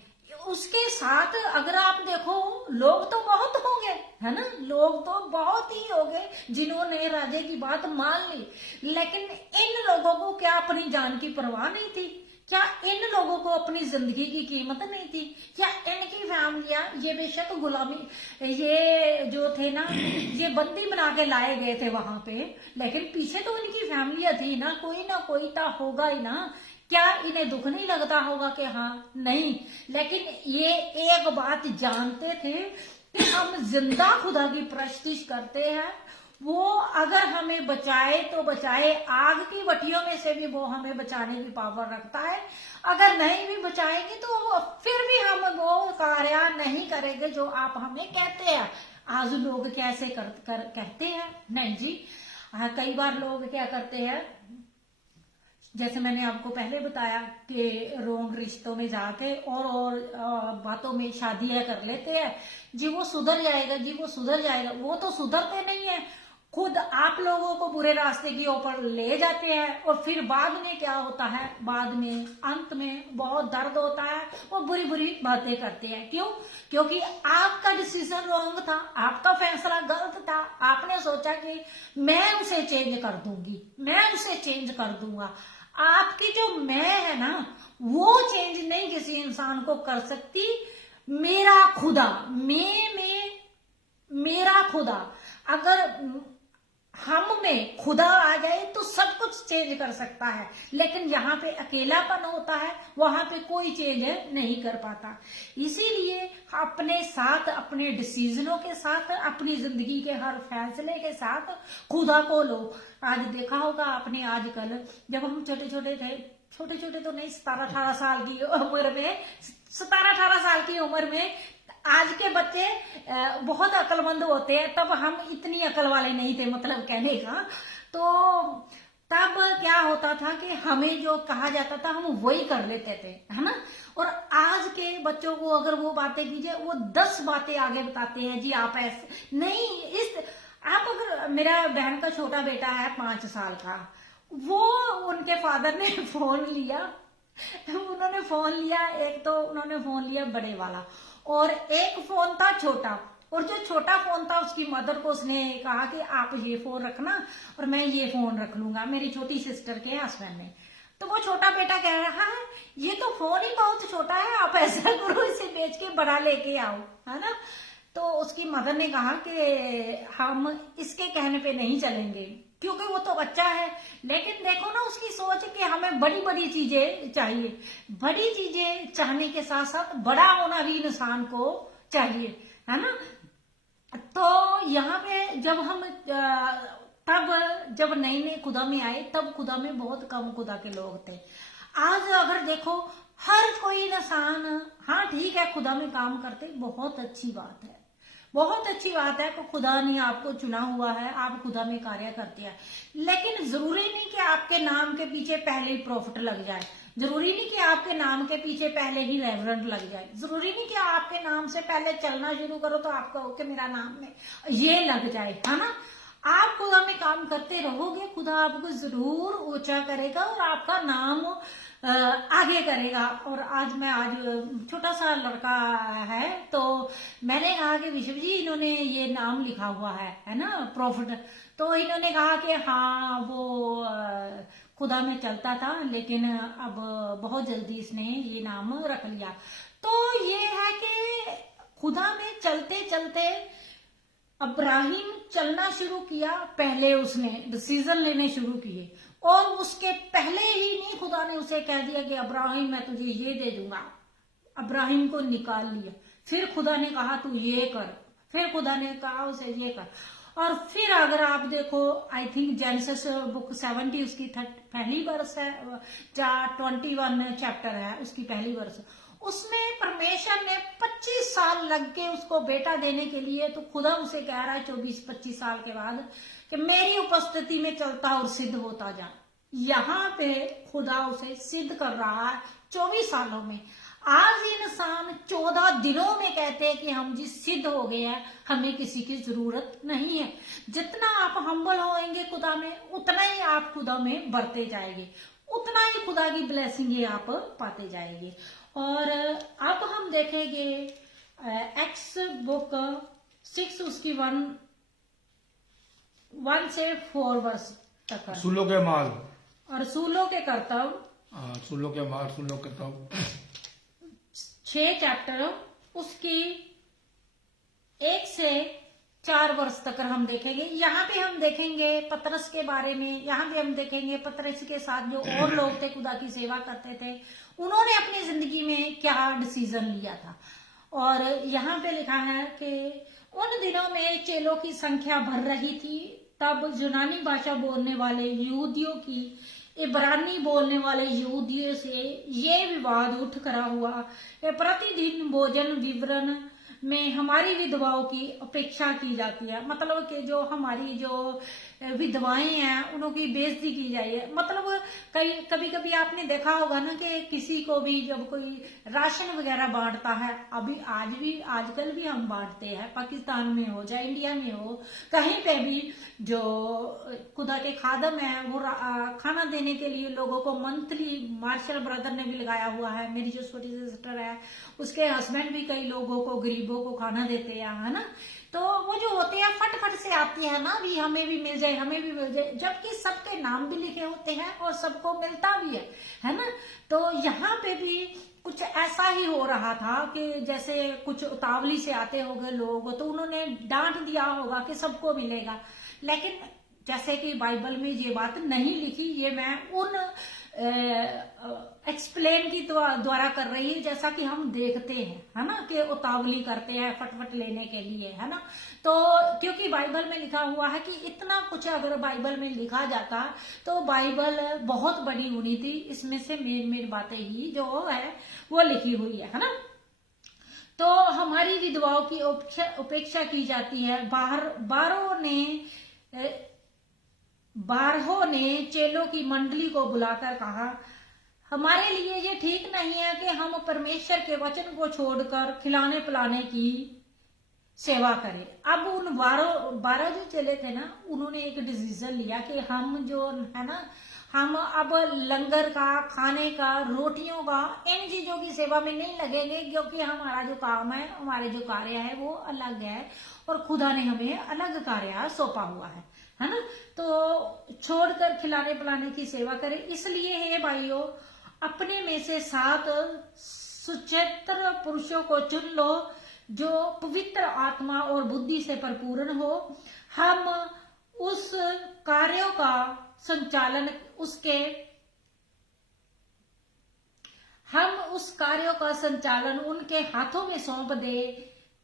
उसके साथ अगर आप देखो लोग तो बहुत होंगे, है ना, लोग तो बहुत ही होंगे जिन्होंने राजे की बात मान ली, लेकिन इन लोगों को क्या अपनी जान की परवाह नहीं थी? क्या इन लोगों को अपनी जिंदगी की कीमत नहीं थी? क्या इनकी फैमिलियां, ये बेशक गुलामी, ये जो थे ना, ये बंदी बना के लाए गए थे वहां पे, लेकिन पीछे तो इनकी फैमिलियां थी ना कोई तो होगा ही ना। क्या इन्हें दुख नहीं लगता होगा कि हाँ? नहीं, लेकिन ये एक बात जानते थे कि हम जिंदा खुदा की प्रस्तुति करते हैं, वो अगर हमें बचाए तो बचाए, आग की भट्टियों में से भी वो हमें बचाने की पावर रखता है। अगर नहीं भी बचाएंगे तो फिर भी हम वो कार्य नहीं करेंगे जो आप हमें कहते हैं। आज लोग कैसे कहते हैं? नहीं जी, कई बार लोग क्या करते हैं, जैसे मैंने आपको पहले बताया कि रोंग रिश्तों में जाके और बातों में शादियां कर लेते हैं, जी वो सुधर जाएगा, जी वो सुधर जाएगा। वो तो सुधरते नहीं है, खुद आप लोगों को बुरे रास्ते की ऊपर ले जाते हैं, और फिर बाद में क्या होता है, बाद में अंत में बहुत दर्द होता है, वो बुरी बुरी बातें करते हैं। क्यों? क्योंकि आपका डिसीजन रॉन्ग था, आपका फैसला गलत था। आपने सोचा कि मैं उसे चेंज कर दूंगी, मैं उसे चेंज कर दूंगा। आपकी जो मैं है ना, वो चेंज नहीं किसी इंसान को कर सकती। मेरा खुदा, मेरा खुदा, अगर हम में खुदा आ जाए तो सब कुछ चेंज कर सकता है, लेकिन यहाँ पे अकेलापन होता है, वहां पे कोई चेंज नहीं कर पाता। इसीलिए अपने साथ, अपने डिसीजनों के साथ, अपनी जिंदगी के हर फैसले के साथ खुदा को लो। आज देखा होगा आपने, आजकल जब हम छोटे छोटे थे, छोटे छोटे तो नहीं, 17-18 साल की उम्र में, 17-18 साल की उम्र में आज के बच्चे बहुत अक्लमंद होते हैं, तब हम इतनी अकल वाले नहीं थे, मतलब कहने का। तो तब क्या होता था कि हमें जो कहा जाता था हम वही कर लेते थे, है ना। और आज के बच्चों को अगर वो बातें कीजिए, वो 10 बातें आगे बताते हैं, जी आप ऐसे नहीं, आप अगर, मेरा बहन का छोटा बेटा है 5 साल का, वो उनके फादर ने फोन लिया, उन्होंने फोन लिया, एक तो उन्होंने फोन लिया बड़े वाला, और एक फोन था छोटा, और जो छोटा फोन था उसकी मदर को उसने कहा कि आप ये फोन रखना और मैं ये फोन रख लूंगा, मेरी छोटी सिस्टर के हस्बैंड ने। तो वो छोटा बेटा कह रहा है ये तो फोन ही बहुत छोटा है, आप ऐसा करो इसे बेच के बड़ा लेके आओ, है ना। तो उसकी मदर ने कहा कि हम इसके कहने पे नहीं चलेंगे क्योंकि वो तो बच्चा है। लेकिन देखो ना उसकी सोच कि हमें बड़ी बड़ी चीजें चाहिए, बड़ी चीजें चाहने के साथ साथ बड़ा होना भी इंसान को चाहिए, है ना। तो यहाँ पे जब हम तब जब नए नए खुदा में आए, तब खुदा में बहुत कम खुदा के लोग थे। आज अगर देखो हर कोई इंसान, हाँ ठीक है खुदा में काम करते, बहुत अच्छी बात है, बहुत अच्छी बात है कि खुदा ने आपको चुना हुआ है, आप खुदा में कार्य करते हैं। लेकिन जरूरी नहीं कि आपके नाम के पीछे पहले ही प्रॉफिट लग जाए, जरूरी नहीं कि आपके नाम के पीछे पहले ही रेवरेंट लग जाए, जरूरी नहीं कि आपके नाम से पहले चलना शुरू करो तो आप कहो कि मेरा नाम में ये लग जाए, है ना। आप खुदा में काम करते रहोगे, खुदा आपको जरूर ऊंचा करेगा और आपका नाम आगे करेगा। और आज छोटा सा लड़का है, तो मैंने कहा कि विश्व जी इन्होंने ये नाम लिखा हुआ है ना, प्रॉफिट। तो इन्होंने कहा कि हाँ वो खुदा में चलता था, लेकिन अब बहुत जल्दी इसने ये नाम रख लिया। तो ये है कि खुदा में चलते चलते अब्राहिम चलना शुरू किया, पहले उसने डिसीजन लेने शुरू किए, और उसके पहले ही नहीं खुदा ने उसे कह दिया कि अब्राहिम मैं तुझे ये दे दूंगा, इब्राहिम को निकाल लिया। फिर खुदा ने कहा तू ये कर, फिर खुदा ने कहा उसे ये कर। और फिर अगर आप देखो, आई थिंक जेनेसिस बुक 70 उसकी पहली वर्ष है, 21 चैप्टर है उसकी पहली वर्ष, उसमें परमेश्वर ने 25 साल लग के उसको बेटा देने के लिए, तो खुदा उसे कह रहा है 24-25 साल के बाद कि मेरी उपस्थिति में चलता और सिद्ध होता जा। यहाँ पे खुदा उसे सिद्ध कर रहा है 24 सालों में। आज इंसान 14 दिनों में कहते हैं कि हम जी सिद्ध हो गए हैं, हमें किसी की जरूरत नहीं है। जितना आप हम्बल होएंगे खुदा में, उतना ही आप खुदा में बढ़ते जाएंगे, उतना ही खुदा की ब्लेसिंग आप पाते जाएंगे। और अब हम देखेंगे एक्स बुक 6 उसकी 1 से 4 वर्ष तक। रसूलों के माल और रसूलों के कर्तव्य, रसूलों के माल, रसूलों के कर्तव्य 6 चैप्टर उसकी 1 से 4 वर्ष तक हम देखेंगे। यहाँ पे हम देखेंगे पतरस के बारे में, यहाँ पे हम देखेंगे पतरस के साथ जो और लोग थे खुदा की सेवा करते थे, उन्होंने अपनी जिंदगी में क्या डिसीजन लिया था। और यहाँ पे लिखा है कि उन दिनों में चेलों की संख्या बढ़ रही थी, तब यूनानी भाषा बोलने वाले यहूदियों की इब्रानी बोलने वाले यहूदियों से ये विवाद उठ खड़ा हुआ कि प्रतिदिन भोजन विवरण में हमारी विधवाओं की अपेक्षा की जाती है। मतलब कि जो हमारी जो विधवाएं हैं उनकी बेइज्जती की जाए। मतलब कभी कभी आपने देखा होगा ना कि किसी को भी जब कोई राशन वगैरह बांटता है, अभी आजकल भी हम बांटते हैं, पाकिस्तान में हो चाहे इंडिया में हो, कहीं पे भी जो खुदा के खादम है वो खाना देने के लिए लोगों को मंथली, मार्शल ब्रदर ने भी लगाया हुआ है, मेरी जो छोटी सिस्टर है उसके हस्बैंड भी कई लोगों को, गरीबों को खाना देते हैं, है ना। तो वो जो होते हैं फटफट से आते हैं ना, भी हमें भी मिल जाए, हमें भी मिल जाए, जबकि सबके नाम भी लिखे होते हैं और सबको मिलता भी है ना। तो यहाँ पे भी कुछ ऐसा ही हो रहा था कि जैसे कुछ उतावली से आते होंगे लोग, तो उन्होंने डांट दिया होगा कि सबको मिलेगा। लेकिन जैसे कि बाइबल में ये बात नहीं लिखी, ये मैं उन एक्सप्लेन की द्वारा कर रही है जैसा कि हम देखते हैं, है ना, कि उतावली करते हैं फटफट लेने के लिए, है ना। तो क्योंकि बाइबल में लिखा हुआ है कि इतना कुछ अगर बाइबल में लिखा जाता तो बाइबल बहुत बड़ी होनी थी। इसमें से मेन बातें ही जो है वो लिखी हुई है ना। तो हमारी विधवाओं की उपेक्षा की जाती है। बारहों ने चेलों की मंडली को बुलाकर कहा, हमारे लिए ये ठीक नहीं है कि हम परमेश्वर के वचन को छोड़कर खिलाने पिलाने की सेवा करें। अब उन 12 जो चेले थे ना, उन्होंने एक डिसीजन लिया कि हम जो है ना, हम अब लंगर का, खाने का, रोटियों का, इन चीजों की सेवा में नहीं लगेंगे, क्योंकि हमारा जो काम है, हमारे जो कार्य है वो अलग है और खुदा ने हमें अलग कार्य सौंपा हुआ है ना। तो छोड़कर खिलाने पिलाने की सेवा करें। इसलिए हे भाइयों, अपने में से 7 सुचरित्र पुरुषों को चुन लो जो पवित्र आत्मा और बुद्धि से परिपूर्ण हो। हम उस कार्यों का संचालन उनके हाथों में सौंप दे,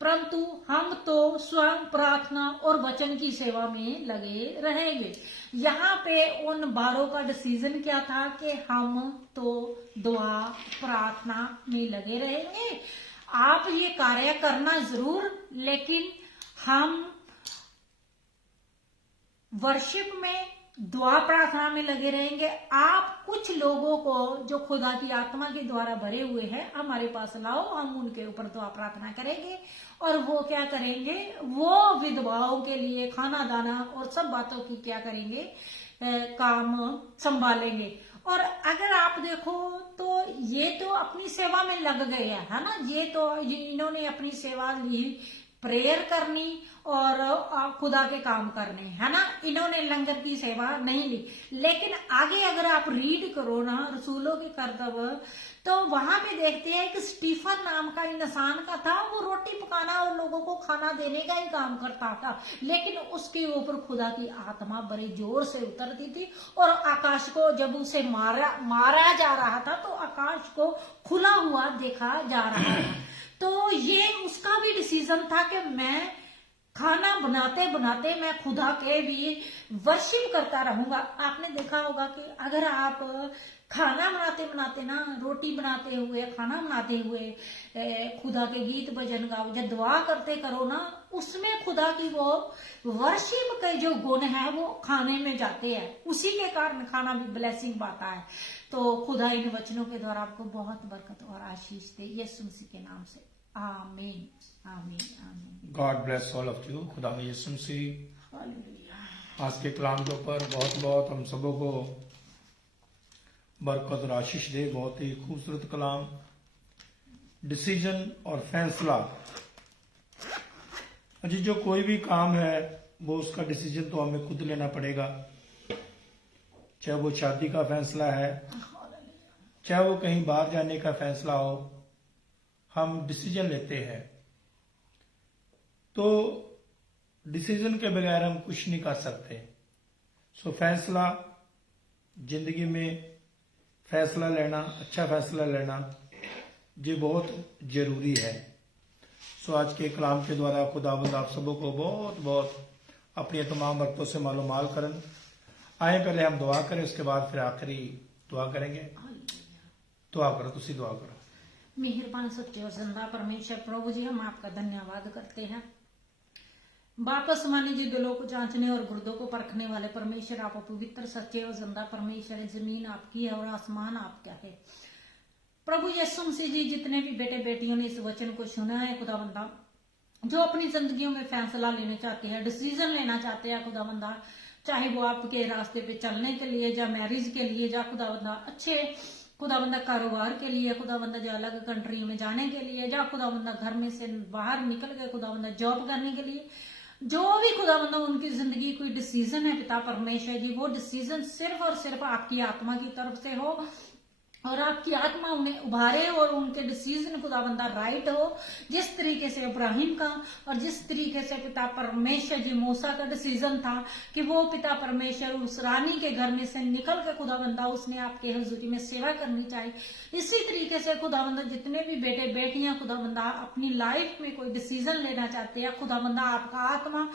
परंतु हम तो स्वयं प्रार्थना और वचन की सेवा में लगे रहेंगे। यहाँ पे उन 12 का डिसीजन क्या था कि हम तो दुआ प्रार्थना में लगे रहेंगे। आप ये कार्य करना जरूर, लेकिन हम वर्शिप में, दुआ प्रार्थना में लगे रहेंगे। आप कुछ लोगों को जो खुदा की आत्मा के द्वारा भरे हुए हैं हमारे पास लाओ, हम उनके ऊपर दुआ प्रार्थना करेंगे और वो क्या करेंगे, वो विधवाओं के लिए खाना दाना और सब बातों की क्या करेंगे, काम संभालेंगे। और अगर आप देखो तो ये तो अपनी सेवा में लग गए हैं, है ना। ये तो इन्होंने अपनी सेवा ली प्रेयर करनी और खुदा के काम करने, है ना। इन्होंने लंगर की सेवा नहीं ली, लेकिन आगे अगर आप रीड करो ना रसूलों के कर्तव्य, तो वहां पे देखते हैं कि स्टीफन नाम का इंसान का था, वो रोटी पकाना और लोगों को खाना देने का ही काम करता था, लेकिन उसके ऊपर खुदा की आत्मा बड़े जोर से उतरती थी और आकाश को जब उसे मारा जा रहा था तो आकाश को खुला हुआ देखा जा रहा था। तो ये उसका भी डिसीजन था कि मैं खाना बनाते बनाते मैं खुदा के भी वर्शिप करता रहूंगा। आपने देखा होगा कि अगर आप खाना बनाते बनाते ना, रोटी बनाते हुए, खाना बनाते हुए खुदा के गीत भजन गाओ, जब दुआ करते करो ना, उसमें खुदा की वो वर्शिप के जो गुण है वो खाने में जाते हैं, उसी के कारण खाना भी ब्लेसिंग पाता है। तो खुदा इन वचनों के द्वारा आपको बहुत बरकत और आशीष दे, यीशु मसीह के नाम से, आमीन आमीन आमीन। God bless all of you. खुदा में यीशु मसीह हालेलुया। आज के कलाम के ऊपर बहुत बहुत हम सबों को बरकत और आशीष दे। बहुत ही खूबसूरत कलाम, डिसीजन और फैसला। जी, जो कोई भी काम है वो उसका डिसीजन तो हमें खुद लेना पड़ेगा, चाहे वो शादी का फैसला है, चाहे वो कहीं बाहर जाने का फैसला हो, हम डिसीजन लेते हैं। तो डिसीजन के बगैर हम कुछ नहीं कर सकते। सो फैसला, जिंदगी में फैसला लेना, अच्छा फैसला लेना, ये बहुत जरूरी है। सो आज के कलाम के द्वारा खुदावंद आप सबों को बहुत बहुत अपनी तमाम बरकतों से मालूमाल करन। आए पहले हम दुआ करें, उसके बाद फिर आखिरी दुआ करेंगे। दुआ करो, तुसी दुआ करो। मेहरबान सच्चे और जिंदा परमेश्वर प्रभु जी, हम आपका धन्यवाद करते हैं। वापस माने जी दिलों को जांचने और गुर्दों को परखने वाले परमेश्वर, आप पवित्र सच्चे और जिंदा परमेश्वर है। जमीन आपकी है और आसमान आपका है। प्रभु यीशु मसीह जी, जितने भी बेटे बेटियों ने इस वचन को सुना है खुदावंदा, जो अपनी जिंदगियों में फैसला लेना चाहते हैं, डिसीजन लेना चाहते हैं खुदावंदा, चाहे वो आपके रास्ते पे चलने के लिए, या मैरिज के लिए, या खुदावंदा अच्छे खुदावंदा कारोबार के लिए, खुदावंदा जो अलग कंट्री में जाने के लिए, या खुदावंदा घर में से बाहर निकल के खुदावंदा जॉब करने के लिए, जो भी खुदावंदा उनकी जिंदगी कोई डिसीजन है पिता परमेश्वर जी, वो डिसीजन सिर्फ और सिर्फ आपकी आत्मा की तरफ से हो और आपकी आत्मा उन्हें उभारे और उनके डिसीजन खुदाबंदा राइट हो। जिस तरीके से इब्राहिम का और जिस तरीके से पिता परमेश्वर जी मूसा का डिसीजन था कि वो पिता परमेश्वर उस रानी के घर में से निकल के खुदाबंदा उसने आपके हजूरी में सेवा करनी चाहिए, इसी तरीके से खुदाबंदा जितने भी बेटे बेटियां खुदाबंदा अपनी लाइफ में कोई डिसीजन लेना चाहते हैं, खुदाबंदा आपका आत्मा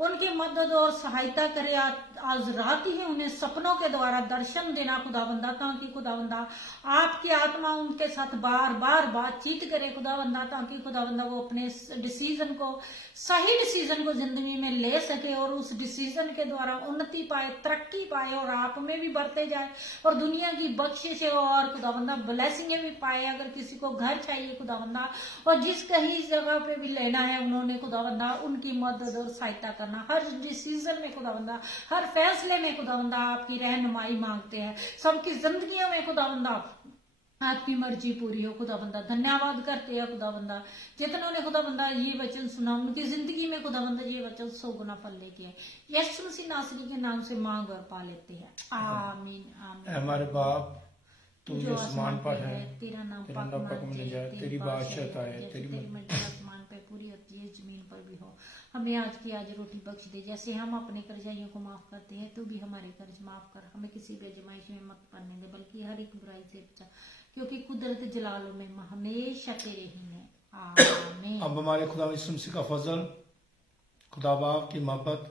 उनकी मदद और सहायता करे। आज रात ही उन्हें सपनों के द्वारा दर्शन देना खुदावंदा, ताकि खुदावंदा आपकी आत्मा उनके साथ बार बार बातचीत करे खुदावंदा, ताकि खुदावंदा वो अपने डिसीजन को, सही डिसीजन को जिंदगी में ले सके और उस डिसीजन के द्वारा उन्नति पाए, तरक्की पाए और आप में भी बढ़ते जाए और दुनिया की बख्शिश और खुदावंदा ब्लेसिंगें भी पाए। अगर किसी को घर चाहिए खुदावंदा और जिस कहीं जगह पे भी लेना है उन्होंने खुदावंदा उनकी मदद और सहायता करना, हर डिसीजन में खुदावंदा, हर फैसले में खुदावंदा आपकी रहनुमाई मांगते हैं। सबकी जिंदगियों में खुदावंदा आपकी मर्जी पूरी हो खुदाबंदा। धन्यवाद करते हैं खुदाबंदा, जितनों ने खुदाबंदा ये वचन सुना उनकी जिंदगी में खुदाबंदा ये वचन 100 गुना फल लेके आए। यीशु मसीह नासरी के नाम से मांग और पा लेते हैं, आमीन आमीन। हमारे बाप तू जो आसमान पर है, तेरा नाम पाक मिल जाए, तेरी बादशाह आए, तेरी मर्जी आसमान पे पूरी होती है जमीन पर भी हो। हमें आज की आज रोटी बख्श दे, जैसे हम अपने कर्जाइयों को माफ करते हैं तू भी हमारे कर्ज माफ कर। हमें किसी भी आजमाइश में मत पड़ने दे, बल्कि हर एक बुराई से बचा, क्योंकि कुदरत जलालों में हमेशा तेरे ही है, आमीन। अब हमारे खुदा यीशु मसीह का फजल, खुदा बाप की मोहब्बत,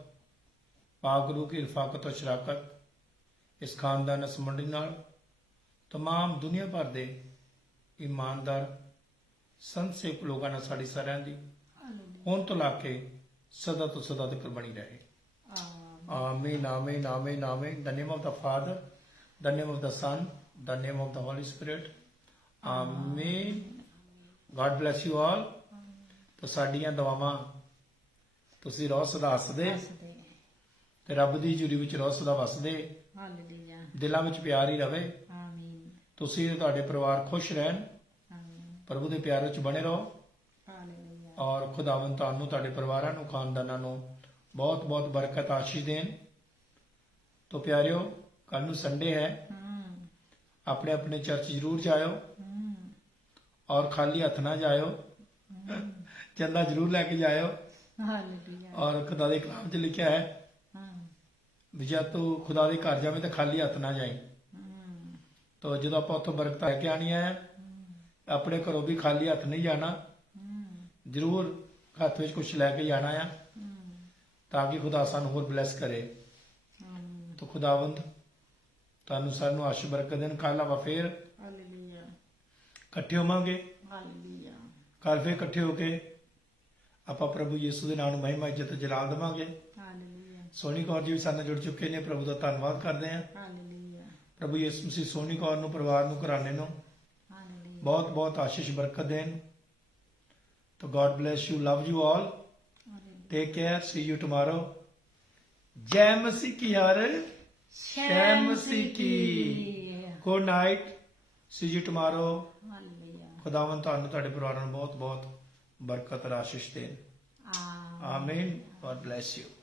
पाक रूह की रफाकत और शराकत इस खानदान इस मंडली नाल तमाम दुनिया भर दे ईमानदार संत सेवक लोगों ने साड़ी सारिਆਂ ਦੀ ਹੁਣ ਤੋਂ ਲਾ ਕੇ सदा तो सदा तक बनी रहे, आमीन आमीन आमीन आमीन। The name of the Father, the name of the Son, the name of the Holy Spirit, आमीन। God bless you all. तो साडियां दुआवां ਤੁਸੀਂ ਰੋ ਸਦਾ ਹੱਸਦੇ ਤੇ ਰੱਬ ਦੀ ਹਜ਼ੂਰੀ ਵਿੱਚ ਰੋ ਸਦਾ ਵਸਦੇ, ਹਾਲੇਲੂਇਆ। ਦਿਲਾਂ ਵਿੱਚ ਪਿਆਰ ਹੀ ਰਵੇ, ਆਮੀਨ। ਤੁਸੀਂ ਤੁਹਾਡੇ ਪਰਿਵਾਰ ਖੁਸ਼ ਰਹਿਣ, ਆਮੀਨ ਪ੍ਰਭੂ ਦੇ ਪਿਆਰ ਵਿੱਚ ਬਣੇ ਰਹੋ। ਹਾਲੇਲੂਇਆ। ਔਰ ਖੁਦਾਵੰਦ ਤੁਹਾਨੂੰ ਤੁਹਾਡੇ ਪਰਿਵਾਰਾਂ ਨੂੰ ਖਾਨਦਾਨਾਂ ਨੂੰ ਬਹੁਤ ਬਹੁਤ ਬਰਕਤ ਆਸ਼ੀਸ਼ ਦੇਣ। तो प्यारियो कल ਨੂੰ संडे है, अपने अपने चर्च जरूर जायो और खाली हथ ना जायो, चंदा जरूर लेके जायो। हालेलुया। और खुदा दे कलाम च लिखा है भी जब तू खुदा दे घर जावे तो खाली हथ ना जाई। तो जो आप उतो बरकत लैके आनी है, अपने घरों भी खाली हथ नहीं जाना, जरूर हथ में कुछ लैके जाना है ताकि खुदा सानू होर ब्लैस करे। तो खुदावंद ਤੁਹਾਨੂੰ ਸਾਨੂੰ ਆਸ਼ ਬਰਕਤ ਦੇਣ। ਕੱਲ ਆਪਾਂ ਫੇਰ हालेलुया। ਇਕੱਠੇ ਹੋਵਾਂਗੇ। हालेलुया। ਕੱਲ ਫੇਰ ਇਕੱਠੇ ਹੋ ਕੇ ਆਪਾਂ ਪ੍ਰਭੂ ਯਿਸੂ ਦੇ ਨਾਮ ਨੂੰ ਮਹਿਮਾ ਇੱਜ਼ਤ ਜਲਾਲ ਦੇਵਾਂਗੇ। हालेलुया। ਸੋਨੀ ਕੌਰ ਜੀ ਵੀ ਸਾਡੇ ਨਾਲ ਜੁੜ ਚੁੱਕੇ ਨੇ, ਪ੍ਰਭੂ ਦਾ ਧੰਨਵਾਦ ਕਰਦੇ ਹਾਂ। हालेलुया। ਪ੍ਰਭੂ ਯਿਸੂ ਮਸੀਹ ਸੋਨੀ ਕੌਰ ਨੂੰ, ਪਰਿਵਾਰ ਨੂੰ, ਘਰਾਣੇ ਨੂੰ हालेलुया। ਬਹੁਤ ਬਹੁਤ ਆਸ਼ੀਸ਼ ਬਰਕਤ ਦੇਣ। तो God bless you, love you all, take care, see you tomorrow। जय मसीह की यार, जय मसीह की। Good night, see you tomorrow। Hallelujah. खुदावंद ਤੁਹਾਨੂੰ ਤੁਹਾਡੇ ਪਰਿਵਾਰਾਂ ਨੂੰ ਬਹੁਤ ਬਹੁਤ ਬਰਕਤ ਔਰ ਆਸ਼ੀਸ਼ ਦੇਣ। ਆਮੀਨ। God bless you।